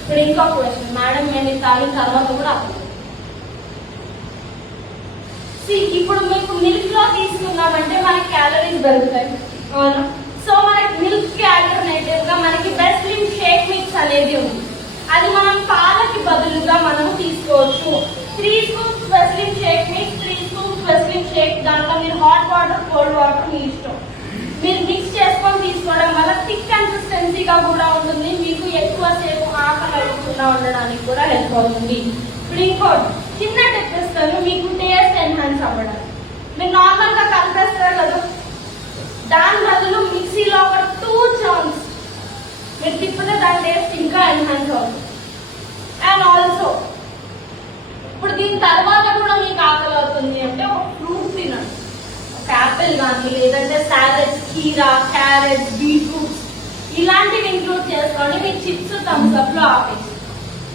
ఇప్పుడు ఇంకో క్వశ్చన్, మేడం మేము తాగిన తర్వాత కూడా ఇప్పుడు మీకు మిల్క్ లో తీసుకున్నామంటే మనకి క్యాలరీస్ పెరుగుతాయి. అవునా, సో మనకి మిల్క్ కి ఆల్టర్నేటివ్ గా మనకి వెస్లిమ్ షేక్ మిక్స్ అనేది ఉంది. అది మనం పాలకి బదులుగా మనము తీసుకోవచ్చు. 3 scoops Veslim shake mix, 3 scoops Veslim shake. దాంట్లో మీరు హాట్ వాటర్, కోల్డ్ వాటర్ మీ ఇష్టం, మీరు మిక్స్ చేసుకొని తీసుకోవడం వల్ల థిక్ కన్సిస్టెన్సీగా కూడా ఉంటుంది. మీకు ఎక్కువసేపు ఆకలి అవ్వకుండా ఉండడానికి కూడా హెల్ప్ అవుతుంది. ఇప్పుడు ఇంకోటి చిన్న టిప్ ఇస్తాను, మీకు టేస్ట్ ఎన్హాన్స్ అవ్వడానికి. మీరు నార్మల్ గా కలిపేస్తారు కదా, దాని బదులు మిక్సీలో ఒక 2 chunks మీరు తిప్పితే దాని టేస్ట్ ఇంకా ఎన్హాన్స్ అవుతుంది. అండ్ ఆల్సో ఇప్పుడు దీని తర్వాత కూడా మీకు ఆకలి అవుతుంది అంటే ఒక ఫ్రూట్ తినండి, ఒక యాపిల్ కానీ, లేదంటే సాలెడ్స్, కీరా, క్యారెట్, బీట్రూట్స్ ఇలాంటివి ఇంక్లూడ్ చేసుకోండి. మీ చిప్స్ థమ్స్ అప్ లో ఆపేసి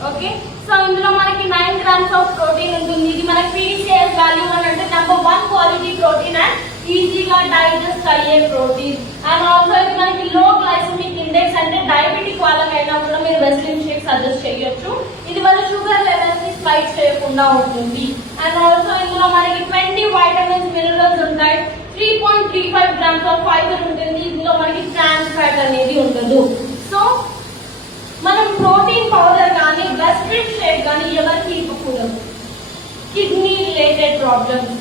ఓకే, సో ఇందులో మనకి 9 grams ఆఫ్ ప్రోటీన్ ఉంటుంది. ఇది మనకి పీడీసీఎస్ వాల్యూ అని అంటే నెంబర్ 1 క్వాలిటీ ప్రోటీన్ అండ్ ఈజీగా డైజెస్ట్ అయ్యే ప్రోటీన్. అండ్ ఆల్సో ఇది మనకి లో గ్లైసెమిక్ ఇండెక్స్ అంటే డయాబెటిక్ వాళ్ళకైనా కూడా మీరు వెస్లిన్ షేక్ సజెస్ట్ చేయొచ్చు. ఇది మన షుగర్ లెవెల్స్ ని స్పైక్ చేయకుండా ఉంటుంది. అండ్ ఆల్సో ఇందులో మనకి 20 వైటమిన్స్ మినరల్స్ ఉంటాయి. 3.35 grams ఆఫ్ ఫైబర్ ఉంటుంది. ఇందులో మనకి ట్రాన్స్ ఫ్యాట్ అనేది ఉండదు. సో మనం ప్రోటీన్ పౌడర్ కానీ వెస్ట్రిన్ షేక్ కానీ ఎవరికి ఇవ్వకూడదు. Kidney related problems,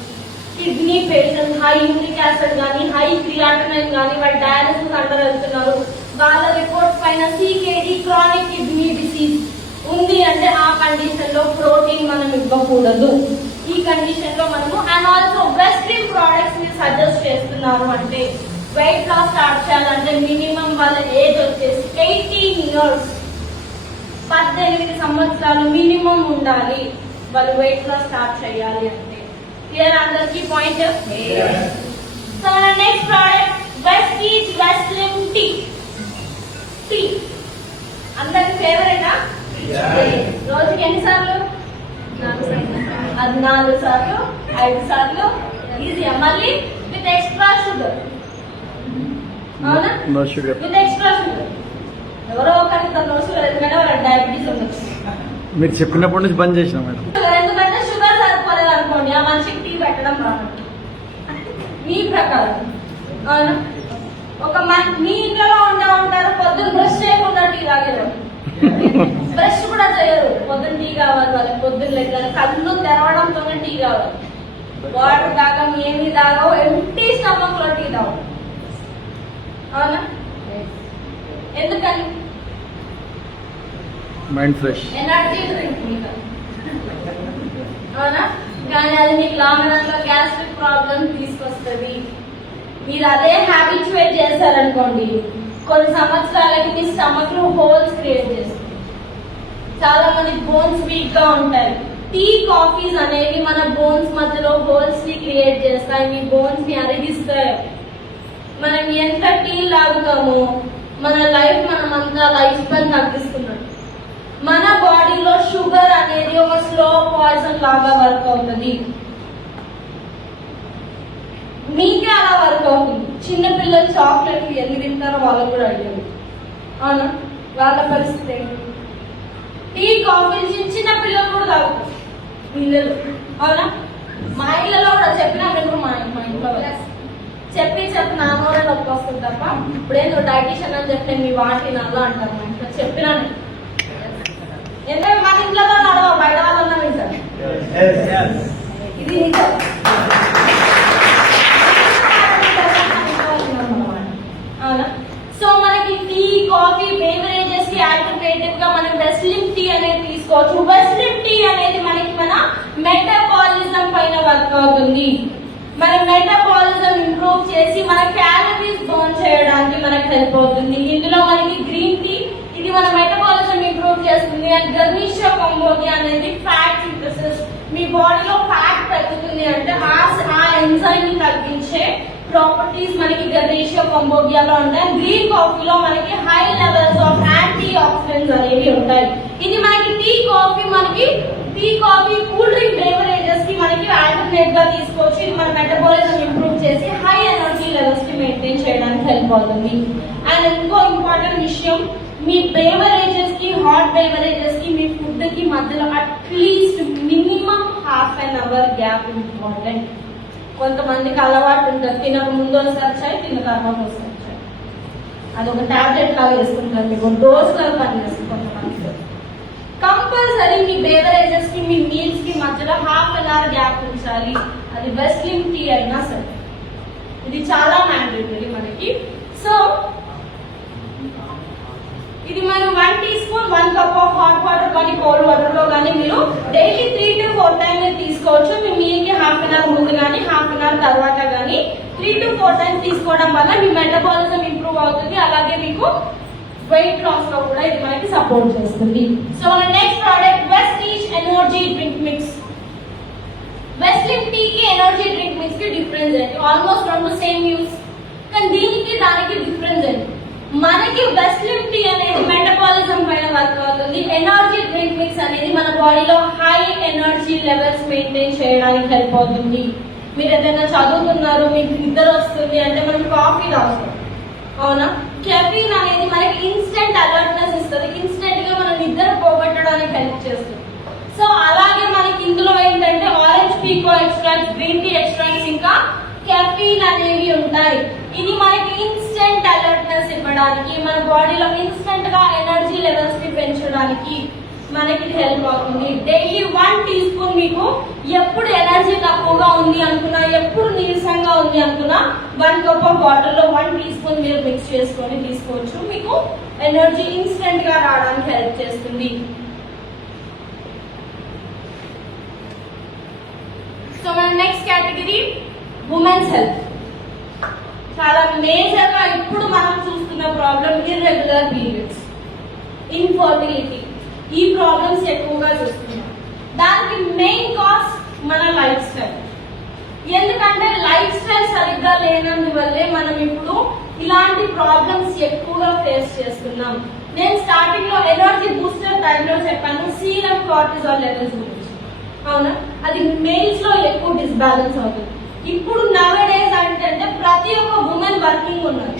kidney patients high uric acid కానీ హై క్రియాటినైన్ కానీ వాళ్ళు డయాలసిస్ అండర్ వెళ్తున్నారు, వాళ్ళ రిపోర్ట్స్ పైన CKD క్రానిక్ కిడ్నీ డిసీజ్ ఉంది అంటే ఆ కండిషన్ లో ప్రోటీన్ మనం ఇవ్వకూడదు. ఈ కండిషన్ లో మనము అండ్ ఆల్సో వెస్ట్రిన్ ప్రొడక్ట్స్ ని సజెస్ట్ చేస్తున్నారు అంటే వెయిట్ లాస్ స్టార్ట్ చేయాలంటే మినిమం వాళ్ళ ఏజ్ వచ్చేసి 18 years, 18 సంవత్సరాలు మినిమం ఉండాలి వాళ్ళు వెయిట్ లాస్ స్టార్ట్ చేయాలి అంటే. క్లియర్ అందరికి point? So next product Vestige Veslim tea. Tea అందరికి ఫేవరెటా? రోజుకి ఎన్నిసార్లు? 4 సార్లు, 5 సార్లు ఈజీయా. మళ్ళీ విత్ ఎక్స్ట్రా షుగర్, అవునా? No sugar. With extra sugar. ఎవరో ఒకరికి నో షుగర్ ఎందుకంటే వాళ్ళకి డయాబెటీస్ ఉండొచ్చు. మీరు చెప్పినప్పటి నుంచి బంద్ చేసిన మేడం. ఎందుకంటే షుగర్ సరిపోలేదు అనుకోండి, ఆ మనిషికి టీ పెట్టడం రాదు. మీ ప్రకారం అవునా? మీ ఇంట్లో ఉంటారు పొద్దున్న బ్రష్ చేయకుండా టీ తాగేవారు, బ్రష్ కూడా చేయరు. పొద్దున్న టీ కావాలి వాళ్ళకి, పొద్దున్న లేదు కళ్ళు తెరవడంతోనే టీ కావాలి. వాటర్ తాగం ఏమి తాగవు, ఎంటీ స్టమక్ లో టీ తాగవు. అవునా? ఎందుకని? మైండ్ ఫ్రెష్, ఎనర్జీ డ్రింక్ మీకు, అవునా? కానీ అది మీకు లాంగ్ రన్ లో గ్యాస్ట్రిక్ ప్రాబ్లం తీసుకొస్తుంది. మీరు అదే హ్యాబిచువేట్ చేశారనుకోండి, కొన్ని సంవత్సరాలకి మీ స్టమక్ లో హోల్స్ క్రియేట్ చేస్తుంది. చాలా మంది బోన్స్ వీక్ గా ఉంటాయి. టీ కాఫీస్ అనేవి మన బోన్స్ మధ్యలో హోల్స్ ని క్రియేట్ చేస్తాయి, మీ బోన్స్ ని అరిగిస్తాయి. మనం ఎంత టీ తాగుతామో మన లైఫ్ మనమంతా లైఫ్ స్పాన్ తగ్గిస్తున్నాం. మన బాడీలో షుగర్ అనేది ఒక స్లో పాయిజన్ లాగా వర్క్ అవుతుంది. మీకే అలా వర్క్ అవుతుంది. చిన్నపిల్లలు చాక్లెట్లు ఎన్ని తింటారో వాళ్ళకు కూడా అడిగారు, అవునా? వాళ్ళ పరిస్థితి ఏంటి? టీ కాఫీలు చిన్న పిల్లలు కూడా తాగుతారు పిల్లలు, అవునా? మా ఇళ్ళలో కూడా చెప్పినా మీరు మా ఇంట్లో చెప్పి నా నోరే నొప్పి వస్తుంది తప్ప ఇప్పుడేందో డైటిషియన్ అని చెప్పి మీ వాటి నల్లా అంటారు. మా ఇంట్లో చెప్పినాను, ఎందుకంటే మన ఇంట్లో నడవ బయట వాళ్ళన్నా వింటారు. ఇది నిజం. అవునా? సో మనకి టీ కాఫీ బేవరేజెస్ కి ఆల్టర్నేటివ్ గా మనం వెస్లిన్ టీ అనేది తీసుకోవచ్చు. వెస్లిన్ టీ అనేది మనకి మన మెటబాలిజం పైన వర్క్ అవుతుంది. మన మెటబాలిజం ఇంప్రూవ్ చేసి మన క్యాలరీస్ బర్న్ చేయడానికి మనకు హెల్ప్ అవుతుంది. ఇందులో మనకి గ్రీన్ టీ, ఇది మన మెటబాలిజం ఇంప్రూవ్ చేస్తుంది. అండ్ గర్నిషియా కంబోడియా అనేది ఫ్యాట్ సింథసిస్, మీ బాడీలో ఫ్యాట్ తగ్గుతుంది అంటే ఆ ఎంజైమ్ ని తగ్గించే ప్రాపర్టీస్ మనకి గర్నిషియా కంబోడియాలో ఉంటాయి. గ్రీన్ కాఫీలో మనకి high levels of antioxidants అనేవి ఉంటాయి. ఇది మనకి tea coffee cool drink beverages కి మనకి ఆల్టర్నేట్ గా తీసుకోవచ్చు. ఇది మన మెటబాలిజం ఇంప్రూవ్ చేసి హై ఎనర్జీ లెవెల్స్ ని మెయింటైన్ చేయడానికి హెల్ప్ అవుతుంది. అండ్ ఇంకో ఇంపార్టెంట్ విషయం, మీ బేవరేజెస్ కి హాట్ బేవరేజెస్ కి మీ ఫుడ్ కి మధ్యలో at least minimum ½ an hour gap important. కొంతమందికి అలవాటు ఉంటుంది, తినక ముందు ఒకసారి చాయ్, తిన్న తర్వాత ఒకసారి చాయ్. అది ఒక టాబ్లెట్ లాగా వేసుకుంటారు, మీకు డోస్ లాగా పనిచేస్తుంది. కొంతమంది కంపల్సరీ మీ బేవరేజెస్ కి మీ మీల్స్ కి మధ్యలో ½ an hour గ్యాప్ ఉంచాలి. అది వెస్లిన్ టీ అయినా సరే, ఇది చాలా మ్యాండేటరీ మనకి. సో ఇది మనం 1 teaspoon 1 cup of hot water కానీ కోల్డ్ వాటర్ లో కానీ మీరు డైలీ 3 to 4 times తీసుకోవచ్చు. మీ మీల్ కి ½ an hour ముందు కానీ ½ an hour తర్వాత కానీ 3 to 4 times తీసుకోవడం వల్ల మీ మెటబాలిజం ఇంప్రూవ్ అవుతుంది. అలాగే మీకు వెయిట్ లాస్ లో కూడా ఇది మనకి సపోర్ట్ చేస్తుంది. So next product Vestige energy drink mix. Veslim tea కి ఎనర్జీ డ్రింక్ మిక్స్ కి డిఫరెన్స్ ఏంటి? ఆల్మోస్ట్ రెండు సేమ్ యూస్, కానీ దీనికి దానికి డిఫరెన్స్ ఏంటి? మనకి వెస్లిన్ టీ అనేది మెటబాలిజం పైన వర్క్ అవుతుంది. ఎనర్జీ డ్రింక్ మిక్స్ అనేది మన బాడీలో హై ఎనర్జీ లెవెల్స్ మెయింటైన్ చేయడానికి హెల్ప్ అవుతుంది. మీరు ఏదైనా చదువుతున్నారు, మీకు నిద్ర వస్తుంది అంటే మనం కాఫీ తాగుతాం, అవునా? కెఫీన్ అనేది మనకి ఇన్స్టెంట్ అలర్ట్నెస్ ఇస్తుంది, ఇన్స్టెంట్ గా మనం నిద్ర పోగొట్టడానికి హెల్ప్ చేస్తుంది. సో అలాగే మనకి ఇందులో ఏంటంటే orange pekoe extracts, green tea extracts, ఇంకా కెఫీన్ అనేవి ఉంటాయి. ఇది మనకి ఇన్స్టెంట్ అలర్ట్నెస్ ఇవ్వడానికి, మన బాడీలో ఇన్స్టెంట్ గా ఎనర్జీ లెవెల్స్ ని పెంచడానికి మనకి హెల్ప్ అవుతుంది. డైలీ 1 టీ స్పూన్ మీకు ఎప్పుడు ఎనర్జీ తక్కువగా ఉంది అనుకున్నా, ఎప్పుడు నీరసంగా ఉంది అనుకున్నా 1 కప్ ఆఫ్ వాటర్ లో 1 టీ స్పూన్ మీరు మిక్స్ చేసుకొని తీసుకోవచ్చు. మీకు ఎనర్జీ ఇన్స్టెంట్ గా రావడానికి హెల్ప్ చేస్తుంది. సో మన నెక్స్ట్ కేటగిరీ ఉమెన్స్ హెల్త్. చాలా మేజర్ గా ఇప్పుడు మనం చూస్తున్న ప్రాబ్లం ఇర్రెగ్యులర్ పీరియడ్స్, ఇన్ఫర్టిలిటీ. ఈ ప్రాబ్లమ్స్ ఎక్కువగా చూస్తున్నాం. దానికి మెయిన్ కాజ్ మన లైఫ్ స్టైల్. ఎందుకంటే లైఫ్ స్టైల్ సరిగ్గా లేనందువల్లే మనం ఇప్పుడు ఇలాంటి ప్రాబ్లమ్స్ ఎక్కువగా ఫేస్ చేస్తున్నాం. నేను స్టార్టింగ్ లో ఎనర్జీ బూస్టర్ టైంలో చెప్పాను సీరం కార్టిజాల్ లెవెల్స్ గురించి, అవునా? అది మెయిల్స్ లో ఎక్కువ డిస్బ్యాలెన్స్ అవుతుంది. ఇప్పుడు నవడేస్ అంటే ప్రతి ఒక్క ఉమెన్ వర్కింగ్ ఉన్నారు,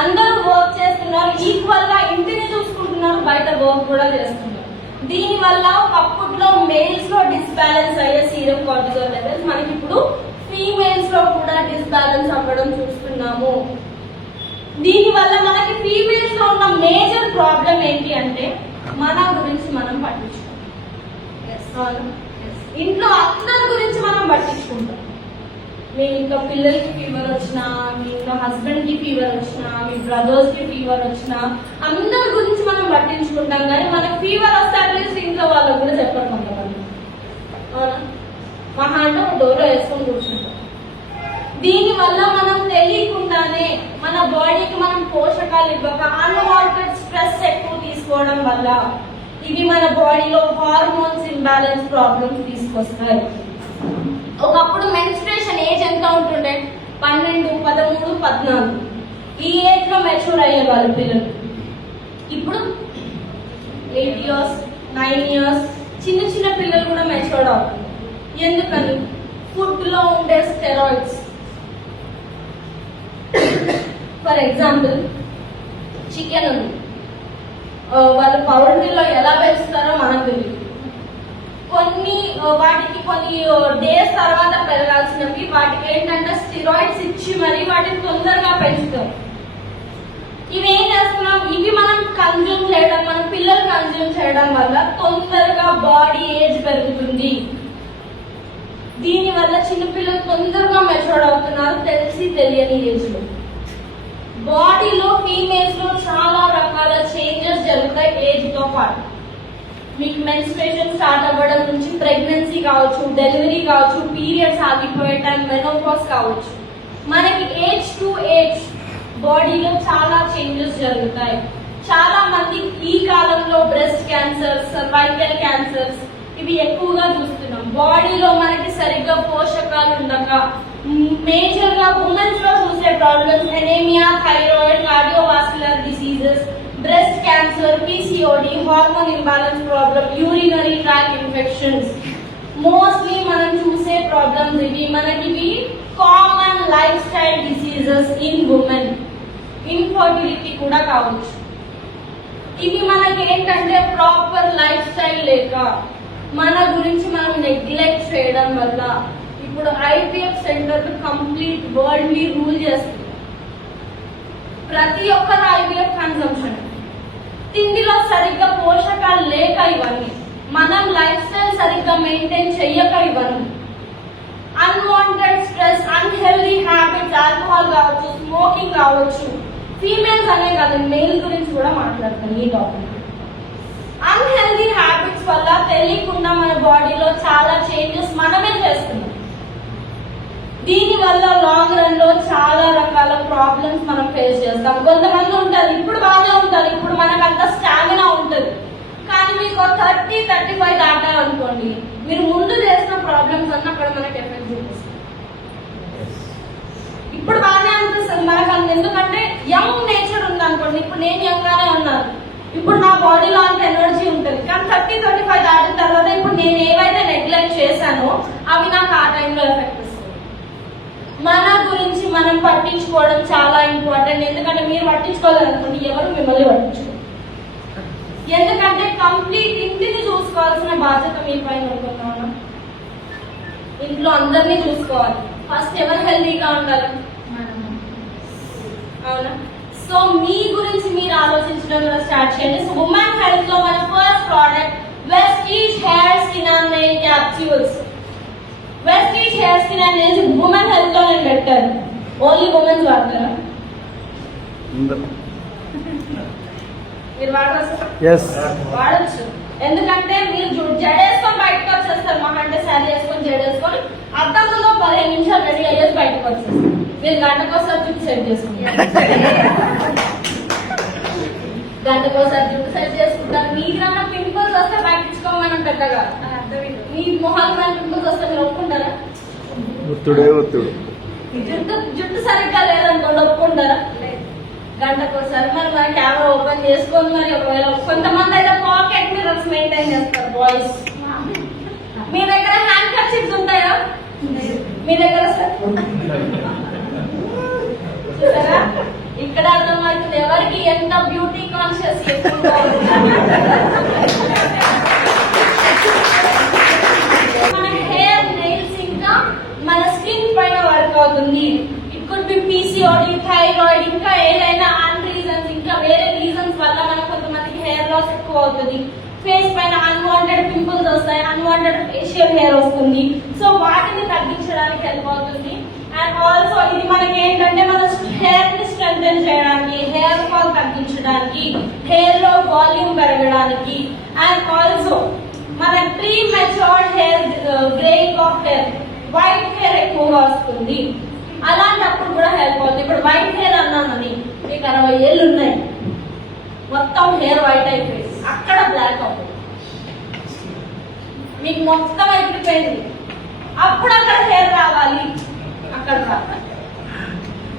అందరూ వర్క్ చేస్తున్నారు, ఈక్వల్ గా ఇంటిని చూసుకుంటున్నారు, బయట వర్క్ కూడా చేస్తున్నారు. దీని వల్ల అప్పట్లో మేల్స్ లో డిస్బ్యాలెన్స్ అయ్యే సీరం కార్టిజాల్ లెవెల్స్ మనకి ఇప్పుడు ఫీమేల్స్ లో కూడా డిస్బ్యాలెన్స్ అవ్వడం చూస్తున్నాము. దీని వల్ల మనకి ఫీమేల్స్ లో ఉన్న మేజర్ ప్రాబ్లం ఏంటి అంటే మన గురించి మనం పట్టించుకుంటాం. ఇంట్లో అందరి గురించి మనం పట్టించుకుంటాం. మీ ఇంట్లో పిల్లలకి ఫీవర్ వచ్చినా, మీ ఇంట్లో హస్బెండ్ కి ఫీవర్ వచ్చినా, మీ బ్రదర్స్ కి ఫీవర్ వచ్చినా అందరి గురించి మనం పట్టించుకుంటాం. కానీ మనకు ఫీవర్ వస్తే అట్లీస్ట్ ఇంట్లో వాళ్ళకు కూడా చెప్పడం కొంతమంది, అవునా? మహా అంటే డోర్లో వేసుకొని కూర్చుంటాం. దీని వల్ల మనం తెలియకుండానే మన బాడీకి మనం పోషకాలు ఇవ్వక అన్వాంటెడ్ స్ట్రెస్ ఎక్కువ తీసుకోవడం వల్ల ఇవి మన బాడీలో హార్మోన్స్ ఇంబ్యాలెన్స్ ప్రాబ్లమ్స్ తీసుకొస్తాయి. ఒకప్పుడు మెన్స్ట్రేషన్ ఏజ్ ఎంత ఉంటుండే? 12, 13, 14. ఈ ఏజ్ లో మెచ్యూర్ అయ్యేవాళ్ళు పిల్లలు. ఇప్పుడు 8 years, 9 years చిన్న చిన్న పిల్లలు కూడా మెచ్యూర్డ్ అవుతుంది. ఎందుకని? ఫుడ్ లో ఉండే స్టెరాయిడ్స్. ఫర్ ఎగ్జాంపుల్ చికెన్ ఉంది, వాళ్ళు పౌడర్లో ఎలా పెంచుతారో మనకు తెలియదు. వాటికి కొన్ని డేస్ తర్వాత పెరగాల్సినవి వాటికి ఏంటంటే స్టెరాయిడ్స్ ఇచ్చి మరి వాటిని తొందరగా పెంచుతారు. ఇవి ఏం చేస్తున్నాం? ఇవి మనం కన్జ్యూమ్ చేయడం, మన పిల్లలు కన్జ్యూమ్ చేయడం వల్ల తొందరగా బాడీ ఏజ్ పెరుగుతుంది. దీని వల్ల చిన్నపిల్లలు తొందరగా మెచ్యూర్డ్ అవుతున్నారు తెలిసి తెలియని ఏజ్ లో. బాడీలో ఫీమేల్స్ లో చాలా రకాల చేంజెస్ జరుగుతాయి ఏజ్ తో పాటు. మీకు మెన్స్ట్రేషన్ స్టార్ట్ అవ్వడం నుంచి ప్రెగ్నెన్సీ కావచ్చు, డెలివరీ కావచ్చు, పీరియడ్స్ ఆగిపోయే టైం, మెనోపాజ్ కావచ్చు, మనకి ఏజ్ టు ఏజ్ బాడీలో చాలా చేంజెస్ జరుగుతాయి. చాలా మంది ఈ కాలంలో బ్రెస్ట్ క్యాన్సర్, సర్వైకల్ క్యాన్సర్స్ ఇవి ఎక్కువగా చూస్తున్నాం. బాడీలో మనకి సరిగ్గా పోషకాలు ఉండక మేజర్ గా ఉమెన్స్ లో చూసే problems anaemia, thyroid, cardiovascular diseases, breast cancer, PCOD, hormone imbalance problem, urinary tract infections mostly మనం చూసే ప్రాబ్లమ్స్ ఇవి. మనకి common life style diseases in women. Infertility కూడా కావచ్చు. ఇవి మనకి ఏంటంటే ప్రాపర్ లైఫ్ స్టైల్ లేక మన గురించి మనం నెగ్లెక్ట్ చేయడం వల్ల ఇప్పుడు IVF సెంటర్ కంప్లీట్ వరల్డ్ ని రూల్ చేస్తుంది. ప్రతి ఒక్కరు IVF కన్సంప్షన్, తిండిలో సరిగ్గా పోషకాలు లేక ఇవన్నీ, మనం లైఫ్ స్టైల్ సరిగ్గా మెయింటైన్ చెయ్యక ఇవన్నీ, unwanted stress, unhealthy habits, alcohol కావచ్చు, స్మోకింగ్ కావచ్చు. ఫీమేల్స్ అనే కాదు, మేల్ గురించి కూడా మాట్లాడతాను ఈ టాపిక్. అన్హెల్దీ హ్యాబిట్స్ వల్ల తెలియకుండా మన బాడీలో చాలా చేంజెస్ మనమే చేస్తున్నాం. దీని వల్ల లాంగ్ రన్ లో చాలా రకాల ప్రాబ్లమ్స్ మనం ఫేస్ చేస్తాం. కొంతమంది ఉంటారు ఇప్పుడు బాగానే ఉంటారు, ఇప్పుడు మనకు అంత స్టామినా ఉంటుంది, కానీ మీకు 30-35 దాటారనుకోండి, మీరు ముందు చేసిన ప్రాబ్లమ్స్ అన్న అక్కడ మనకి ఎఫెక్ట్ చూపిస్తుంది. ఇప్పుడు బాగానే అనిపిస్తుంది మనకు అంత, ఎందుకంటే యంగ్ నేచర్ ఉంది అనుకోండి. ఇప్పుడు నేను యంగ్ గానే ఉన్నాను, ఇప్పుడు నా బాడీలో అంత ఎనర్జీ ఉంటుంది, కానీ 30-35 మనం పట్టించుకోవడం చాలా ఇంపార్టెంట్. ఎందుకంటే మీరు పట్టించుకోవాలనుకోండి, ఎవరు మిమ్మల్ని పట్టించుకోరు. ఎందుకంటే కంప్లీట్ ఇంటిని చూసుకోవాల్సిన బాధ్యత మీ పైన అనుకున్నాను. ఇంట్లో అందరినీ చూసుకోవాలి. ఫస్ట్ ఎవరు హెల్తీగా ఉండాలి? అవునా? సో మీ గురించి మీరు ఆలోచించడం స్టార్ట్ చేయండి. సో ఉమెన్ హెల్త్ లో మన first product Vestige hair skin and nail capsules. Vestige hair skin and nails women health లో నేను పెట్టాను. ఓన్లీ ఉమెన్స్ వాడతారా? మీరు వాడచ్చు. ఎందుకంటే మీరు జడేసుకొని బయటకు వచ్చేస్తారు. మాకంటే శారీ వేసుకొని జడేసుకొని అద్దంలో 15 నిమిషాలు రెడీ అయ్యేసి బయటకు వచ్చేస్తారు. మీరు గంటకోసారి జుట్టు సెట్ చేసుకుంటారు. గంటకోసారి జుట్టు సెట్ చేసుకుంటారు. మీకన్నా పింపుల్స్ వస్తే పట్టించుకోమని పెద్దగా మీ మొహాలు మీద పింపుల్స్ వస్తే మీరు ఒప్పుకుంటారా? జుట్టు సరిగ్గా లేదనుకోండి, ఒప్పుకుంటారా? గంటకోసారి మరి మన కెమెరా ఓపెన్ చేసుకొని మరి ఒకవేళ కొంతమంది అయితే పాకెట్ మిర్రర్స్ మెయింటైన్ చేస్తారు బాయ్స్. మీ దగ్గర హ్యాండ్ కర్చీఫ్స్ ఉంటాయా? మీ దగ్గర చూసారా? ఇక్కడ అర్థమవుతుంది ఎవరికి ఎంత బ్యూటీ కాన్షియస్ ఎక్కువగా మన హెయిర్ నెయిల్స్ ఇంకా మన స్కిన్ పైన వర్క్ అవుతుంది. కుడ్ బి PCOD, థైరాయిడ్, ఇంకా ఏదైనా అన్ రీజన్స్, ఇంకా వేరే రీజన్స్ వల్ల మనకు కొంతమందికి హెయిర్ లాస్ ఎక్కువ అవుతుంది. ఫేస్ పైన అన్వాంటెడ్ పింపుల్స్ వస్తాయి, అన్వాంటెడ్ ఫేషియల్ హెయిర్ వస్తుంది. సో వాటిని తగ్గించడానికి హెల్ప్ అవుతుంది. అండ్ ఆల్సో ఇది మనకి ఏంటంటే మన హెయిర్ ని స్ట్రెంథెన్ చేయడానికి, హెయిర్ ఫాల్ తగ్గించడానికి, హెయిర్ లో వాల్యూమ్ పెరగడానికి, అండ్ ఆల్సో మన pre matured hair, greying of hair, white hair ఎక్కువగా వస్తుంది. అలాంటప్పుడు కూడా హెల్ప్ అవుతుంది. ఇప్పుడు వైట్ హెయిర్ అన్నానని మీకు 60 ఏళ్ళు ఉన్నాయి, మొత్తం హెయిర్ వైట్ అయిపోయింది, అక్కడ బ్లాక్ అవుతుంది, మీకు మొత్తం అయిపోయింది. అప్పుడు అక్కడ హెయిర్ రావాలి, అక్కడ రావాలి.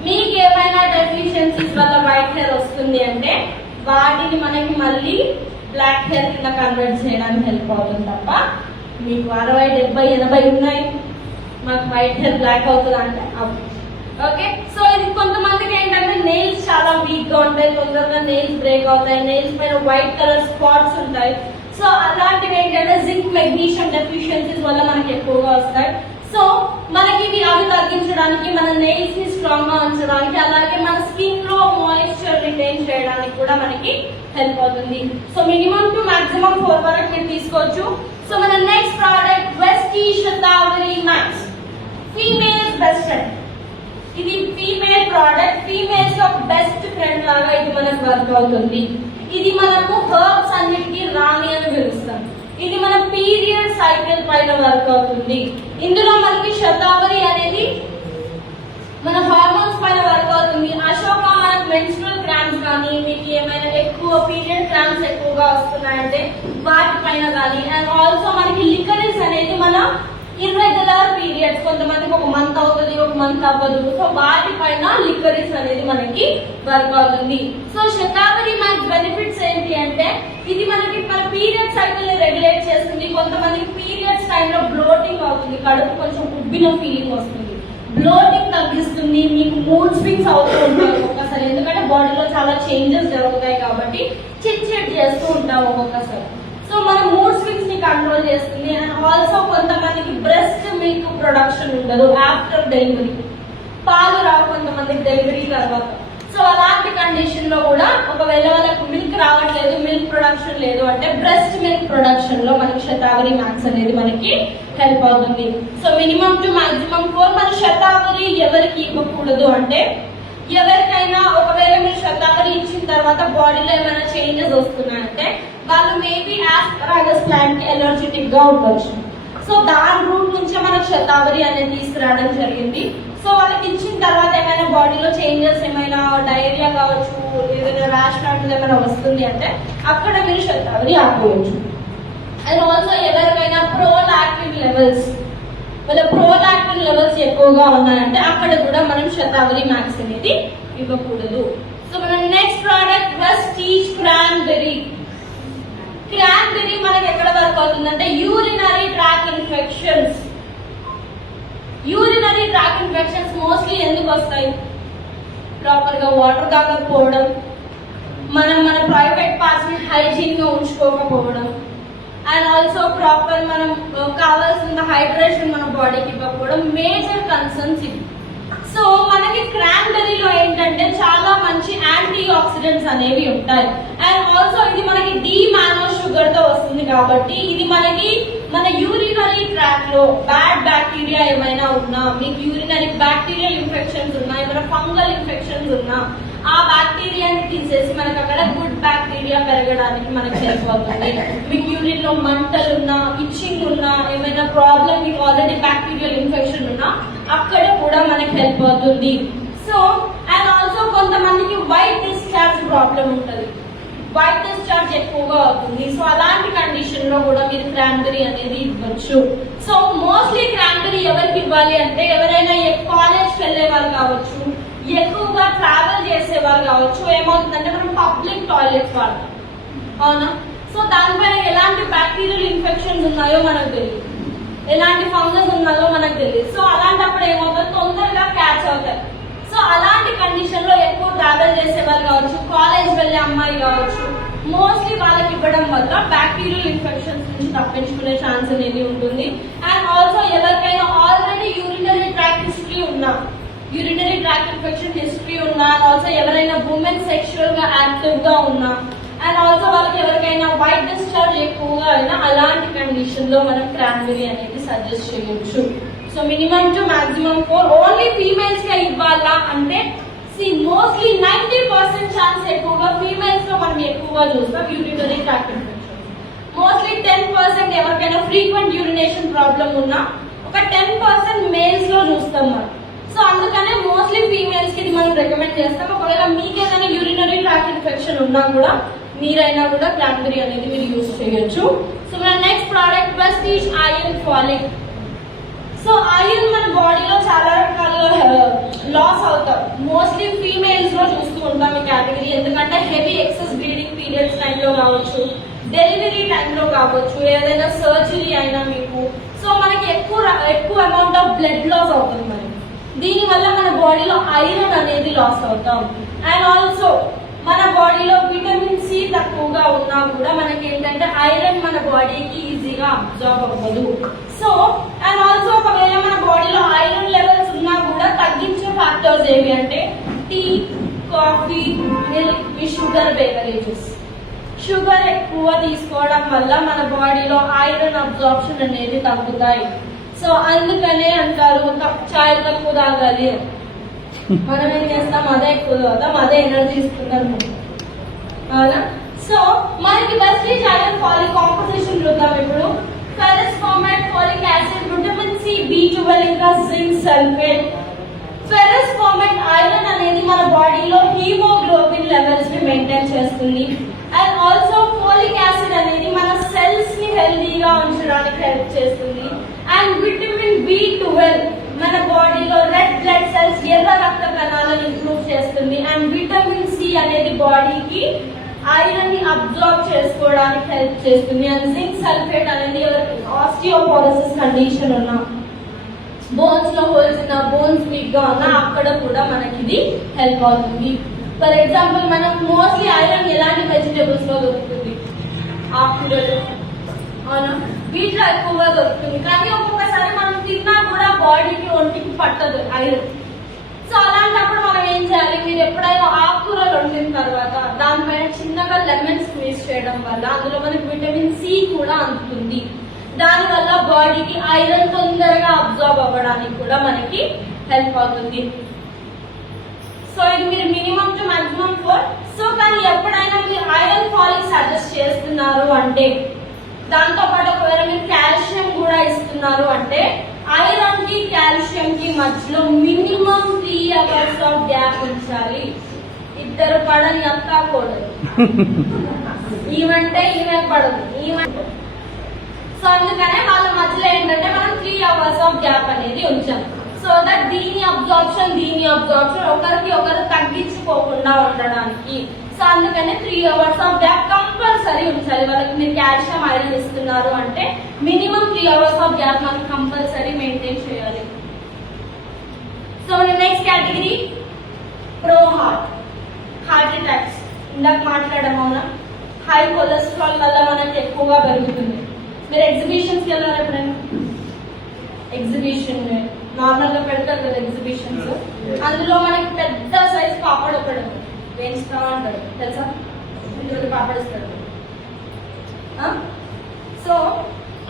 మీకు ఏమైనా డెఫిషియన్సీస్ వల్ల వైట్ హెయిర్ వస్తుంది అంటే వాటిని మనకి మళ్ళీ బ్లాక్ హెయిర్ కింద కన్వర్ట్ చేయడానికి హెల్ప్ అవుతుంది తప్ప మీకు 60, 70, 80 ఉన్నాయి మాకు వైట్ హెయిర్ బ్లాక్ అవుతుంది అంటే అవుతుంది. ఓకే, సో ఇది కొంతమందికి ఏంటంటే నెయిల్స్ చాలా వీక్ గా ఉంటాయి, తొందరగా నెయిల్స్ బ్రేక్ అవుతాయి, నెయిల్స్ పైన వైట్ కలర్ స్పాట్స్ ఉంటాయి. సో అలాంటివి ఏంటంటే జింక్, మెగ్నీషియం డెఫిషియన్సీస్ వల్ల మనకి ఎక్కువగా వస్తాయి. సో మనకి ఇవి అవి తగ్గించడానికి, మన నెయిల్స్ ని స్ట్రాంగ్ గా ఉంచడానికి, అలాగే మన స్కిన్ లో మాయిశ్చర్ రిటైన్ చేయడానికి కూడా మనకి హెల్ప్ అవుతుంది. సో మినిమం టు మాక్సిమం 4 వరకు మీరు తీసుకోవచ్చు. సో మన next product Vestige shatavari max, females best friend. ఇది ఫీమేల్ ప్రోడక్ట్, ఫీమేల్స్ యొక్క బెస్ట్ ఫ్రెండ్ లాగా ఇది మనకు వర్క్ అవుతుంది. ఇది మనము హర్బ్స్ అన్నిటికీ రాణి అని పిలుస్తాం. ఇది మన పీరియడ్ సైకిల్ పైన వర్క్ అవుతుంది. ఇందులో మనకి శతావరి అనేది మన హార్మోన్స్ పైన వర్క్ అవుతుంది. అశోక మనకు మెన్స్ట్రువల్ క్రాంప్స్ కానీ, మీకు ఏమైనా ఎక్కువ పీరియడ్ క్రాంప్స్ ఎక్కువగా వస్తున్నాయంటే వాటి పైన కానీ, అండ్ ఆల్సో మనకి లికరిస్ అనేది మన ఇర్రెగ్యులర్ పీరియడ్స్, కొంతమందికి 1 మంత్ అవుతుంది, 1 మంత్ అవ్వదు. సో వాటి పైన లికరిస్ అనేది మనకి వర్క్ అవుతుంది. సో శతావరి మ్యాక్స్ బెనిఫిట్స్ ఏంటి అంటే ఇది మనకి మన పీరియడ్ సైకిల్ ని రెగ్యులేట్ చేస్తుంది. కొంతమందికి పీరియడ్స్ టైంలో బ్లోటింగ్ అవుతుంది, కడుపు కొంచెం ఉబ్బిన ఫీలింగ్ వస్తుంది, బ్లోటింగ్ తగ్గిస్తుంది. మీకు మూడ్ స్వింగ్స్ అవుతూ ఉంటాయి ఒక్కొక్కసారి, ఎందుకంటే బాడీలో చాలా చేంజెస్ జరుగుతాయి కాబట్టి చిట్ చేస్తూ ఉంటాం ఒక్కొక్కసారి. సో మన మూడ్ స్వింగ్స్ ని కంట్రోల్ చేస్తుంది. అండ్ ఆల్సో కొంతమందికి బ్రెస్ట్ మిల్క్ ప్రొడక్షన్ ఉండదు ఆఫ్టర్ డెలివరీ, పాలు రావు కొంతమందికి డెలివరీ తర్వాత. సో అలాంటి కండిషన్ లో కూడా ఒకవేళ వాళ్ళకి మిల్క్ రావట్లేదు, మిల్క్ ప్రొడక్షన్ లేదు అంటే బ్రెస్ట్ మిల్క్ ప్రొడక్షన్ లో మనకి శతావరి మ్యాక్స్ అనేది మనకి హెల్ప్ అవుతుంది. సో మినిమం టు మాక్సిమం 4 మన శతావరి ఎవరికి ఇవ్వకూడదు అంటే ఎవరికైనా ఒకవేళ మీరు శతావరి ఇచ్చిన తర్వాత బాడీలో ఏమైనా చేంజెస్ వస్తున్నాయంటే వాళ్ళు మేబీ ఆస్పరాగస్ ప్లాంట్ కి ఎలర్జెటిక్ గా ఉండొచ్చు. సో దాని రూట్ నుంచే మనకు శతావరి అనేది తీసుకురావడం జరిగింది. సో వాళ్ళకి ఇచ్చిన తర్వాత ఏమైనా బాడీలో చేంజెస్, ఏమైనా డైరియా కావచ్చు, ఏదైనా ర్యాష్ లాంటిది ఏమైనా వస్తుంది అంటే అక్కడ మీరు శతావరి ఆపవచ్చు. అండ్ ఆల్సో ఎవరికైనా ప్రోలాక్టివ్ లెవెల్స్, వాళ్ళ ప్రోలాక్టివ్ లెవెల్స్ ఎక్కువగా ఉన్నాయంటే అక్కడ కూడా మనం శతావరి మ్యాక్స్ అనేది ఇవ్వకూడదు. సో మన next product Vestige cranberry. Cranberry మనకి ఎక్కడ వర్క్ అవుతుందంటే urinary tract infections, urinary tract infections mostly ఎందుకు వస్తాయి? ప్రాపర్ గా వాటర్ తాగకపోవడం, మనం మన ప్రైవేట్ పార్ట్స్ ని హైజీన్ గా ఉంచుకోకపోవడం, అండ్ ఆల్సో ప్రాపర్ మనం కావాల్సిన హైడ్రేషన్ మన బాడీకి ఇవ్వకపోవడం మేజర్ కన్సర్న్స్ ఇవి. సో మనకి క్రాన్బెర్రీలో ఏంటంటే చాలా మంచి యాంటీ ఆక్సిడెంట్స్ అనేవి ఉంటాయి. అండ్ ఆల్సో ఇది మనకి డి మానో షుగర్ తో వస్తుంది కాబట్టి ఇది మనకి మన యూరినరీ ట్రాక్ లో బ్యాడ్ బ్యాక్టీరియా ఏమైనా ఉన్నా, మీకు యూరినరీ బ్యాక్టీరియల్ ఇన్ఫెక్షన్స్ ఉన్నా, ఏమైనా ఫంగల్ ఇన్ఫెక్షన్స్ ఉన్నా ఆ బ్యాక్టీరియాని తీసేసి మనకు అక్కడ గుడ్ బ్యాక్టీరియా పెరగడానికి మనకు హెల్ప్ అవుతుంది. మీకు యూరిన్ లో మంటలు ఉన్నా, ఇచ్చింగ్ ఉన్నా, ఏమైనా ప్రాబ్లం మీకు ఆల్రెడీ బ్యాక్టీరియల్ ఇన్ఫెక్షన్ ఉన్నా అక్కడ కూడా మనకి హెల్ప్ అవుతుంది. సో అండ్ ఆల్సో కొంతమందికి వైట్ డిశ్చార్జ్ ప్రాబ్లం ఉంటుంది, వైట్ డిశ్చార్జ్ ఎక్కువగా అవుతుంది. సో అలాంటి కండిషన్ లో కూడా మీరు క్రాన్బెర్రీ అనేది ఇవ్వచ్చు. సో మోస్ట్లీ క్రాన్బెర్రీ ఎవరికి ఇవ్వాలి అంటే ఎవరైనా కాలేజ్కి వెళ్ళే వాళ్ళు కావచ్చు, ఎక్కువగా ట్రావెల్ చేసే వాళ్ళు కావచ్చు. ఏమవుతుందంటే మనం పబ్లిక్ టాయిలెట్స్ వాడతాం, అవునా? సో దానిపైన ఎలాంటి బ్యాక్టీరియల్ ఇన్ఫెక్షన్స్ ఉన్నాయో మనకు తెలియదు, ఎలాంటి ఫంగస్ ఉన్నాయో మనకు తెలియదు. సో అలాంటప్పుడు ఏమవుతుంది, తొందరగా క్యాచ్ అవుతాయి. సో అలాంటి కండిషన్ లో ఎక్కువ ట్రావెల్ చేసే వాళ్ళు కావచ్చు, కాలేజ్ వెళ్ళే అమ్మాయి కావచ్చు, మోస్ట్లీ వాళ్ళకి ఇవ్వడం వల్ల బ్యాక్టీరియల్ ఇన్ఫెక్షన్స్ నుంచి తప్పించుకునే ఛాన్స్ అనేది ఉంటుంది. అండ్ ఆల్సో ఎవరికైనా ఆల్రెడీ యూరినరీ ట్రాక్ హిస్టరీ ఉన్నా, యూరినరీ ట్రాక్ ఇన్ఫెక్షన్ హిస్టరీ ఉన్నా, ఆల్సో ఎవరైనా ఉమెన్ సెక్షువల్ గా యాక్టివ్ గా ఉన్నా, అండ్ ఆల్సో వాళ్ళకి ఎవరికైనా వైట్ డిశ్చార్జ్ ఎక్కువగా అయినా అలాంటి కండిషన్ లో మనం క్రాన్బెర్రీ అనేది సజెస్ట్ చేయొచ్చు. So minimum to maximum 4 only females గా ఇవ్వాలా అంటే మోస్ట్లీ 90% ఛాన్స్ ఎక్కువగా ఫీమేల్స్ లో మనం ఎక్కువగా చూస్తాం యూరినరీ ట్రాక్ ఇన్ఫెక్షన్. మోస్ట్లీ 10% ఎవరికైనా ఫ్రీక్వెంట్ యూరినేషన్ ప్రాబ్లం ఉన్నా ఒక 10% మేల్స్ లో చూస్తాం మనం. సో అందుకనే మోస్ట్లీ ఫీమేల్స్ కి ఇది మనం రికమెండ్ చేస్తాం. ఒకవేళ మీకు ఏదైనా యూరినరీ ట్రాక్ ఇన్ఫెక్షన్ ఉన్నా కూడా మీరైనా కూడా క్రాన్బెర్రీ అనేది మీరు యూజ్ చేయొచ్చు. సో మన next product prestige iron phallic. So iron మన బాడీలో చాలా రకాలుగా లాస్ అవుతాం. మోస్ట్లీ ఫీమేల్స్ లో చూస్తూ ఉంటాం ఈ కేటగిరీ, ఎందుకంటే హెవీ ఎక్సెస్ బ్లీడింగ్ పీరియడ్స్ టైంలో కావచ్చు, డెలివరీ టైంలో కావచ్చు, ఏదైనా సర్జరీ అయినా మీకు సో మనకి ఎక్కువ అమౌంట్ ఆఫ్ బ్లడ్ లాస్ అవుతుంది. మరి దీని వల్ల మన బాడీలో ఐరన్ అనేది లాస్ అవుతాం. అండ్ ఆల్సో మన బాడీలో విటమిన్ సి తక్కువగా ఉన్నా కూడా మనకి ఏంటంటే ఐరన్ మన బాడీకి ఈజీగా అబ్జర్వ్ అవ్వదు. సో అండ్ ఆల్సో ఒకవేళ మన బాడీలో ఐరన్ లెవెల్స్ ఉన్నా కూడా తగ్గించే ఫ్యాక్టర్స్ ఏవి అంటే tea, coffee, milk, sugar beverages. Sugar ఎక్కువ తీసుకోవడం వల్ల మన బాడీలో ఐరన్ అబ్జార్ప్షన్ అనేది తగ్గుతాయి. సో అందుకనే అంటారు చాయ్ తక్కువ తాగాలి. మనం ఏం చేస్తాం, అదే ఎక్కువ తాగుతాం, అదే ఎనర్జీ ఇస్తుందని. అవునా? సో మనకి ప్రెస్టీజ్ ఐరన్ ఫాలిక్ కాంపోజిషన్ చూద్దాం ఇప్పుడు. Ferrous format, folic acid, vitamin C, B12 ఇంకా zinc sulphate. Ferrous format iron అనేది మన బాడీలో హీమోగ్లోబిన్ లెవెల్స్ ని మెయింటైన్ చేస్తుంది. అండ్ ఆల్సో ఫోలిక్ యాసిడ్ అనేది మన సెల్స్ ని హెల్దీగా ఉంచడానికి హెల్ప్ చేస్తుంది. అండ్ విటమిన్ B12 మన బాడీలో రెడ్ బ్లడ్ సెల్స్, ఎర్ర రక్త కణాలను ఇంప్రూవ్ చేస్తుంది. అండ్ విటమిన్ సి అనేది బాడీకి ఐరన్ ని అబ్జార్బ్ చేసుకోవడానికి హెల్ప్ చేస్తుంది. అండ్ జింక్ సల్ఫేట్ అనేది ఆస్టియోపోరోసిస్ కండిషన్ ఉన్నా, బోన్స్ లో హోల్స్ ఉన్నా, బోన్స్ వీక్ గా ఉన్నా అక్కడ కూడా మనకి ఇది హెల్ప్ అవుతుంది. ఫర్ ఎగ్జాంపుల్ మనం మోస్ట్లీ ఐరన్ ఎలాంటి వెజిటేబుల్స్ లో దొరుకుతుంది, ఆకుకూరలు, అవునా, వీటిలో ఎక్కువగా దొరుకుతుంది. కానీ ఒక్కొక్కసారి మనం తిన్నా కూడా బాడీకి ఒంటికి పట్టదు ఐరన్. సో అలాంటప్పుడు మనం ఏం చేయాలి, మీరు ఎప్పుడైనా ఆకుకూరలు వండిన తర్వాత దానిపైన చిన్నగా లెమన్ స్క్వీజ్ చేయడం వల్ల అందులో మనకి విటమిన్ సి కూడా అందుతుంది. దాని వల్ల బాడీకి ఐరన్ తొందరగా అబ్జార్బ్ అవ్వడానికి కూడా మనకి హెల్ప్ అవుతుంది. సో ఇది మీరు మినిమం టు మాక్సిమం 4. సో కానీ ఎప్పుడైనా మీరు ఐరన్ ఫాలిక్ సజెస్ట్ చేస్తున్నారు అంటే దాంతో పాటు ఒకవేళ మీరు కాల్షియం కూడా ఇస్తున్నారు అంటే ఐరన్ కి కాల్షియం కి మధ్యలో మినిమం 3 hours ఆఫ్ గ్యాప్ ఉంచాలి. ఇద్దరు పడని అంతా కూడదు, ఈమెంటే ఈమె పడదు, సో అందుకనే వాళ్ళ మధ్యలో ఏంటంటే మనం 3 hours ఆఫ్ గ్యాప్ అనేది ఉంచాం. సో దట్ దీని అబ్జార్ప్షన్ ఒకరికి ఒకరు తగ్గించుకోకుండా ఉండడానికి. సో అందుకనే 3 hours ఆఫ్ గ్యాప్ కంపల్సరీ ఉంచాలి. వాళ్ళకి మీరు కాల్షియం ఐరన్ ఇస్తున్నారు అంటే మినిమం 3 hours ఆఫ్ గ్యాప్ మనం కంపల్సరీ మెయింటైన్ చేయాలి. So next category pro heart attacks. ఇందాక మాట్లాడడం అవునా, హై కొలెస్ట్రాల్ వల్ల మనకి ఎక్కువగా పెరుగుతుంది. మీరు ఎగ్జిబిషన్స్కి వెళ్ళారు ఎప్పుడైనా? ఎగ్జిబిషన్ నార్మల్ గా పెడతారు కదా ఎగ్జిబిషన్స్, అందులో మనకి పెద్ద సైజ్ పాపడ్ ఒకటి వేయిస్తా అంటారు తెలుసా, ఇంకొకటి పాపడిస్తాడు. సో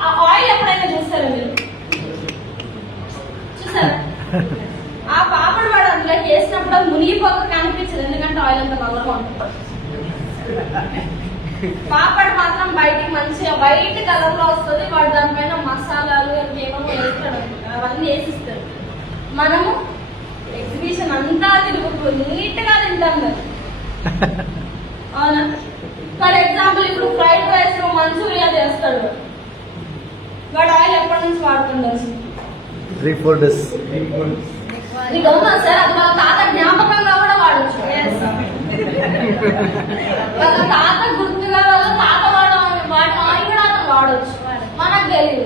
ఆ ఆయిల్ ఎప్పుడైనా చూస్తారా మీరు? చూసారా? ఆ పాపడ్ వాడు అందులోకి వేసినప్పుడు అది మునిగిపోక కనిపించదు, ఎందుకంటే ఆయిల్ అంత నల్లగా ఉంటుంది. పాపడ్ మాత్రం బయటికి మంచిగా వైట్ కలర్ లో వస్తుంది. వాడు దానిపైన మసాలాలు ఏమేమో వేస్తాడు, అవన్నీ వేసిస్తాడు. మనము ఎగ్జిబిషన్ అంతా తిరుగుతూ నీట్ గా తింటాం కదా, అవునా? ఫర్ ఎగ్జాంపుల్ ఇప్పుడు ఫ్రైడ్ రైస్ మంచూరియా చేస్తాడు, వాడు ఆయిల్ ఎప్పటి నుంచి వాడుతుండొచ్చు? 3-4 days. నీకు అవునా సార్? అది వాళ్ళ తాత జ్ఞాపకంగా కూడా వాడచ్చు, వాళ్ళ తాత గుర్తుగా వాళ్ళ తాత వాడి ఆయిల్ కూడా అతను వాడచ్చు. మనకు తెలియదు,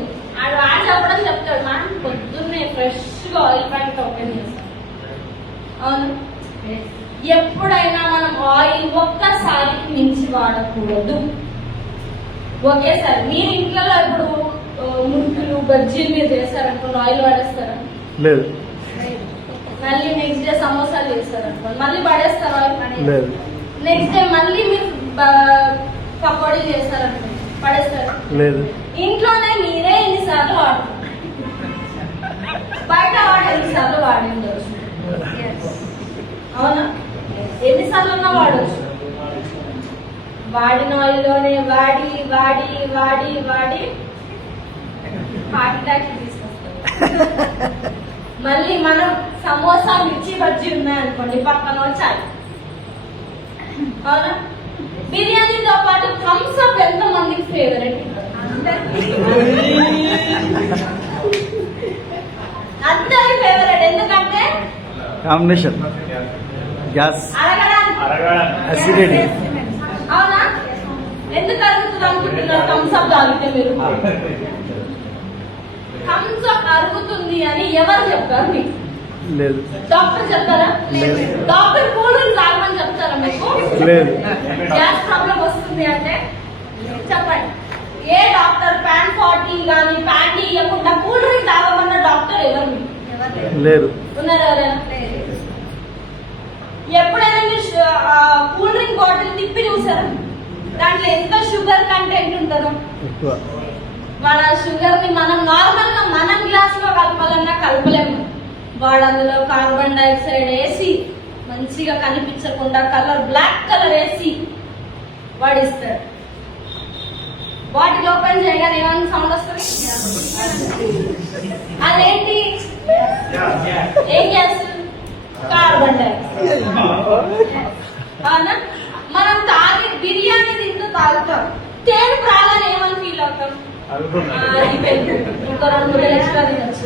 వాడు చెప్పడం చెప్తాడు. మనం పొద్దున్నే ఫ్రెష్ గా ఆయిల్ ప్యాకెట్ ఓపెన్ చేస్తాం, అవును. ఎప్పుడైనా మనం ఆయిల్ ఒక్కసారికి మించి వాడకూడదు, ఒకేసారి. మీరు ఇంట్లో ఇప్పుడు మురుకులు బజ్జీలు మీరు చేస్తారనుకోండి, ఆయిల్ వాడేస్తారా? లేదు. మళ్ళీ నెక్స్ట్ డే సమోసాలు చేస్తారనుకోండి, మళ్ళీ పడేస్తారు ఆయిల్. లేదు. నెక్స్ట్ డే మళ్ళీ మీరు పకోడీ చేస్తారనుకోండి, పడేస్తారు. లేదు. ఇంట్లోనే మీరే ఎన్నిసార్లు వాడుతారు, బయట వాడు ఎన్నిసార్లు వాడిండొచ్చు, అవునా? ఎన్నిసార్లు ఉన్నా వాడచ్చు. వాడిన ఆయిల్లోనే వాడి వాడి వాడి వాడి హార్ట్ అటాక్ తీసుకొస్తారు. మళ్ళీ మనం సమోసా మిర్చి బజ్జీ ఉన్నాయనుకోండి, పక్కన వచ్చాయి, అవునా? బిర్యానీతో పాటు థమ్స్ అప్ ఎంత మందికి ఫేవరెట్? అందరికి ఫేవరెట్. ఎందుకంటే కాంబినేషన్ గ్యాస్, అసిడిటీ, అవునా? ఎందుకు అరుగుతుంది అనుకుంటున్నారు? థమ్స్ అప్ తాగితే మీరు థమ్స్ అప్ అరుగుతుంది అని ఎవరు చెప్పారు మీకు? లేదు. డాక్టర్ చెప్తారా? లేదు. డాక్టర్ కూల్ డ్రింక్ తాగమని చెప్తారా మీకు? లేదు. గ్యాస్ ప్రాబ్లం వస్తుంది అంటే చెప్పండి. ఏ డాక్టర్ ప్యాన్ 40 కానీ ప్యాంటీ ఇవ్వకుండా కూల్ డ్రింక్ తాగమన్న డాక్టర్ ఎవరు మీకు? లేదు. ఉన్నారు ఎవరైనా? ఎప్పుడైనా మీరు కూల్ డ్రింక్ బాటిల్ తిప్పి చూసారా? దాంట్లో ఎంత షుగర్ కంటెంట్ ఉంటుందో. ఎక్కువ. వాళ్ళ షుగర్ ని మనం నార్మల్ గా మనం గ్లాస్ లో కలపాలన్నా కలపలేము. వాడు అందులో కార్బన్ డైఆక్సైడ్ వేసి మంచిగా కనిపించకుండా కలర్ బ్లాక్ కలర్ వేసి వాడిస్తాడు. బాటిల్ ఓపెన్ చేయగానే ఏమన్నా సౌండ్ వస్తుంది? అదేంటి? ఏం గ్యాస్? కార్బన్ డైఆక్సైడ్, అవునా? మనం తాగి బిర్యానీ తింటూ తాగుతాం, తేను రాగానే ఏమని ఫీల్ అవుతాం? ఇంకో 2-3 ఎక్స్ట్రా తినొచ్చు,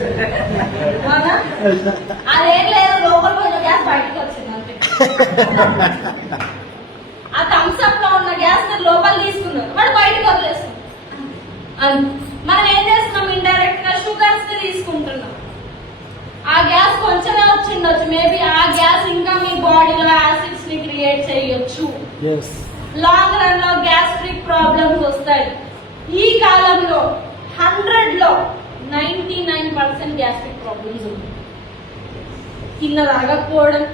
అవునా? అదేం లేదు, లోపల పోయిన గ్యాస్ బయటకు వచ్చింది అంతే. ఆ థమ్స్ అప్ లో ఉన్న గ్యాస్ లోపల తీసుకున్నారు, వాడు బయటకు వదిలేస్తాం. మనం ఏం చేస్తున్నాం? ఇండైరెక్ట్ గా షుగర్స్ ని తీసుకుంటున్నాం. ఆ గ్యాస్ కొంచెమే వచ్చిండొచ్చు, మేబీ ఆ గ్యాస్ ఇంకా మీ బాడీలో యాసిడ్స్ ని క్రియేట్ చేయొచ్చు. లాంగ్ రన్ లో గ్యాస్ట్రిక్ ప్రాబ్లమ్స్ వస్తాయి. ఈ కాలంలో 100 లో 99% గ్యాస్ట్రిక్ ప్రాబ్లమ్స్ ఉన్నాయి. తిన్నది అరగకపోవడం,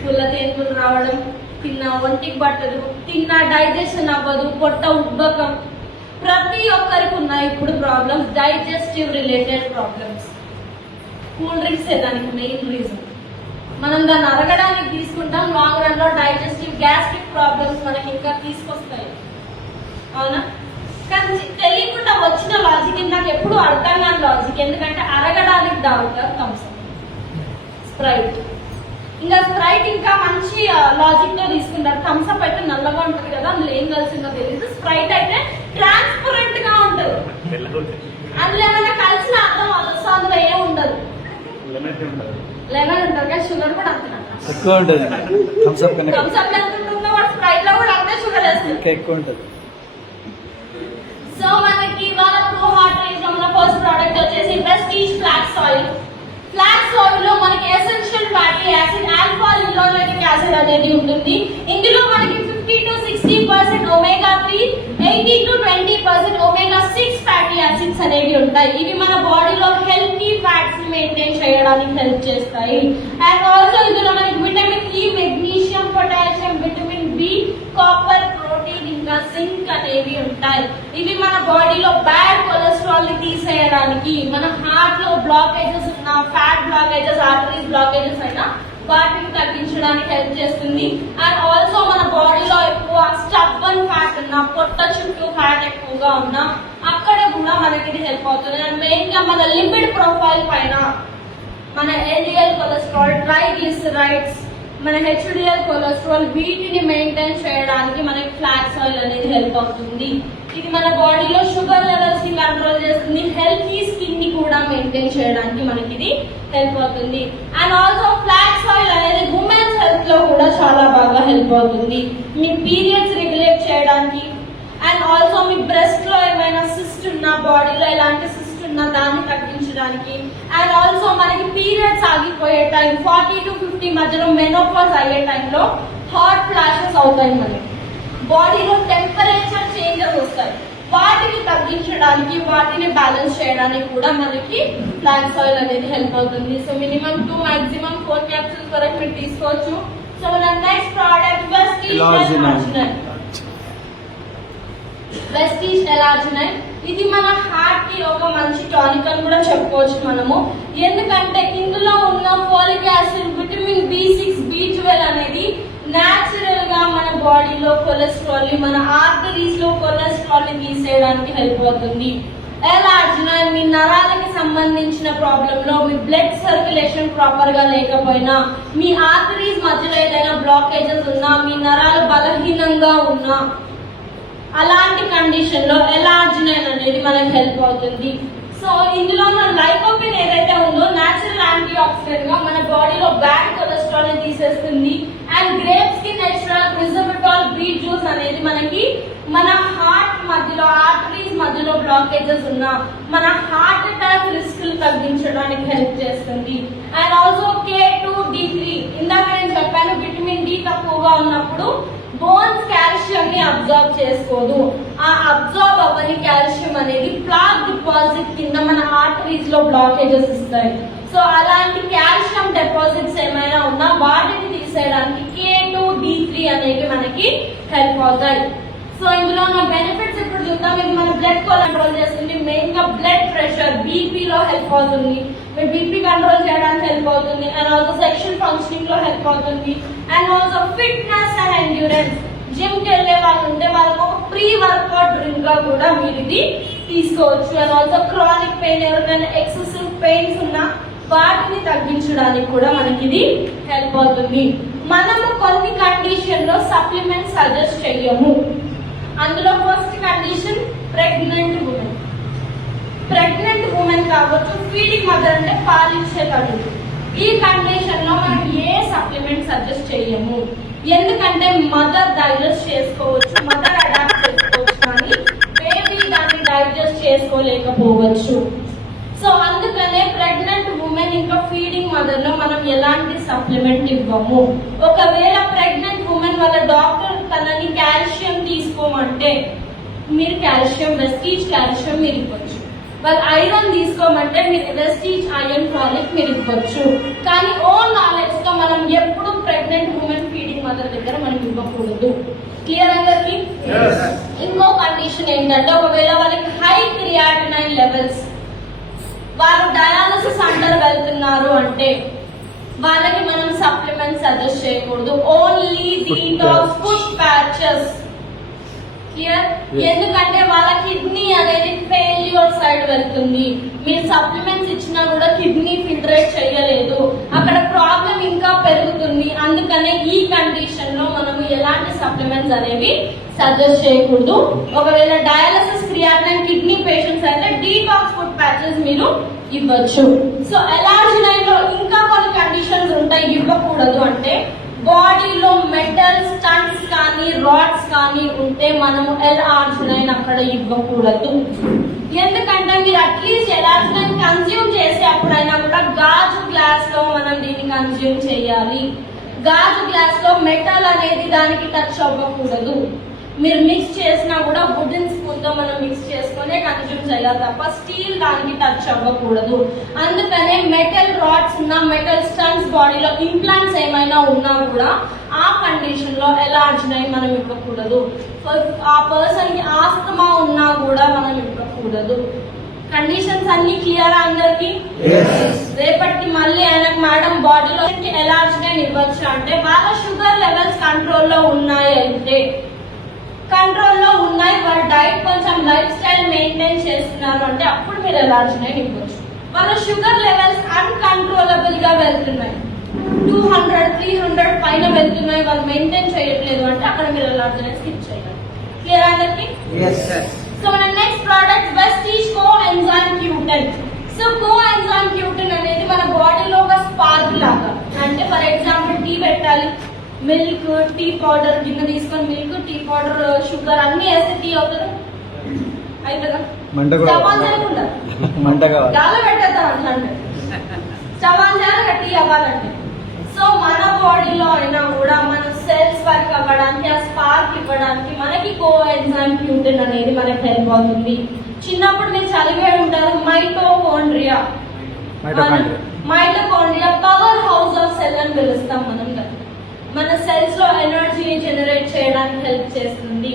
పుల్ల తేన్పులు రావడం, తిన్న ఒంటికి పట్టదు, తిన్న డైజెషన్ అవ్వదు, పొట్ట ఉబ్బకం, ప్రతి ఒక్కరికి ఉన్నాయి ఇప్పుడు problems, digestive related problems. Cool drinks దానికి మెయిన్ రీజన్. మనం దాన్ని అరగడానికి తీసుకుంటాం, లాంగ్ రన్ లో డైజెస్టివ్ గ్యాస్ట్రిక్ ప్రాబ్లమ్స్ మనకి ఇంకా తీసుకొస్తాయి, అవునా? కానీ తెలియకుండా వచ్చిన లాజిక్ నాకు ఎప్పుడు అర్థం కాని లాజిక్. ఎందుకంటే అరగడానికి తాగుతారు థమ్స్ అప్, స్ప్రైట్. ఇంకా స్ప్రైట్ ఇంకా మంచి లాజిక్ తో తీసుకుంటారు. థమ్స్ అప్ అయితే నల్లగా ఉంటుంది కదా, అందులో ఏం కలిసిందో తెలియదు. స్ప్రైట్ అయితే ట్రాన్స్పరెంట్ గా ఉంటుంది, అందులో ఏమైనా కలిసిన అర్థం వస్తుంది, అందులో ఏం ఉండదు. లెమన్ ఉంటుంది కానీ షుగర్ కూడా అంత ఎక్కువ ఉంటుంది. థమ్స్ అప్ కన్నా థమ్స్ అప్ ఎంత ఉంటుందో వాడు స్ప్రైట్ లో కూడా అంతే షుగర్ వేస్తుంది, ఎక్కువ ఉంటుంది. సో మనకి ఇవాళ ప్రో హార్ట్ రేంజ్ లో మన ఫస్ట్ ప్రోడక్ట్ వచ్చేసి prestige flax oil. Flax oil లో మనకి ఎసెన్షియల్ అజోలైనిక్ యాసిడ్ అనేది ఉంటుంది. ఇందులో మనకి 50 to 60% omega 3, 80 to 20% omega 6 fatty acids అనేవి ఉంటాయి. ఇవి మన బాడీలో హెల్తీ ఫ్యాట్స్ మెయింటైన్ చేయడానికి హెల్ప్ చేస్తాయి. అండ్ ఆల్సో ఇందులో మనకి vitamin E, magnesium, potassium, vitamin B, copper, protein, ఇంకా జింక్ అనేవి ఉంటాయి. ఇవి మన బాడీలో బ్యాడ్ కొలెస్ట్రాల్ ని తీసేయడానికి, మన హార్ట్ లో బ్లాకేజెస్ ఉన్న ఫ్యాట్ బ్లాకేజెస్, ఆర్టరీస్ బ్లాకేజెస్ అయినా వాటిని తగ్గించడానికి హెల్ప్ చేస్తుంది. అండ్ ఆల్సో మన బాడీలో ఎక్కువ స్టబ్బన్ ఫ్యాట్ ఉన్న, పొట్ట చుట్టూ ఫ్యాట్ ఎక్కువగా ఉన్న అక్కడ కూడా మనకి ఇది హెల్ప్ అవుతుంది. అండ్ మెయిన్ గా మన లిపిడ్ ప్రొఫైల్ పైన మన ఎల్డిఎల్ కొలెస్ట్రాల్, ట్రైగ్లిసరైడ్స్, మన హెచ్డిఎల్ కొలెస్ట్రాల్ వీటిని మెయింటైన్ చేయడానికి మనకి ఫ్లాక్స్ ఆయిల్ అనేది హెల్ప్ అవుతుంది. ఇది మన బాడీలో షుగర్ లెవెల్స్ ని కంట్రోల్ చేస్తుంది. హెల్తీ స్కిన్ ని కూడా మెయింటైన్ చేయడానికి మనకి ఇది హెల్ప్ అవుతుంది. అండ్ ఆల్సో ఫ్లాక్స్ ఆయిల్ అనేది ఉమెన్స్ హెల్త్ లో కూడా చాలా బాగా హెల్ప్ అవుతుంది. మీ పీరియడ్స్ రెగ్యులేట్ చేయడానికి, అండ్ ఆల్సో మీ బ్రెస్ట్ లో ఏమైనా సిస్ట్ ఉన్నా, బాడీలో ఎలాంటి సిస్ట్ ఉన్నా దాన్ని తగ్గించడానికి, అండ్ ఆల్సో మనకి పీరియడ్స్ ఆగిపోయే టైం 40 to 50 మధ్యలో మెనోపాజ్ అయ్యే టైంలో హాట్ ఫ్లాషెస్ అవుతాయి. మనకి బాడీలో టెంపరేచర్ చేంజెస్ వస్తాయి. వాటిని తగ్గించడానికి, వాటిని బ్యాలెన్స్ చేయడానికి కూడా మనకి ఫ్లాక్స్ ఆయిల్ అనేది హెల్ప్ అవుతుంది. సో మినిమం 2 మాక్సిమం 4 క్యాప్సూల్స్ వరకు మీరు తీసుకోవచ్చు. సో మన నెక్స్ట్ ప్రోడక్ట్ వెస్టీజ్ ఎలార్జినైన్. ఇది మన హార్ట్ కి ఒక మంచి టానిక్ అని కూడా చెప్పుకోవచ్చు మనము. ఎందుకంటే ఇందులో ఉన్న folic acid, vitamin B6, B12 అనేది న్యాచురల్ గా మన బాడీలో కొలెస్ట్రాల్ ని, మన ఆర్టరీస్ లో కొలెస్ట్రాల్ ని తీసేయడానికి హెల్ప్ అవుతుంది. ఎలార్జినైన్ మీ నరాలకి సంబంధించిన ప్రాబ్లం లో, మీ బ్లడ్ సర్క్యులేషన్ ప్రాపర్ గా లేకపోయినా, మీ ఆర్టరీస్ మధ్యలో ఏదైనా బ్లాకేజెస్ ఉన్నా, మీ నరాలు బలహీనంగా ఉన్నా, అలాంటి కండిషన్ లో ఎలార్జినైన్ అనేది మనకి హెల్ప్ అవుతుంది. సో ఇందులో మన లైకోపిన్ ఏదైతే ఉందో నేచురల్ యాంటీ ఆక్సిడెంట్ గా మన బాడీలో బ్యాడ్ కొలెస్ట్రాల్ ని తీసేస్తుంది. అండ్ గ్రేప్స్ కి నేచురల్ ప్రిజర్వేటివ్ బీట్ జ్యూస్ అనేది మనకి మన హార్ట్ మధ్యలో, ఆర్టరీస్ మధ్యలో బ్లాకేజెస్ ఉన్నా, మన హార్ట్ అటాక్ రిస్క్ తగ్గించడానికి హెల్ప్ చేస్తుంది. అండ్ ఆల్సో K2D3, ఇందాక నేను చెప్పాను విటమిన్ డి తక్కువగా ఉన్నప్పుడు బోన్స్ కాల్షియం ని అబ్జర్వ్ చేసుకోదు. ఆ అబ్జర్వ్ అవ్వని కాల్షియం అనేది ప్లాక్ డిపాజిట్ కింద మన ఆర్టరీస్ లో బ్లాకేజెస్ ఇస్తాయి. సో అలాంటి కాల్షియం డిపాజిట్స్ ఏమైనా ఉన్నా వాటిని తీసేయడానికి K2D3 అనేవి మనకి హెల్ప్ అవుతాయి. సో ఇందులో ఉన్న బెనిఫిట్స్ ఇప్పుడు చూద్దాం. ఇది మన బ్లడ్ కంట్రోల్ చేస్తుంది. మెయిన్ గా బ్లడ్ ప్రెషర్, బీపీ లో హెల్ప్ అవుతుంది. మీరు బీపీ కంట్రోల్ చేయడానికి హెల్ప్ అవుతుంది. అండ్ ఆల్సో సెక్షువల్ ఫంక్షనింగ్ లో హెల్ప్ అవుతుంది. And also fitness and endurance, gym కి వెళ్ళే వాళ్ళు ఉంటే వాళ్ళకి ఒక ప్రీ వర్కౌట్ డ్రింక్ గా కూడా మీరు ఇది తీసుకోవచ్చు. అండ్ ఆల్సో క్రానిక్ పెయిన్, ఎవరికైనా ఎక్సెసివ్ పెయిన్స్ ఉన్నా వాటిని తగ్గించడానికి కూడా మనకి ఇది హెల్ప్ అవుతుంది. మనము కొన్ని కండిషన్ లో సప్లిమెంట్ సజెస్ట్ చెయ్యము. అందులో first condition pregnant women. Pregnant women కావచ్చు, ఫీడింగ్ మదర్ అంటే పాలిచ్చే తల్లి. ఈ కండిషన్ లో మనం ఏ సప్లిమెంట్ సజెస్ట్ చేయము. ఎందుకంటే మదర్ డైజెస్ట్ చేసుకోవచ్చు, మదర్ అడాప్ట్ చేసుకోవచ్చు, కానీ బేబీ దాన్ని డైజెస్ట్ చేసుకోలేకపోవచ్చు. సో అందుకనే ప్రెగ్నెంట్ ఉమెన్ ఇంకా ఫీడింగ్ మదర్ లో మనం ఎలాంటి సప్లిమెంట్ ఇవ్వము. ఒకవేళ ప్రెగ్నెంట్ ఉమెన్ వాళ్ళ డాక్టర్ తనని కాల్షియం తీసుకోమంటే మీరు కాల్షియం, వెస్టీజ్ కాల్షియం మీరు ఇవ్వచ్చు. వాళ్ళు ఐరన్ తీసుకోమంటే మీరు వెస్టీజ్ ఐరన్ టానిక్ మీరు ఇవ్వచ్చు. కానీ ఓన్ నాలెడ్జ్ తో మనం ఎప్పుడు ప్రెగ్నెంట్ ఉమెన్, ఫీడింగ్ మదర్ దగ్గర మనం ఇవ్వకూడదు. క్లియర్ అందరికి? ఇంకో కండిషన్ ఏంటంటే ఒకవేళ వాళ్ళకి హై క్రియాటినైన్ లెవెల్స్, వాళ్ళు డయాలసిస్ అండర్ వెళ్తున్నారు అంటే వాళ్ళకి మనం సప్లిమెంట్ సజెస్ట్ చేయకూడదు. Only detox food patches. Clear? ఎందుకంటే వాళ్ళ కిడ్నీ అనేది ఫెయిల్యూర్ సైడ్ వెళ్తుంది. మీరు సప్లిమెంట్స్ ఇచ్చినా కూడా కిడ్నీ ఫిల్టరేట్ చేయలేదు, అక్కడ ప్రాబ్లం ఇంకా పెరుగుతుంది. అందుకనే ఈ కండిషన్ లో మనము ఎలాంటి సప్లిమెంట్స్ అనేవి సజెస్ట్ చేయకూడదు. ఒకవేళ డయాలసిస్, క్రియాటినైన్, కిడ్నీ పేషెంట్స్ అయితే డీటాక్స్ ఫుడ్ ప్యాచెస్ మీరు ఇవ్వచ్చు. సో ఎలార్జినైన్ లో ఇంకా కొన్ని కండిషన్స్ ఉంటాయి ఇవ్వకూడదు అంటే, బాడీలో మెటల్ స్టంట్స్ కానీ రాడ్స్ కానీ ఉంటే మనము ఎలార్జినైన్ అక్కడ ఇవ్వకూడదు. ఎందుకంటే మీరు అట్లీస్ట్ ఎలార్జినైన్ కన్జ్యూమ్ చేసే అప్పుడైనా కూడా గాజు గ్లాస్ లో మనం దీన్ని కన్జ్యూమ్ చేయాలి. గాజు గ్లాస్ లో మెటల్ అనేది దానికి టచ్ అవ్వకూడదు. మీరు మిక్స్ చేసినా కూడా వుడెన్ స్పూన్ తో మనం మిక్స్ చేసుకునే కన్జ్యూమ్ చేయాలి తప్ప స్టీల్ దానికి టచ్ అవ్వకూడదు. అందుకనే మెటల్ రాడ్స్ ఉన్న మెటల్ స్టన్స్ బాడీలో ఇంప్లాంట్స్ ఏమైనా ఉన్నా కూడా ఆ కండిషన్ లో ఎలర్జీ మనం ఇవ్వకూడదు. ఆ పర్సన్ కి ఆస్తమా ఉన్నా కూడా మనం ఇవ్వకూడదు. కండిషన్స్ అన్ని క్లియర్ అందరికి. రేపటికి మళ్ళీ ఆయనకు మేడం బాడీలో ఎలర్జీ ఇవ్వచ్చు అంటే వాళ్ళ షుగర్ లెవెల్స్ కంట్రోల్లో ఉన్నాయి, అయితే కంట్రోల్లో ఉన్నాయి, వాళ్ళ డైట్ కొంచెం లైఫ్ స్టైల్ మెయింటైన్ చేస్తున్నారు అంటే అప్పుడు మీరు ఎలర్జీ ఇవ్వచ్చు. వాళ్ళ షుగర్ లెవెల్స్ అన్కంట్రోలబుల్ గా వెళ్తున్నాయి, 200, 300 పైన వెళ్తున్నాయి, వాళ్ళు మెయింటైన్ చేయట్లేదు అంటే అక్కడ మీరు ఎలర్జీ స్కిప్ చేయాలి. క్లియర్ అందరికి? సో మన next product Vestige coenzyme Q10. So coenzyme Q10 అనేది మన బాడీలో ఒక స్పార్క్ లాగా. అంటే ఫర్ ఎగ్జాంపుల్ టీ పెట్టాలి, మిల్క్, టీ పౌడర్ గిన్నె తీసుకొని మిల్క్, టీ పౌడర్, షుగర్ అన్ని వేస్తే టీ అవుతుంది అవుతుందా? గాలి పెట్టేద్దాం అంటే స్టవ్ చేయాలి టీ అవ్వాలంటే. సో మన బాడీలో అయినా కూడా మన సెల్స్ వర్క్ అవ్వడానికి, ఆ స్పార్క్ ఇవ్వడానికి మనకి కోఎంజైమ్ Q10 అనేది మనకి హెల్ప్ అవుతుంది. చిన్నప్పుడు మీరు చదివే ఉంటారు mitochondria power house of cell అని పిలుస్తాం మనం. మన సెల్స్ లో ఎనర్జీ జనరేట్ చేయడానికి హెల్ప్ చేస్తుంది.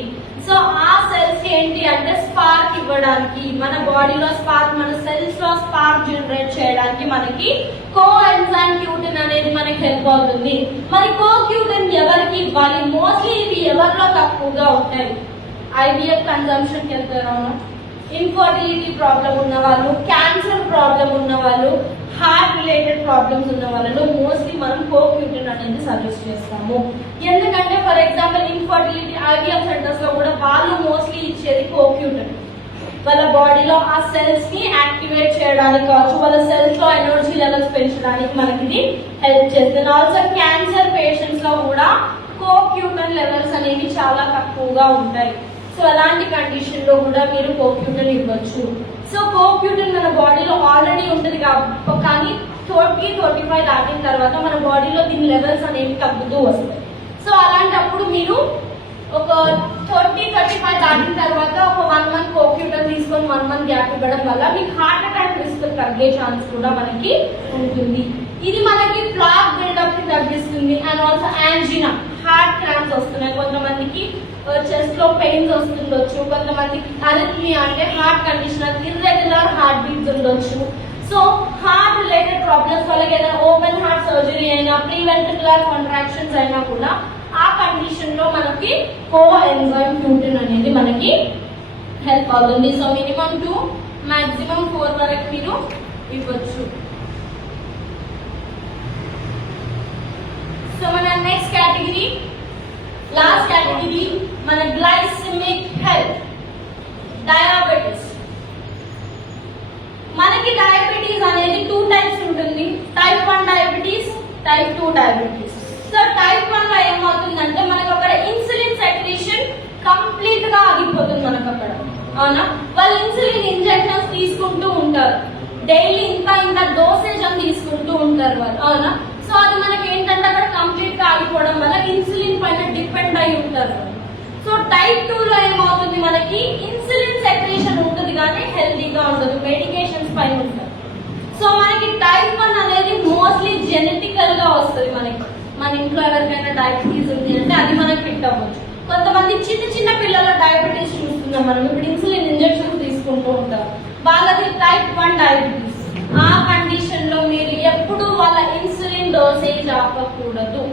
సో ఆ సెల్స్ ఏంటి అంటే స్పార్క్ ఇవ్వడానికి, మన బాడీలో స్పార్క్, మన సెల్స్ లో స్పార్క్ జనరేట్ చేయడానికి మనకి కోఎంజైమ్ Q10 అనేది మనకి హెల్ప్ అవుతుంది. మరి Q10 ఎవరికి ఇవ్వాలి? మోస్ట్లీ ఇవి ఎవరిలో తక్కువగా ఉంటాయి? IVF కన్జంప్షన్ కి వెళ్తారు, ఇన్ఫర్టిలిటీ ప్రాబ్లం ఉన్న వాళ్ళు, క్యాన్సర్ ప్రాబ్లం ఉన్న వాళ్ళు, హార్ట్ రిలేటెడ్ ప్రాబ్లమ్స్ ఉన్న వాళ్ళలో మోస్ట్లీ మనం Q10 అనేది సజెస్ట్ చేస్తాము. ఎందుకంటే for example infertility IVF centres లో కూడా వాళ్ళు మోస్ట్లీ ఇచ్చేది Q10. వాళ్ళ బాడీలో ఆ సెల్స్ ని యాక్టివేట్ చేయడానికి కావచ్చు, వాళ్ళ సెల్స్ లో ఎనర్జీ లెవెల్స్ పెంచడానికి మనకి ఇది హెల్ప్ చేస్తుంది. ఆల్సో క్యాన్సర్ పేషెంట్స్ లో కూడా Q10 లెవెల్స్ అనేవి చాలా తక్కువగా ఉంటాయి. సో అలాంటి కండిషన్ లో కూడా మీరు Q10 ఇవ్వచ్చు. సో Q10 మన బాడీలో ఆల్రెడీ ఉంటుంది కానీ 30-35 దాటిన తర్వాత మన బాడీలో దీని లెవెల్స్ అనేవి తగ్గుతూ వస్తాయి. సో అలాంటప్పుడు మీరు ఒక 30-35 దాటిన తర్వాత ఒక 1 month Q10 తీసుకొని 1 month గ్యాప్ ఇవ్వడం వల్ల మీకు హార్ట్ అటాక్ రిస్క్ తగ్గే ఛాన్స్ కూడా మనకి ఉంటుంది. ఇది మనకి ప్లాక్ బిల్డప్ ని తగ్గిస్తుంది. And also angina, heart cramps వస్తున్నాయి, కొంతమందికి చెస్ట్ లో పెయిన్స్ వస్తుండొచ్చు, కొంతమందికి అరిథ్మియా అంటే heart condition, irregular heartbeats ఉండొచ్చు. సో హార్ట్ రిలేటెడ్ ప్రాబ్లమ్స్ వాళ్ళకి ఏదైనా ఓపెన్ హార్ట్ సర్జరీ అయినా, ప్రీవెంట్రికులర్ కాంట్రాక్షన్స్ అయినా కూడా ఆ కండిషన్ లో మనకి కోఎంజైమ్ Q10 అనేది మనకి హెల్ప్ అవుతుంది. సో మినిమం 2, మాక్సిమం 4 వరకు మీరు ఇవ్వచ్చు. సో మన నెక్స్ట్ కేటగిరీ, లాస్ట్ కేటగిరీ మన గ్లైసెమిక్ హెల్త్, డయాబెటిస్. మనకి డయాబెటీస్ అనేది 2 టైప్స్ ఉంటుంది, type 1 diabetes, type 2 diabetes. So type 1 లో ఏమవుతుందంటే మనకు అక్కడ ఇన్సులిన్ సెక్రీషన్ కంప్లీట్ గా ఆగిపోతుంది మనకు అక్కడ, అవునా? వాళ్ళు ఇన్సులిన్ ఇంజెక్షన్స్ తీసుకుంటూ ఉంటారు, డైలీ ఇంత డోసేజ్ అని తీసుకుంటూ ఉంటారు వాళ్ళు, అవునా? సో అది మనకి ఏంటంటే అక్కడ కంప్లీట్ గా ఆగిపోవడం వల్ల ఇన్సులిన్ పైన డిపెండ్ అయి ఉంటారు. సో టైప్ 2 లో ఏమవుతుంది, మనకి ఇన్సులిన్ సెక్రీషన్ ఉంటుంది కానీ హెల్తీగా ఉండదు, మెడికేషన్స్ పైన ఉంటుంది. సో మనకి టైప్ 1 అనేది మోస్ట్లీ జెనెటికల్ గా వస్తుంది. మనకి మన ఇంట్లో ఎవరికైనా డయాబెటీస్ ఉంది అంటే అది మనకి ఫిట్ అవ్వచ్చు. కొంతమంది చిన్న పిల్లల డయాబెటీస్ చూస్తున్నాం మనం, ఇప్పుడు ఇన్సులిన్ ఇంజెక్షన్ తీసుకుంటూ ఉంటారు, వాళ్ళది టైప్ 1 డయాబెటీస్. ఆ కండిషన్ లో మీరు ఎప్పుడు వాళ్ళ ఇన్సులిన్ డోసేజ్ ఆపకూడదు,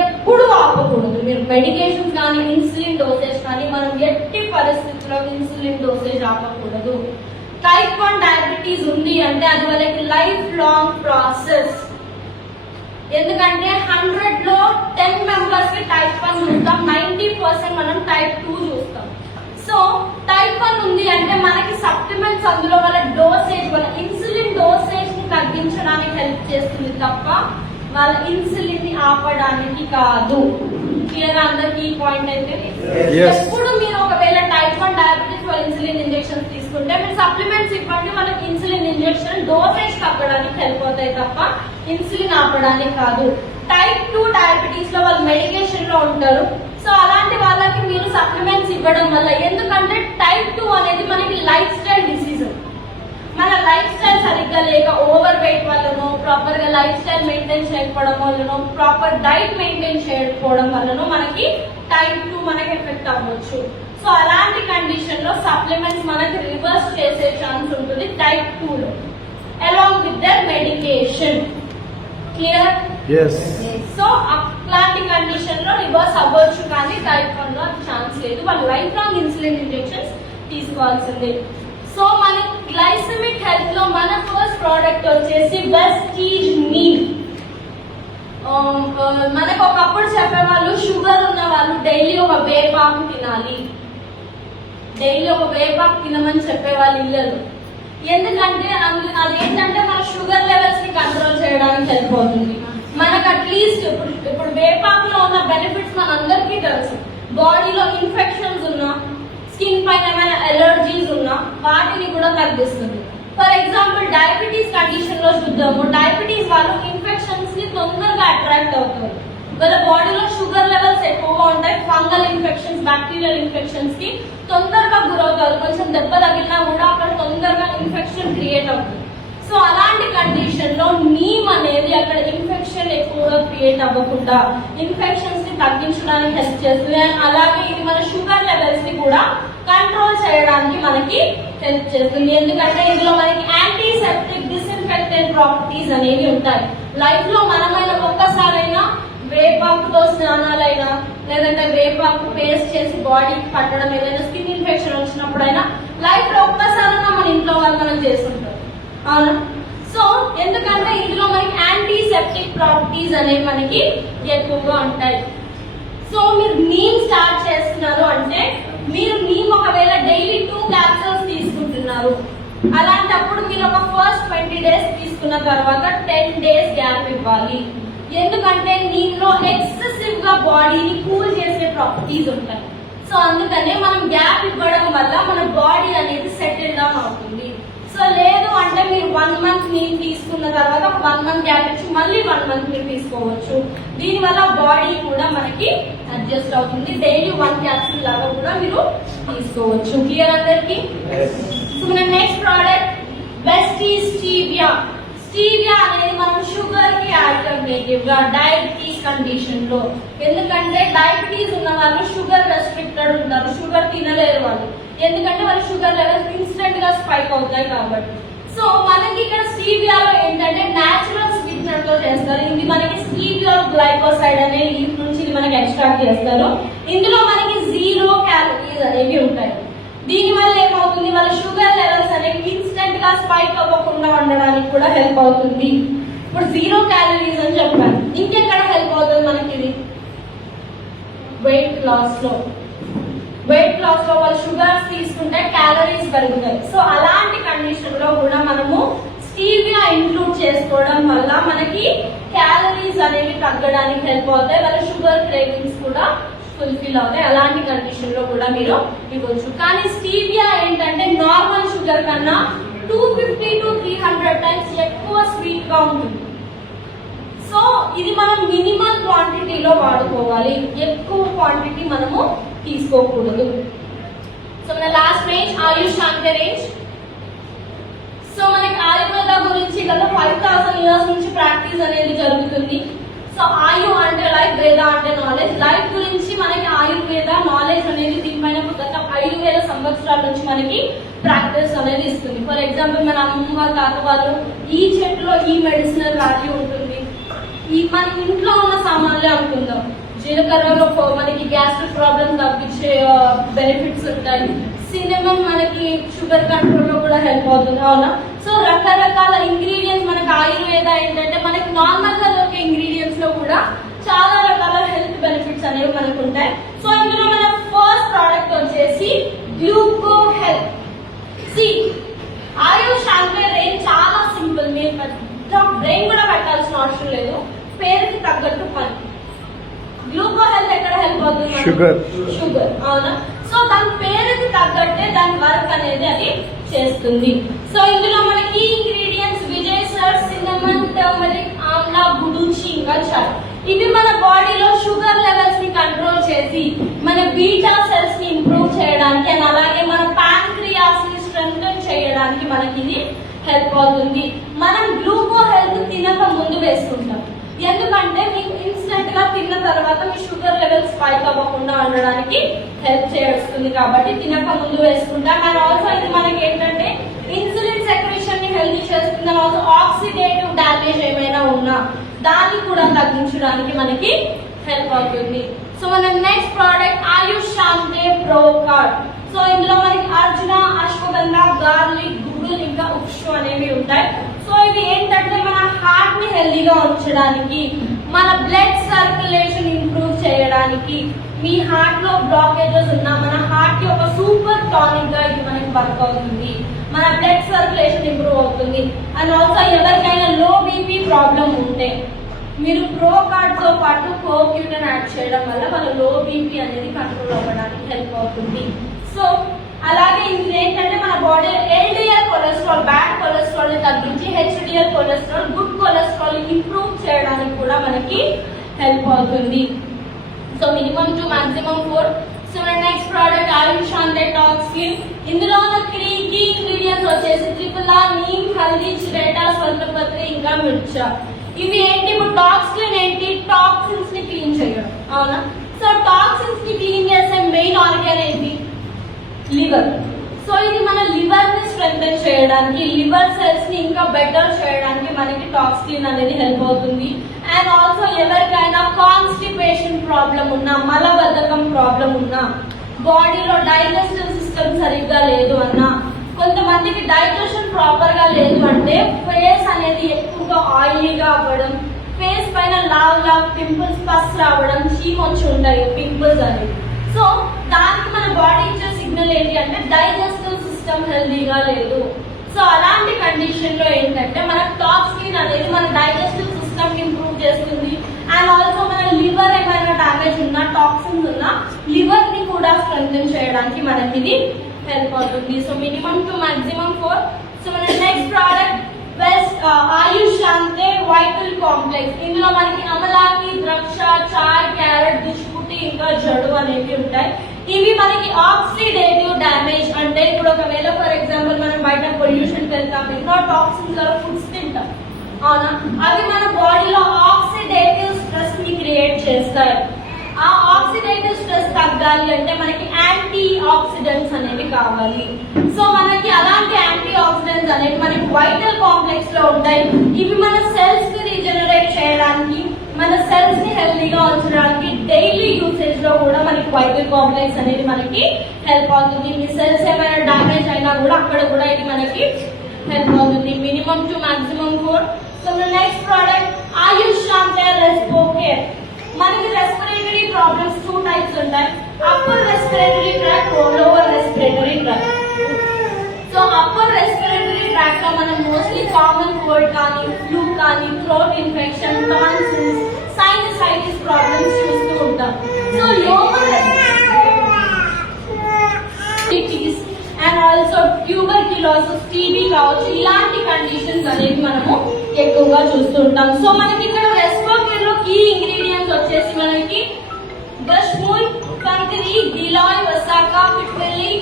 ఎప్పుడు ఆపకూడదు. మీరు మెడికేషన్స్ కానీ ఇన్సులిన్ డోసేజ్ కానీ మనం ఎట్టి పరిస్థితుల్లో ఇన్సులిన్ డోసేజ్ ఆపకూడదు. టైప్ 1 డయాబెటీస్ ఉంది అంటే అది వాళ్ళకి లైఫ్ లాంగ్ ప్రాసెస్. ఎందుకంటే 100 లో 10 మెంబర్స్ కి టైప్ 1 చూస్తాం, 90% మనం టైప్ 2 చూస్తాం. సో టైప్ 1 ఉంది అంటే మనకి సప్లిమెంట్స్ అందులో వాళ్ళ డోసేజ్, వాళ్ళ ఇన్సులిన్ డోసేజ్ ని తగ్గించడానికి హెల్ప్ చేస్తుంది తప్ప వాళ్ళ ఇన్సులిన్ ని ఆపడానికి కాదు. క్లియర్ అందరికి ఈ పాయింట్ అయితే? ఎప్పుడు మీరు ఒకవేళ టైప్ 1 డయాబెటీస్ వాళ్ళ ఇన్సులిన్ ఇంజెక్షన్స్ తీసుకుంటే మీరు సప్లిమెంట్స్ ఇవ్వండి, వాళ్ళకి ఇన్సులిన్ ఇంజెక్షన్ డోసేజ్ తగ్గడానికి హెల్ప్ అవుతాయి తప్ప ఇన్సులిన్ ఆపడానికి కాదు. టైప్ 2 డయాబెటీస్ లో వాళ్ళు మెడికేషన్ లో ఉంటారు. సో అలాంటి వాళ్ళకి మీరు సప్లిమెంట్స్ ఇవ్వడం వల్ల, ఎందుకంటే టైప్ 2 అనేది మనకి లైఫ్ స్టైల్ డిసీజ్. మన లైఫ్ స్టైల్ సరిగ్గా లేక ఓవర్ వెయిట్ వల్లనో, ప్రాపర్ గా లైఫ్ స్టైల్ మెయింటైన్ చేయకపోవడం వల్లనో, ప్రాపర్ డైట్ మెయింటైన్ చేయకపోవడం వల్లనో మనకి టైప్ 2 మనకి ఎఫెక్ట్ అవ్వచ్చు. సో అలాంటి కండిషన్ లో సప్లిమెంట్స్ మనకి రివర్స్ చేసే ఛాన్స్ ఉంటుంది టైప్ 2 లో, along with their medication. Clear? So అట్లాంటి కండిషన్ లో రివర్స్ అవ్వచ్చు, కానీ టైప్ 1 లో ఛాన్స్ లేదు. వాళ్ళు లైఫ్ లాంగ్ ఇన్సులిన్ ఇంజెక్షన్స్ తీసుకోవాల్సిందే. సో మన గ్లైసెమిక్ హెల్త్ లో మన ఫస్ట్ ప్రోడక్ట్ వచ్చేసి వెస్టీజ్ నీమ్. మనకు ఒకప్పుడు చెప్పేవాళ్ళు షుగర్ ఉన్న వాళ్ళు డైలీ ఒక వేపాకు తినాలి, డైలీ ఒక వేపాకు తినమని చెప్పేవాళ్ళు ఇళ్ళలో. ఎందుకంటే అదేంటంటే మన షుగర్ లెవెల్స్ ని కంట్రోల్ చేయడానికి హెల్ప్ అవుతుంది. మనకు అట్లీస్ట్ ఇప్పుడు వేపాకులో ఉన్న బెనిఫిట్స్ మనందరికీ తెలుసు. బాడీలో ఇన్ఫెక్షన్స్ ఉన్నా, స్కిన్ పైన ఏమైనా ఎలర్జీస్ ఉన్నా వాటిని కూడా తగ్గిస్తుంది. ఫర్ ఎగ్జాంపుల్ డయాబెటీస్ కండిషన్ లో చూద్దాము. డయాబెటీస్ వాళ్ళు ఇన్ఫెక్షన్స్ ని తొందరగా అట్రాక్ట్ అవుతారు. వాళ్ళ బాడీలో షుగర్ లెవెల్స్ ఎక్కువగా ఉంటాయి. ఫంగల్ ఇన్ఫెక్షన్స్, బ్యాక్టీరియల్ ఇన్ఫెక్షన్స్ కి తొందరగా గురవుతారు. కొంచెం దెబ్బ తగిలినా కూడా అక్కడ తొందరగా ఇన్ఫెక్షన్ క్రియేట్ అవుతుంది. సో అలాంటి కండిషన్ లో నీమ్ అనేది అక్కడ ఇన్ఫెక్షన్ ఎక్కువగా క్రియేట్ అవ్వకుండా ఇన్ఫెక్షన్స్ ని తగ్గించడానికి హెల్ప్ చేస్తుంది. అండ్ అలాగే ఇది మన షుగర్ లెవెల్స్ ని కూడా కంట్రోల్ చేయడానికి మనకి హెల్ప్ చేస్తుంది. ఎందుకంటే ఇందులో మనకి యాంటీసెప్టిక్, డిస్ఇన్ఫెక్టెంట్ ప్రాపర్టీస్ అనేవి ఉంటాయి. లైఫ్ లో మనమైనా ఒక్కసారైనా వేపాకుతో స్నానాలైనా, లేదంటే వేపాకు పేస్ట్ చేసి బాడీకి పట్టడం, ఏదైనా స్కిన్ ఇన్ఫెక్షన్ వచ్చినప్పుడైనా లైఫ్ లో ఒక్కసారైనా మన ఇంట్లో వాళ్ళు మనం చేస్తుంటాం, అవునా? సో ఎందుకంటే ఇందులో మనకి యాంటీసెప్టిక్ ప్రాపర్టీస్ అనేవి మనకి ఎక్కువగా ఉంటాయి. సో మీరు నీమ్ స్టార్ట్ చేస్తున్నారు అంటే, మీరు నీమ్ ఒకవేళ డైలీ 2 క్యాప్సూల్స్ తీసుకుంటున్నారు, అలాంటప్పుడు మీరు ఒక ఫస్ట్ 20 days తీసుకున్న తర్వాత 10 days గ్యాప్ ఇవ్వాలి. ఎందుకంటే నీలో ఎక్సెసివ్ గా బాడీని కూల్ చేసే ప్రాపర్టీస్ ఉంటాయి. సో అందుకనే మనం గ్యాప్ ఇవ్వడం వల్ల మన బాడీ అనేది సెటిల్ డౌన్ అవుతుంది. సో లేదు అంటే మీరు 1 month నీళ్ళు తీసుకున్న తర్వాత ఒక 1 month గ్యాప్ ఇచ్చి మళ్ళీ 1 month మీరు తీసుకోవచ్చు. దీనివల్ల బాడీ కూడా మనకి అడ్జస్ట్ అవుతుంది. డైలీ 1 క్యాప్సూల్ లాగా కూడా మీరు తీసుకోవచ్చు. క్లియర్ అందరికి? సో మన next product Vestige stevia. Stevia అనేది మనం షుగర్ కి ఆల్టర్నేటివ్ గా డయాబెటీస్ కండిషన్ లో, ఎందుకంటే డయాబెటీస్ ఉన్న వాళ్ళు షుగర్ రెస్ట్రిక్టెడ్ ఉంటారు, షుగర్ తినలేరు వాళ్ళు, ఎందుకంటే వాళ్ళ షుగర్ లెవెల్స్ ఇన్స్టెంట్ గా స్పైక్ అవుతాయి కాబట్టి. సో మనకి ఇక్కడ స్టీవియాలో ఏంటంటే నేచురల్ స్వీట్నర్ తో చేస్తారు. ఇది మనకి స్టీవియా గ్లైకోసైడ్ అనే లీఫ్ నుంచి ఇది మనకి ఎక్స్ట్రాక్ట్ చేస్తారు. ఇందులో మనకి 0 క్యాలరీస్ అనేవి ఉంటాయి. దీని వల్ల ఏమవుతుంది, వాళ్ళ షుగర్ లెవెల్స్ అనేవి ఇన్స్టెంట్ గా స్పైక్ అవ్వకుండా ఉండడానికి కూడా హెల్ప్ అవుతుంది. ఇప్పుడు 0 క్యాలరీస్ అని చెప్పాను. ఇంకెక్కడ హెల్ప్ అవుతుంది మనకి ఇది? వెయిట్ లాస్ లో. వెయిట్ లాస్ లో వాళ్ళు షుగర్స్ తీసుకుంటే క్యాలరీస్ పెరుగుతాయి. సో అలాంటి కండిషన్ లో కూడా మనము స్టీవియా ఇంక్లూడ్ చేసుకోవడం వల్ల మనకి క్యాలరీస్ అనేవి తగ్గడానికి హెల్ప్ అవుతాయి. వాళ్ళ షుగర్ క్రేవింగ్స్ కూడా ఫుల్ఫిల్ అవుతాయి. అలాంటి కండిషన్ లో కూడా మీరు ఇవ్వచ్చు. కానీ స్టీవియా ఏంటంటే నార్మల్ షుగర్ కన్నా 250 to 300 times ఎక్కువ స్వీట్ గా ఉంటుంది. సో ఇది మనం మినిమం క్వాంటిటీలో వాడుకోవాలి, ఎక్కువ క్వాంటిటీ మనము తీసుకోకూడదు. సో మన లాస్ట్ రేంజ్ ఆయుష్ శాంతి రేంజ్. సో మనకి ఆయుర్వేద గురించి గత 5000 years నుంచి ప్రాక్టీస్ అనేది జరుగుతుంది. సో ఆయు అంటే లైఫ్, వేద అంటే నాలెడ్జ్. లైఫ్ గురించి మనకి ఆయుర్వేద నాలెడ్జ్ అనేది దీనిపైన గత 5000 సంవత్సరాల నుంచి మనకి ప్రాక్టీస్ అనేది ఇస్తుంది. ఫర్ ఎగ్జాంపుల్ మన అమ్మమ్మ వాళ్ళ తాత వాళ్ళు ఈ చెట్టులో ఈ మెడిసినల్ వాల్యూ ఉంటుంది, ఈ మన ఇంట్లో ఉన్న సామాన్లే అనుకుందాం. జీలకర్రలో మనకి గ్యాస్ట్రిక్ ప్రాబ్లమ్ తగ్గించే బెనిఫిట్స్ ఉంటాయి. సినమన్ మనకి షుగర్ కంట్రోల్ లో కూడా హెల్ప్ అవుతుంది, అవునా? సో రకరకాల ఇంగ్రీడియంట్స్ మనకి ఆయుర్వేద ఏంటంటే మనకి నార్మల్ గా దొరికే ఇంగ్రీడియంట్స్ లో కూడా చాలా రకాల హెల్త్ బెనిఫిట్స్ అనేవి మనకు ఉంటాయి. సో ఇందులో మన ఫస్ట్ ప్రోడక్ట్ వచ్చేసి గ్లూకో హెల్త్. సి ఆయుష్ అంటే రేంజ్ చాలా సింపుల్, మీరు పెద్ద బ్రెయిన్ కూడా పెట్టాల్సిన అవసరం లేదు, పేరుకి తగ్గట్టు పని. గ్లూకో హెల్త్ ఎక్కడ హెల్ప్ అవుతుంది? షుగర్. షుగర్, అవునా? సో దాని పేరుకి తగ్గట్టే దాని వర్క్ అనేది అది చేస్తుంది. సో ఇందులో మనకి ingredients vijaysar, cinnamon, turmeric, amla, guduchi, ఇంకా చాయ్. ఇవి మన బాడీలో షుగర్ లెవెల్స్ ని కంట్రోల్ చేసి మన బీటా సెల్స్ ని ఇంప్రూవ్ చేయడానికి అండ్ అలాగే మన ప్యాంక్రియాస్ ని స్ట్రెంగ్థెన్ చేయడానికి మనకి ఇది హెల్ప్ అవుతుంది. మనం గ్లూకో హెల్త్ తినక ముందు వేసుకుంటాం, ఎందుకంటే మీకు ఇన్స్టెంట్ గా తిన్న తర్వాత మీ షుగర్ లెవెల్స్ స్పైక్ అవ్వకుండా ఉండడానికి హెల్ప్ చేస్తుంది కాబట్టి తినక ముందు వేసుకుంటాం. అండ్ ఆల్సో ఇది మనకి ఏంటంటే ఇన్సులిన్ సెక్రేషన్ ని హెల్తీ చేస్తుంది. అండ్ ఆల్సో ఆక్సిడేటివ్ డ్యామేజ్ ఏమైనా ఉన్నా దాన్ని కూడా తగ్గించడానికి మనకి హెల్ప్ అవుతుంది. సో మన నెక్స్ట్ ప్రోడక్ట్ ఆయుష్ శాంతే ప్రో కార్డ్. సో ఇందులో మనకి అర్జున, అశ్వగంధ, గార్లిక్, గుగ్గులు ఇంకా ఉక్షు అనేవి ఉంటాయి. సో ఇవి ఏంటంటే మన హార్ట్ ని హెల్దీగా ఉంచడానికి, మన బ్లడ్ సర్క్యులేషన్ ఇంప్రూవ్ చేయడానికి, మీ హార్ట్ లో బ్లాకేజెస్ ఉన్నా మన హార్ట్ కి ఒక సూపర్ టానిక్ గా ఇది మనకి వర్క్ అవుతుంది. మన బ్లడ్ సర్క్యులేషన్ ఇంప్రూవ్ అవుతుంది. అండ్ ఆల్సో ఎవరికైనా లో బీపీ ప్రాబ్లం ఉంటే మీరు ప్రో కార్డ్ తో పాటు కోక్యూటన్ యాడ్ చేయడం వల్ల వాళ్ళ లో బీపీ అనేది కంట్రోల్ అవ్వడానికి హెల్ప్ అవుతుంది. సో అలాగే ఇది ఏంటంటే మన body LDL cholesterol, bad cholesterol ని తగ్గించి HDL cholesterol, good cholesterol improve చేయడానికి కూడా మనకి హెల్ప్ అవుతుంది. So minimum to maximum 4. So next product Ayusante toxin. ఇందులో ఉన్న కీ ఇంగ్రీడియంట్స్ వచ్చేసి త్రిపుల, నీమ్, హల్దీ, చిరేటా, స్వర్ణపత్రి ఇంకా మిర్చా. ఇవి ఏంటి, ఇప్పుడు టాక్సిన్ ఏంటి, టాక్సిన్స్ ని క్లీన్ చేయడం, అవునా? సో టాక్సిన్స్ ని క్లీన్ చేసే మెయిన్ ఆర్గాన్ ఏంటి, లివర్. సో ఇది మన లివర్ ని స్ట్రెంగ్థెన్ చేయడానికి, లివర్ సెల్స్ ని ఇంకా బెటర్ చేయడానికి మనకి టాక్సిన్ అనేది హెల్ప్ అవుతుంది. అండ్ ఆల్సో ఎవరికైనా కాన్స్టిపేషన్ ప్రాబ్లం ఉన్నా, మలబద్ధకం ప్రాబ్లం ఉన్నా, బాడీలో డైజెస్టివ్ సిస్టమ్ సరిగ్గా లేదు అన్నా, కొంతమందికి డైజెషన్ ప్రాపర్ గా లేదు అంటే ఫేస్ అనేది ఎక్కువగా ఆయిలీగా అవ్వడం, ఫేస్ పైన లావ్ పింపుల్స్, పస్ రావడం, చీమొచ్చి ఉంటాయి పింపుల్స్ అనేవి. సో దానికి మన బాడీ ఇచ్చే సిగ్నల్ ఏంటి అంటే డైజెస్టివ్ సిస్టమ్ హెల్దీగా లేదు. సో అలాంటి కండిషన్ లో ఏంటంటే మన టాక్సిన్ అనేది మన డైజెస్టివ్ సిస్టమ్ ఇంప్రూవ్ చేస్తుంది. అండ్ ఆల్సో మన లివర్ ఏమైనా డామేజ్ ఉన్నా, టాక్సిన్స్ ఉన్నా లివర్ ని కూడా స్ట్రెంగ్థెన్ చేయడానికి మనకి ఇది హెల్ప్ అవుతుంది. So minimum to maximum 4. So మన నెక్స్ట్ ప్రోడక్ట్ ఆయుష్ శాంతే వైటల్ కాంప్లెక్స్. ఇందులో మనకి అమలాకి, ద్రాక్ష, చాయ్, క్యారెట్, దుష్పుటి ఇంకా జడు అనేవి ఉంటాయి. ఇవి మనకి ఆక్సిడేటివ్ డ్యామేజ్ అంటే ఇప్పుడు ఒకవేళ ఫర్ ఎగ్జాంపుల్ మనం బయట పొల్యూషన్ వెళ్తాం, ఎన్నో టాక్సిన్స్ ఫుడ్స్ తింటాం, అవునా? అవి మన బాడీలో ఆక్సిడేటివ్ స్ట్రెస్ ని క్రియేట్ చేస్తాయి. ఆ ఆక్సిడేటివ్ స్ట్రెస్ తగ్గాలి అంటే మనకి యాంటీ ఆక్సిడెంట్స్ అనేవి కావాలి. సో మనకి అలాంటి యాంటీ ఆక్సిడెంట్స్ అనేవి మనకి వైటల్ కాంప్లెక్స్ లో ఉంటాయి. ఇవి మన సెల్స్ ని రీజనరేట్ చేయడానికి, మన సెల్స్ ని హెల్దీగా ఉంచడానికి డైలీ యూసేజ్ లో కూడా మనకి వైటల్ కాంప్లెక్స్ అనేది మనకి హెల్ప్ అవుతుంది. మీ సెల్స్ ఏమైనా డామేజ్ అయినా కూడా అక్కడ కూడా ఇది మనకి హెల్ప్ అవుతుంది. Minimum to maximum 4. So next product Ayusante Respocare. మనకి రెస్పిరేటరీ ప్రాబ్లమ్స్ 2 టైప్స్ ఉంటాయి, upper respiratory tract, lower respiratory tract. So upper respiratory tract లో మనం మోస్ట్లీ కామన్ కోల్డ్ కానీ, ఫ్లూ కానీ, throat infection, tonsils, sinusitis problems చూస్తూ ఉంటాం. So lower respiratories and also tuberculosis, TB కావచ్చు, ఇలాంటి కండిషన్స్ అనేవి మనము ఎక్కువగా చూస్తూ ఉంటాం. సో మనకి ఇక్కడ రెస్పిరేటరీ లో కీ ఇంగ్రీడియంట్స్ వచ్చేసి మనకి దష్మూల్, కంకరి, గిలాయ్, వసాకా, పిట్వెల్లి,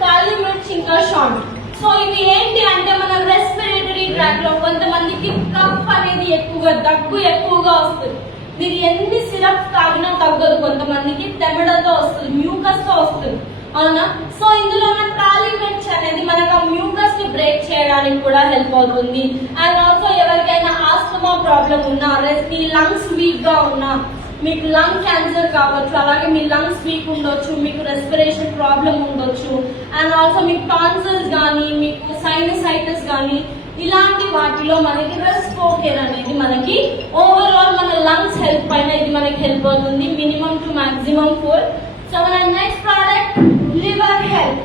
కాలి మిర్చి ఇంకా షాంట్. సో ఇవి ఏంటి అంటే మన రెస్పిరేటరీ ట్రాక్ లో కొంతమందికి కఫ్ అనేది ఎక్కువగా, దగ్గు ఎక్కువగా వస్తుంది. మీరు ఎన్ని సిరప్ తాగినా తగ్గదు, కొంతమందికి తెమడతో వస్తుంది, మ్యూకస్ తో వస్తుంది, అవునా? సో ఇందులో ఉన్న కాలిమెట్స్ అనేది మనకు ఆ మ్యూకస్ ని బ్రేక్ చేయడానికి కూడా హెల్ప్ అవుతుంది. అండ్ ఆల్సో ఎవరికైనా ఆస్తమా ప్రాబ్లం ఉన్నా, మీ లంగ్స్ వీక్ గా ఉన్నా, మీకు లంగ్ క్యాన్సర్ కావచ్చు, అలాగే మీ లంగ్స్ వీక్ ఉండొచ్చు, మీకు రెస్పిరేషన్ ప్రాబ్లం ఉండొచ్చు, అండ్ ఆల్సో మీకు టాన్సిల్స్ కానీ, మీకు సైనసైటిస్ కానీ, ఇలాంటి వాటిలో మనకి రెస్పో కేర్ అనేది మనకి ఓవరాల్ మన లంగ్స్ హెల్త్ పైన ఇది మనకి హెల్ప్ అవుతుంది. Minimum to maximum 4. సో మన next product liver health.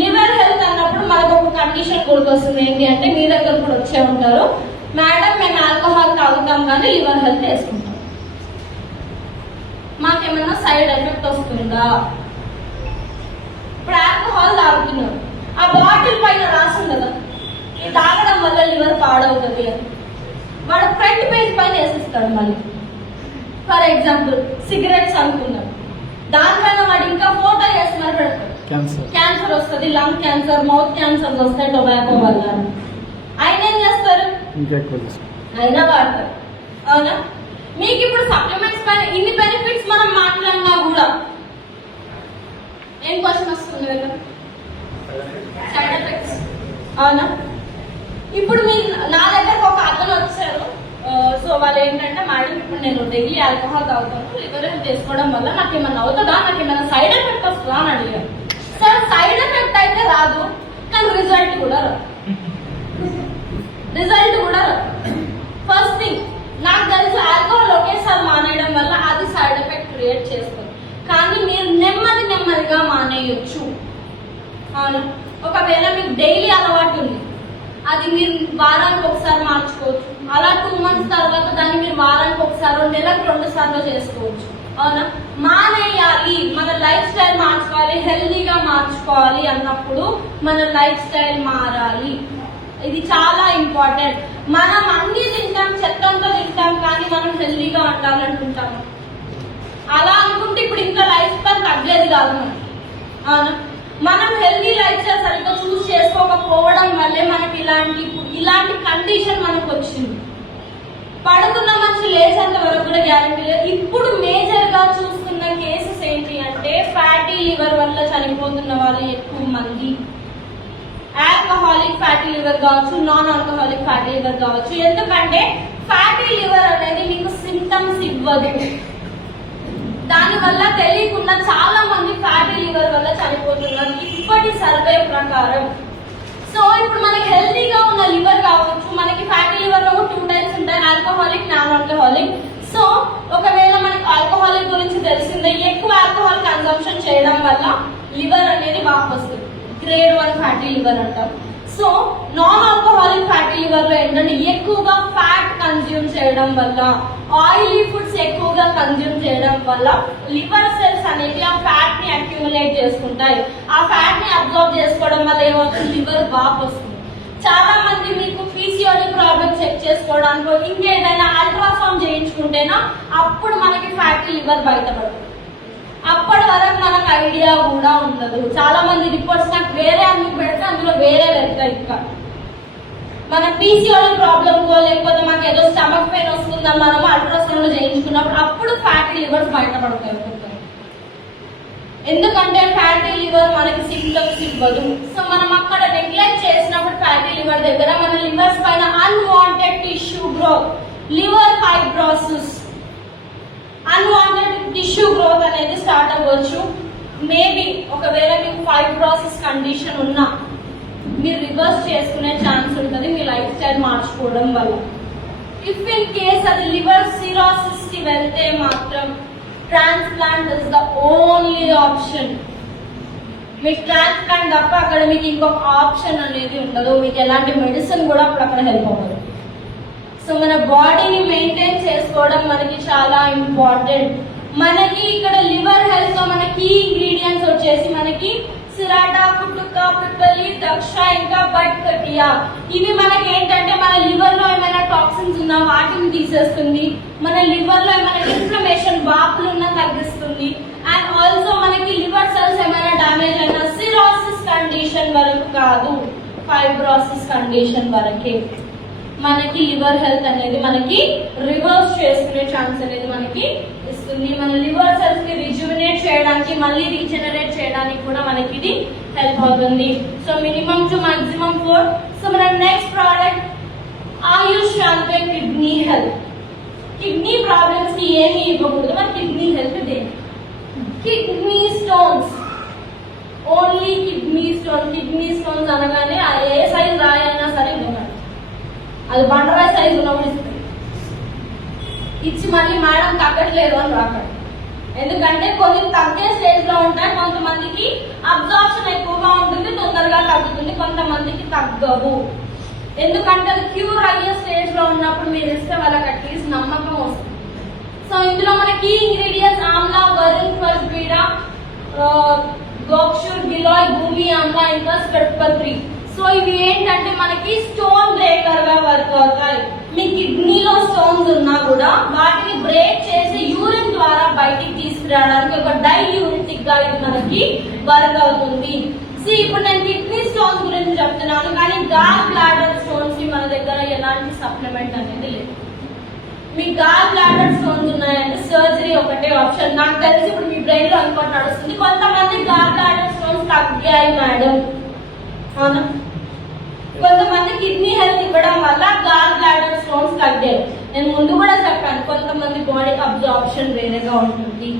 Liver health అన్నప్పుడు మనకు ఒక కండిషన్ గుర్తొస్తుంది, ఏంటి అంటే మీ దగ్గర కూడా వచ్చే ఉంటారు, మేడం మేము ఆల్కహాల్ తాగుతాం కానీ లివర్ హెల్త్ వేసుకుంటాం, మాకేమన్నా సైడ్ ఎఫెక్ట్ వస్తుందా? ఇప్పుడు ఆల్కహాల్ తాగుతున్నారు, ఆ బాటిల్ పైన రాసింది కదా ఇది తాగడం వల్ల లివర్ పాడవుతుంది అని, వాడు ఫ్రంట్ పేజ్ పైన వేసిస్తాడు. మళ్ళీ ఫర్ ఎగ్జాంపుల్ సిగరెట్స్ అనుకున్నాం, దానిపైన వాడు ఇంకా 4 years మరి పెడతాడు. క్యాన్సర్ వస్తుంది, లంగ్ క్యాన్సర్, మౌత్ క్యాన్సర్ వస్తాయి టొబాకో వల్ల. ఆయన ఏం చేస్తారు? అయినా వాడతారు. అవునా? మీకు ఇప్పుడు సప్లిమెంట్స్ పైన ఇన్ని బెనిఫిట్స్ మనం మాట్లాడినా కూడా ఏం క్వశ్చన్ వస్తుంది కదా, సైడ్ ఎఫెక్ట్స్. అవునా? ఇప్పుడు మీరు నా దగ్గరకు ఒక అతను వచ్చారు. సో వాళ్ళు ఏంటంటే, మేడం ఇప్పుడు నేను డైలీ ఆల్కహాల్ తాగుతాను, లివర్ హెల్త్ చేసుకోవడం వల్ల నాకు ఏమన్నా అవుతుందా, నాకు ఏమైనా సైడ్ ఎఫెక్ట్ వస్తుందా అని అడిగారు. సార్ సైడ్ ఎఫెక్ట్ అయితే రాదు, కానీ రిజల్ట్ కూడా రాదు. ఫస్ట్ థింగ్ నాకు తెలిసి ఆల్కహాల్ ఒకేసారి మానేయడం వల్ల అది సైడ్ ఎఫెక్ట్ క్రియేట్ చేస్తుంది, కానీ మీరు నెమ్మదిగా మానేయొచ్చు. అవును, ఒకవేళ మీకు డైలీ అలవాటు ఉంది, అది మీరు వారానికి ఒకసారి మార్చుకోవచ్చు. అలా 2 months తర్వాత దాన్ని మీరు వారానికి ఒకసారి, నెలకు 2 సార్లు చేసుకోవచ్చు. అవునా? మానేయాలి, మన లైఫ్ స్టైల్ మార్చుకోవాలి, హెల్దీగా మార్చుకోవాలి అన్నప్పుడు మన లైఫ్ స్టైల్ మారాలి. ఇది చాలా ఇంపార్టెంట్. మనం అన్ని తింటాం, చెత్తంతో తింటాం, కానీ మనం హెల్దీగా ఉండాలనుకుంటాము. అలా అనుకుంటే ఇప్పుడు ఇంకా లైఫ్ స్టైల్ తగ్గేది కాదు మనకి. అవునా? మనం హెల్దీ లైఫ్ స్టైల్ సరిగ్గా చూస్ చేసుకోకపోవడం వల్లే మనకి ఇలాంటి కండిషన్ మనకు వచ్చింది. పడుకున్న మనిషి లేచేంత వరకు కూడా గ్యారెంటీ లేదు. ఇప్పుడు మేజర్ గా చూస్తున్న కేసెస్ ఏంటి అంటే, ఫ్యాటీ లివర్ వల్ల చనిపోతున్న వాళ్ళు ఎక్కువ మంది. ఆల్కహాలిక్ ఫ్యాటీ లివర్ కావచ్చు, నాన్ ఆల్కహాలిక్ ఫ్యాటీ లివర్ కావచ్చు. ఎందుకంటే ఫ్యాటీ లివర్ అనేది మీకు సింటమ్స్ ఇవ్వదు. దానివల్ల తెలియకుండా చాలా మంది ఫ్యాటీ లివర్ వల్ల చనిపోతున్నారు ఇప్పటి సర్వే ప్రకారం. సో ఇప్పుడు మనకి హెల్తీగా ఉన్న లివర్ కావచ్చు, మనకి ఫ్యాటీ లివర్ లో 2 types ఉంటాయి, ఆల్కహాలిక్, నాన్ ఆల్కహాలిక్. సో ఒకవేళ మనకి ఆల్కహాలిక్ గురించి తెలిసిందే, ఎక్కువ ఆల్కహాల్ కన్సంప్షన్ చేయడం వల్ల లివర్ అనేది వాపు వస్తుంది, grade 1 ఫ్యాటీ లివర్ అంటాం. So non alcoholic fatty liver లో ఏంటంటే, ఎక్కువగా ఫ్యాట్ కన్జ్యూమ్ చేయడం వల్ల, ఆయిలీ ఫుడ్స్ ఎక్కువగా కన్జ్యూమ్ చేయడం వల్ల లివర్ సెల్స్ అనేవి ఆ ఫ్యాట్ ని అక్యూములేట్ చేసుకుంటాయి. ఆ ఫ్యాట్ ని అబ్జర్వ్ చేసుకోవడం వల్ల ఏమవుతుంది, లివర్ వాపు వస్తుంది. చాలా మంది మీకు పీసీఓడి ప్రాబ్లమ్ చెక్ చేసుకోవడానికి ఇంకేదైనా అల్ట్రాసౌండ్ చేయించుకుంటేనా అప్పుడు మనకి ఫ్యాటీ లివర్ బయటపడుతుంది. అప్పటి వరకు మనకు ఐడియా కూడా ఉండదు. చాలా మంది రిపోర్ట్స్ నాకు వేరే అన్ని పెడితే అందులో వేరే వెళ్తాయి. ఇంకా మన పీసీఓడి ప్రాబ్లమ్కో లేకపోతే మాకు ఏదో స్టమక్ పెయిన్ వస్తుందని మనం అల్ట్రాసౌండ్ చేయించుకున్నప్పుడు అప్పుడు ఫ్యాటీ లివర్స్ బయటపడతాయి. ఎందుకంటే ఫ్యాటీ లివర్ మనకి సింప్టమ్స్ ఇవ్వదు. సో మనం అక్కడ నెగ్లెక్ట్ చేసినప్పుడు ఫ్యాటీ లివర్ దగ్గర మన లివర్స్ పైన unwanted tissue growth, liver fibrosis, unwanted tissue growth అనేది స్టార్ట్ అవ్వచ్చు. మేబీ ఒకవేళ మీకు ఫైబ్రోసిస్ కండిషన్ ఉన్నా మీరు రివర్స్ చేసుకునే ఛాన్స్ ఉంటుంది మీ లైఫ్ స్టైల్ మార్చుకోవడం వల్ల. ఇఫ్ ఇన్ కేస్ అది లివర్ సిరోసిస్ కి వెళ్తే మాత్రం transplant is the only option. మీకు ట్రాన్స్ప్లాంట్ తప్ప అక్కడ మీకు ఇంకొక ఆప్షన్ అనేది ఉండదు. మీకు ఎలాంటి మెడిసిన్ కూడా అప్పుడు అక్కడ హెల్ప్ అవ్వదు. సో మన బాడీని మెయింటైన్ చేసుకోవడం మనకి చాలా ఇంపార్టెంట్. మనకి ఇక్కడ లివర్ హెల్త్ లో మన కీ ఇంగ్రీడియంట్స్ వచ్చేసి మనకి సిరాటా, కుటుక, పిప్పలి, దక్ష, ఇంకా బట్ కటియా. ఇవి మనకి ఏంటంటే మన లివర్ లో ఏమైనా టాక్సిన్స్ ఉన్నా వాటిని తీసేస్తుంది, మన లివర్ లో ఏమైనా ఇన్ఫ్లమేషన్ వాపులు ఉన్నా తగ్గిస్తుంది. అండ్ ఆల్సో మనకి లివర్ సెల్స్ ఏమైనా డామేజ్ అయినా సిరోసిస్ కండిషన్ వరకు కాదు, ఫైబ్రోసిస్ కండిషన్ వరకే మనకి లివర్ హెల్త్ అనేది మనకి రివర్స్ చేసుకునే ఛాన్స్ అనేది మనకి ఇస్తుంది. మన లివర్ సెల్స్ ని రిజ్యువినేట్ చేయడానికి, మళ్ళీ రీజనరేట్ చేయడానికి కూడా మనకి ఇది హెల్ప్ అవుతుంది. So minimum to maximum 4. So మన నెక్స్ట్ ప్రోడక్ట్ ఆయుష్ శాంతి కిడ్నీ హెల్త్. కిడ్నీ ప్రాబ్లమ్స్ కి ఏమి ఇవ్వకూడదు, మన కిడ్నీ హెల్త్ దేని. Kidney stones, only kidney stone. Kidney stones అనగానే ఏ సైజ్ రాయి అయినా సరే ఇవ్వకండి, అది బండరాయి సైజు ఉన్నప్పుడు ఇస్తుంది. ఇచ్చి మళ్ళీ మేడం తగ్గట్లేదు అని రాకండి. ఎందుకంటే కొన్ని తగ్గే స్టేజ్ లో ఉంటాయి, కొంతమందికి అబ్జార్ప్షన్ ఎక్కువగా ఉంటుంది, తొందరగా తగ్గుతుంది, కొంతమందికి తగ్గవు. ఎందుకంటే అది క్యూర్ అయ్యే స్టేజ్ లో ఉన్నప్పుడు మీరు ఇస్తే వాళ్ళకి అట్లీస్ట్ నమ్మకం వస్తుంది. సో ఇందులో మనకి ఇంగ్రీడియంట్స్ ఆమ్లా, వరుణ్, ఫస్ట్ బీడా, గోక్షూర్, గిలాయ్, భూమి ఆమ్లా, ఇంకా స్పెట్పత్రి. సో ఇవి ఏంటంటే మనకి స్టోన్ బ్రేకర్ గా వర్క్ అవుతాయి. మీ కిడ్నీలో స్టోన్స్ ఉన్నా కూడా వాటిని బ్రేక్ చేసి యూరిన్ ద్వారా బయటికి తీసుకురావడానికి ఒక డైయూరిటిక్ గా ఇది మనకి వర్క్ అవుతుంది. ఇప్పుడు నేను కిడ్నీ స్టోన్స్ గురించి చెప్తున్నాను, కానీ గాల్ బ్లాడర్ స్టోన్స్ కి మన దగ్గర ఎలాంటి సప్లిమెంట్ అనేది లేదు. మీ గాల్ బ్లాడర్ స్టోన్స్ ఉన్నాయంటే సర్జరీ ఒకటే ఆప్షన్. నాకు తెలిసి ఇప్పుడు మీ బ్రెయిన్ లో అనుకోని నడుస్తుంది, కొంతమంది గాల్ బ్లాడర్ స్టోన్స్ తగ్గాయి మేడం, అవునా? కొంతమంది కిడ్నీ హెల్త్ ఇవ్వడం వల్ల గాల్ బ్లాడర్ స్టోన్స్ తగ్గాయి. నేను ముందు కూడా చెప్పాను, కొంతమంది బాడీ అబ్జార్ప్షన్ వేరేగా ఉంటుంది,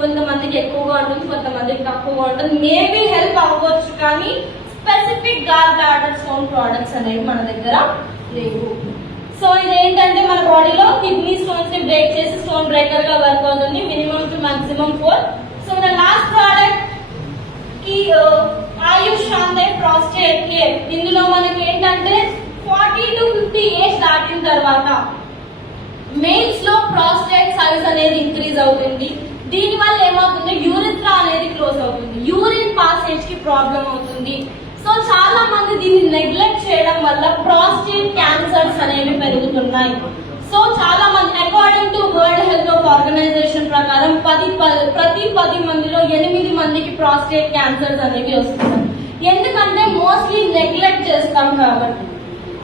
కొంతమందికి ఎక్కువగా ఉంటుంది, కొంతమందికి తక్కువగా ఉంటుంది. మేబీ హెల్ప్ అవ్వచ్చు, కానీ specific gallbladder stone products అనేవి మన దగ్గర లేవు. సో ఇదేంటంటే మన బాడీలో కిడ్నీ స్టోన్స్ ని బ్రేక్ చేసి స్టోన్ బ్రేకర్ గా వర్క్ అవుతుంది, మినిమం టు మాక్సిమం 4. సో మన లాస్ట్ ప్రోడక్ట్ కి ఆయుష్ అంటే ప్రాస్టేట్ కేర్. ఇందులో మనకి ఏంటంటే 40 to 50 ఏజ్ దాటిన తర్వాత మేల్స్ లో ప్రాస్టేట్ సైజ్ అనేది ఇంక్రీజ్ అవుతుంది. దీని వల్ల ఏమవుతుంది, యూరిథ్రా అనేది క్లోజ్ అవుతుంది, యూరిన్ పాసేజ్ కి ప్రాబ్లం అవుతుంది. సో చాలా మంది దీన్ని నెగ్లెక్ట్ చేయడం వల్ల ప్రాస్టేట్ క్యాన్సర్స్ అనేవి పెరుగుతున్నాయి. సో చాలా మంది according to World Health Organization ప్రకారం ప్రతి 10 మందిలో 8 మందికి ప్రాస్టేట్ క్యాన్సర్స్ అనేవి వస్తున్నాయి. ఎందుకంటే మోస్ట్లీ నెగ్లెక్ట్ చేస్తాం కాబట్టి.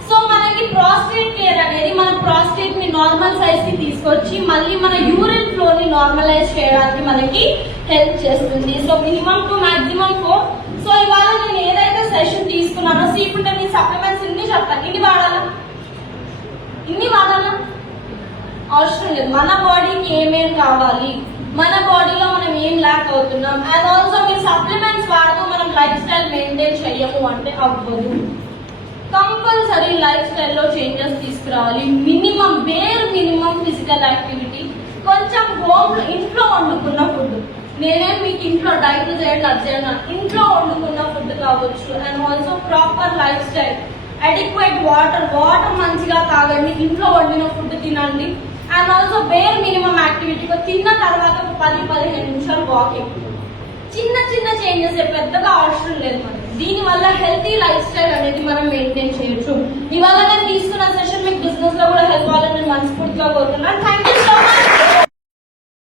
సో మనకి ప్రాస్టేట్ కేర్ అనేది మన ప్రాస్టేట్ ని నార్మల్ సైజ్ కి తీసుకొచ్చి మళ్ళీ మన యూరిన్ ఫ్లో ని నార్మలైజ్ చేయడానికి మనకి హెల్ప్ చేస్తుంది. So minimum to maximum 4. So ఇవాళ నేను ఏదైతే సెషన్ తీసుకున్నానో, ఇప్పుడు నేను ఈ సప్లిమెంట్స్ ఇన్ని చెప్తాను, ఇన్ని వాడాలా అవసరం లేదు. మన బాడీకి ఏమేం కావాలి, మన బాడీలో మనం ఏం ల్యాక్ అవుతున్నాం, అండ్ ఆల్సో మీరు సప్లిమెంట్స్ వాడుతూ మనం లైఫ్ స్టైల్ మెయింటైన్ చెయ్యము అంటే అవ్వదు. కంపల్సరీ లైఫ్ స్టైల్లో చేంజెస్ తీసుకురావాలి. బేర్ మినిమం ఫిజికల్ యాక్టివిటీ, కొంచెం హోమ్ ఇంట్లో వండుకున్న ఫుడ్. నేనేం మీకు ఇంట్లో డైట్ చేయండి అది చేయండి, ఇంట్లో వండుకున్న ఫుడ్ కావచ్చు. And also proper life style, adequate water మంచిగా తాగండి, ఇంట్లో వండిన ఫుడ్ తినండి. And also bear minimum activity, తిన్న తర్వాత ఒక 10-15 నిమిషాలు వాకింగ్. చిన్న చేంజెస్, పెద్దగా అవసరం లేదు మనకి. దీని వల్ల హెల్తీ లైఫ్ స్టైల్ అనేది మనం మెయింటైన్ చేయొచ్చు. ఇవాళ నేను తీసుకున్న సెషన్ మీకు బిజినెస్ లో కూడా హెల్ప్ అవ్వాలని నేను మనస్ఫూర్తిగా కోరుతున్నాను. Thank you.